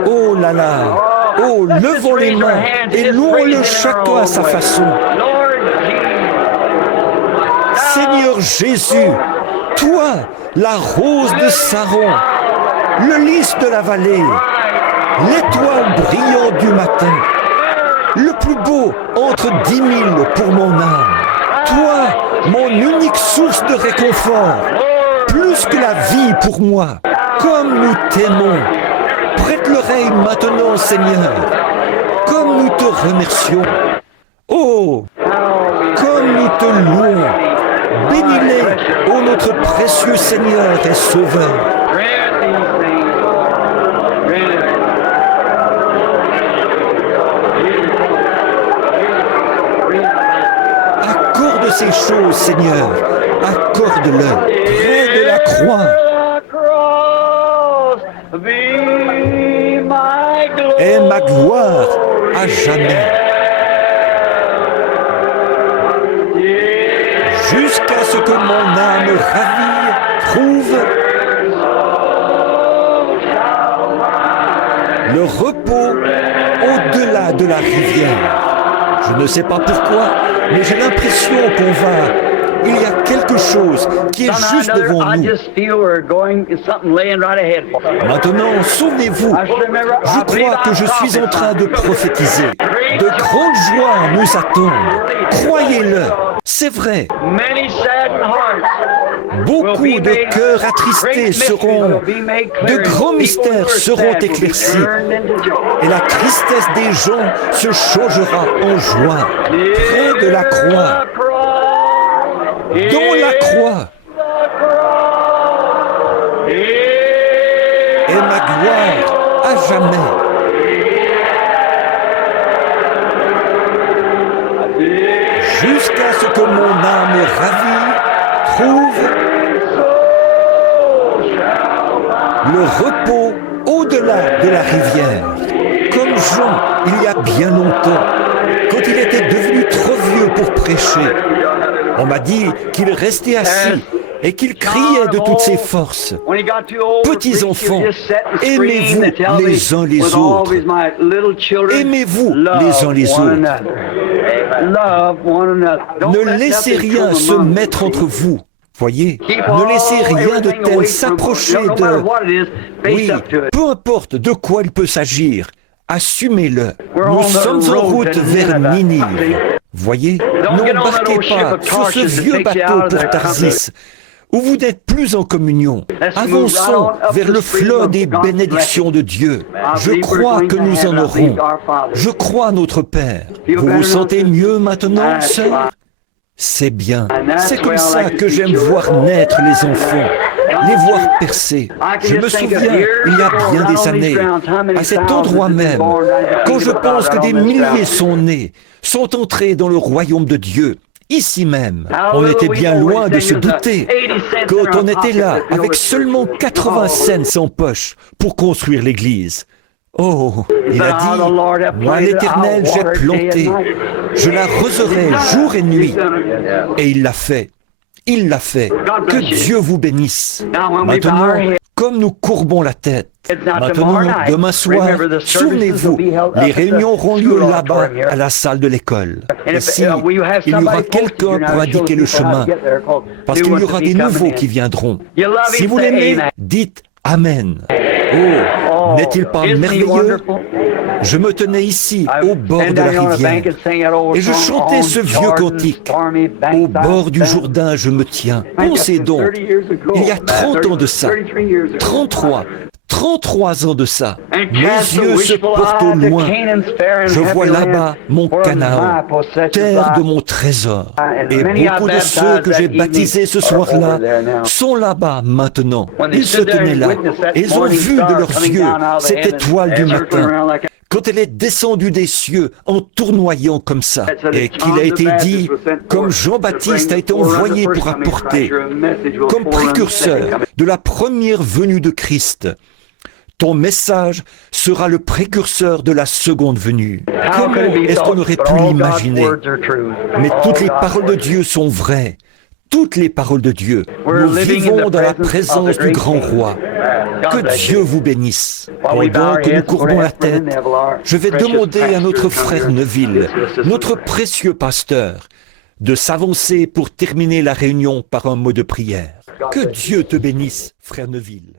Oh là là! Oh, levons les mains et louons-le chacun à sa façon. Seigneur Jésus, toi, la rose de Saron, le lys de la vallée, l'étoile brillante du matin, le plus beau entre 10 000 pour mon âme. Toi, mon unique source de réconfort, plus que la vie pour moi, comme nous t'aimons. Prête l'oreille maintenant, Seigneur, comme nous te remercions. Oh, comme nous te louons. Bénis-les, ô notre précieux Seigneur et Sauveur. Accorde ces choses, Seigneur. Accorde-le près de la croix. Et ma gloire à jamais. Jusqu'à ce que mon âme ravie trouve le repos au-delà de la rivière. Je ne sais pas pourquoi, mais j'ai l'impression qu'on va... Il y a quelque chose qui est juste devant nous. Maintenant, souvenez-vous, je crois que je suis en train de prophétiser. De grandes joies nous attendent. Croyez-le, c'est vrai. Beaucoup de cœurs attristés seront, de grands mystères seront éclaircis. Et la tristesse des gens se changera en joie. Près de la croix. Dans la croix. Et ma gloire à jamais. Jusqu'à ce que mon âme ravie trouve le repos au-delà de la rivière. Comme Jean, il y a bien longtemps, quand il était devenu trop vieux pour prêcher. On m'a dit qu'il restait assis et qu'il criait de toutes ses forces. Petits enfants, aimez-vous les uns les autres. Aimez-vous les uns les autres. Ne laissez rien se mettre entre vous. Voyez, ne laissez rien de tel s'approcher de... Oui, peu importe de quoi il peut s'agir, assumez-le. Nous sommes en route vers Ninive. Voyez, n'embarquez pas sur ce vieux bateau pour Tarsis, où vous n'êtes plus en communion. Avançons vers le flot des bénédictions de Dieu. Je crois que nous en aurons. Je crois à notre Père. Vous vous sentez mieux maintenant, sœur? C'est bien. C'est comme ça que j'aime voir naître les enfants, les voir percer. Je me souviens, il y a bien des années, à cet endroit même, quand je pense que des milliers sont nés, sont entrés dans le royaume de Dieu, ici même. On était bien loin de se douter quand on était là, avec seulement 80 cents en poche pour construire l'église. Oh, il a dit, moi l'Éternel j'ai planté, je l'arroserai jour et nuit. Et il l'a fait. Il l'a fait. Que Dieu vous bénisse. Maintenant, comme nous courbons la tête, maintenant, demain soir, souvenez-vous, les réunions auront lieu là-bas, à la salle de l'école. Ici, il y aura quelqu'un pour indiquer le chemin, parce qu'il y aura des nouveaux qui viendront. Si vous l'aimez, dites Amen. Oh, n'est-il pas merveilleux? Je me tenais ici, au bord de la rivière, et je chantais ce vieux cantique. Au bord du Jourdain, je me tiens. Pensez donc, il y a 30 ans de ça, 33 ans de ça. Mes yeux se portent au loin. Je vois là-bas mon Canaan, terre de mon trésor. Et beaucoup de ceux que j'ai baptisés ce soir-là sont là-bas maintenant. Ils se tenaient là. Ils ont vu de leurs yeux cette étoile du matin, quand elle est descendue des cieux en tournoyant comme ça, et qu'il a été dit, comme Jean-Baptiste a été envoyé pour apporter, comme précurseur de la première venue de Christ. Ton message sera le précurseur de la seconde venue. Comment est-ce qu'on aurait pu l'imaginer? Mais toutes les paroles de Dieu sont vraies. Toutes les paroles de Dieu. Nous vivons dans la présence du grand roi. Que Dieu vous bénisse. Pendant que nous courbons la tête, je vais demander à notre frère Neville, notre précieux pasteur, de s'avancer pour terminer la réunion par un mot de prière. Que Dieu te bénisse, frère Neville.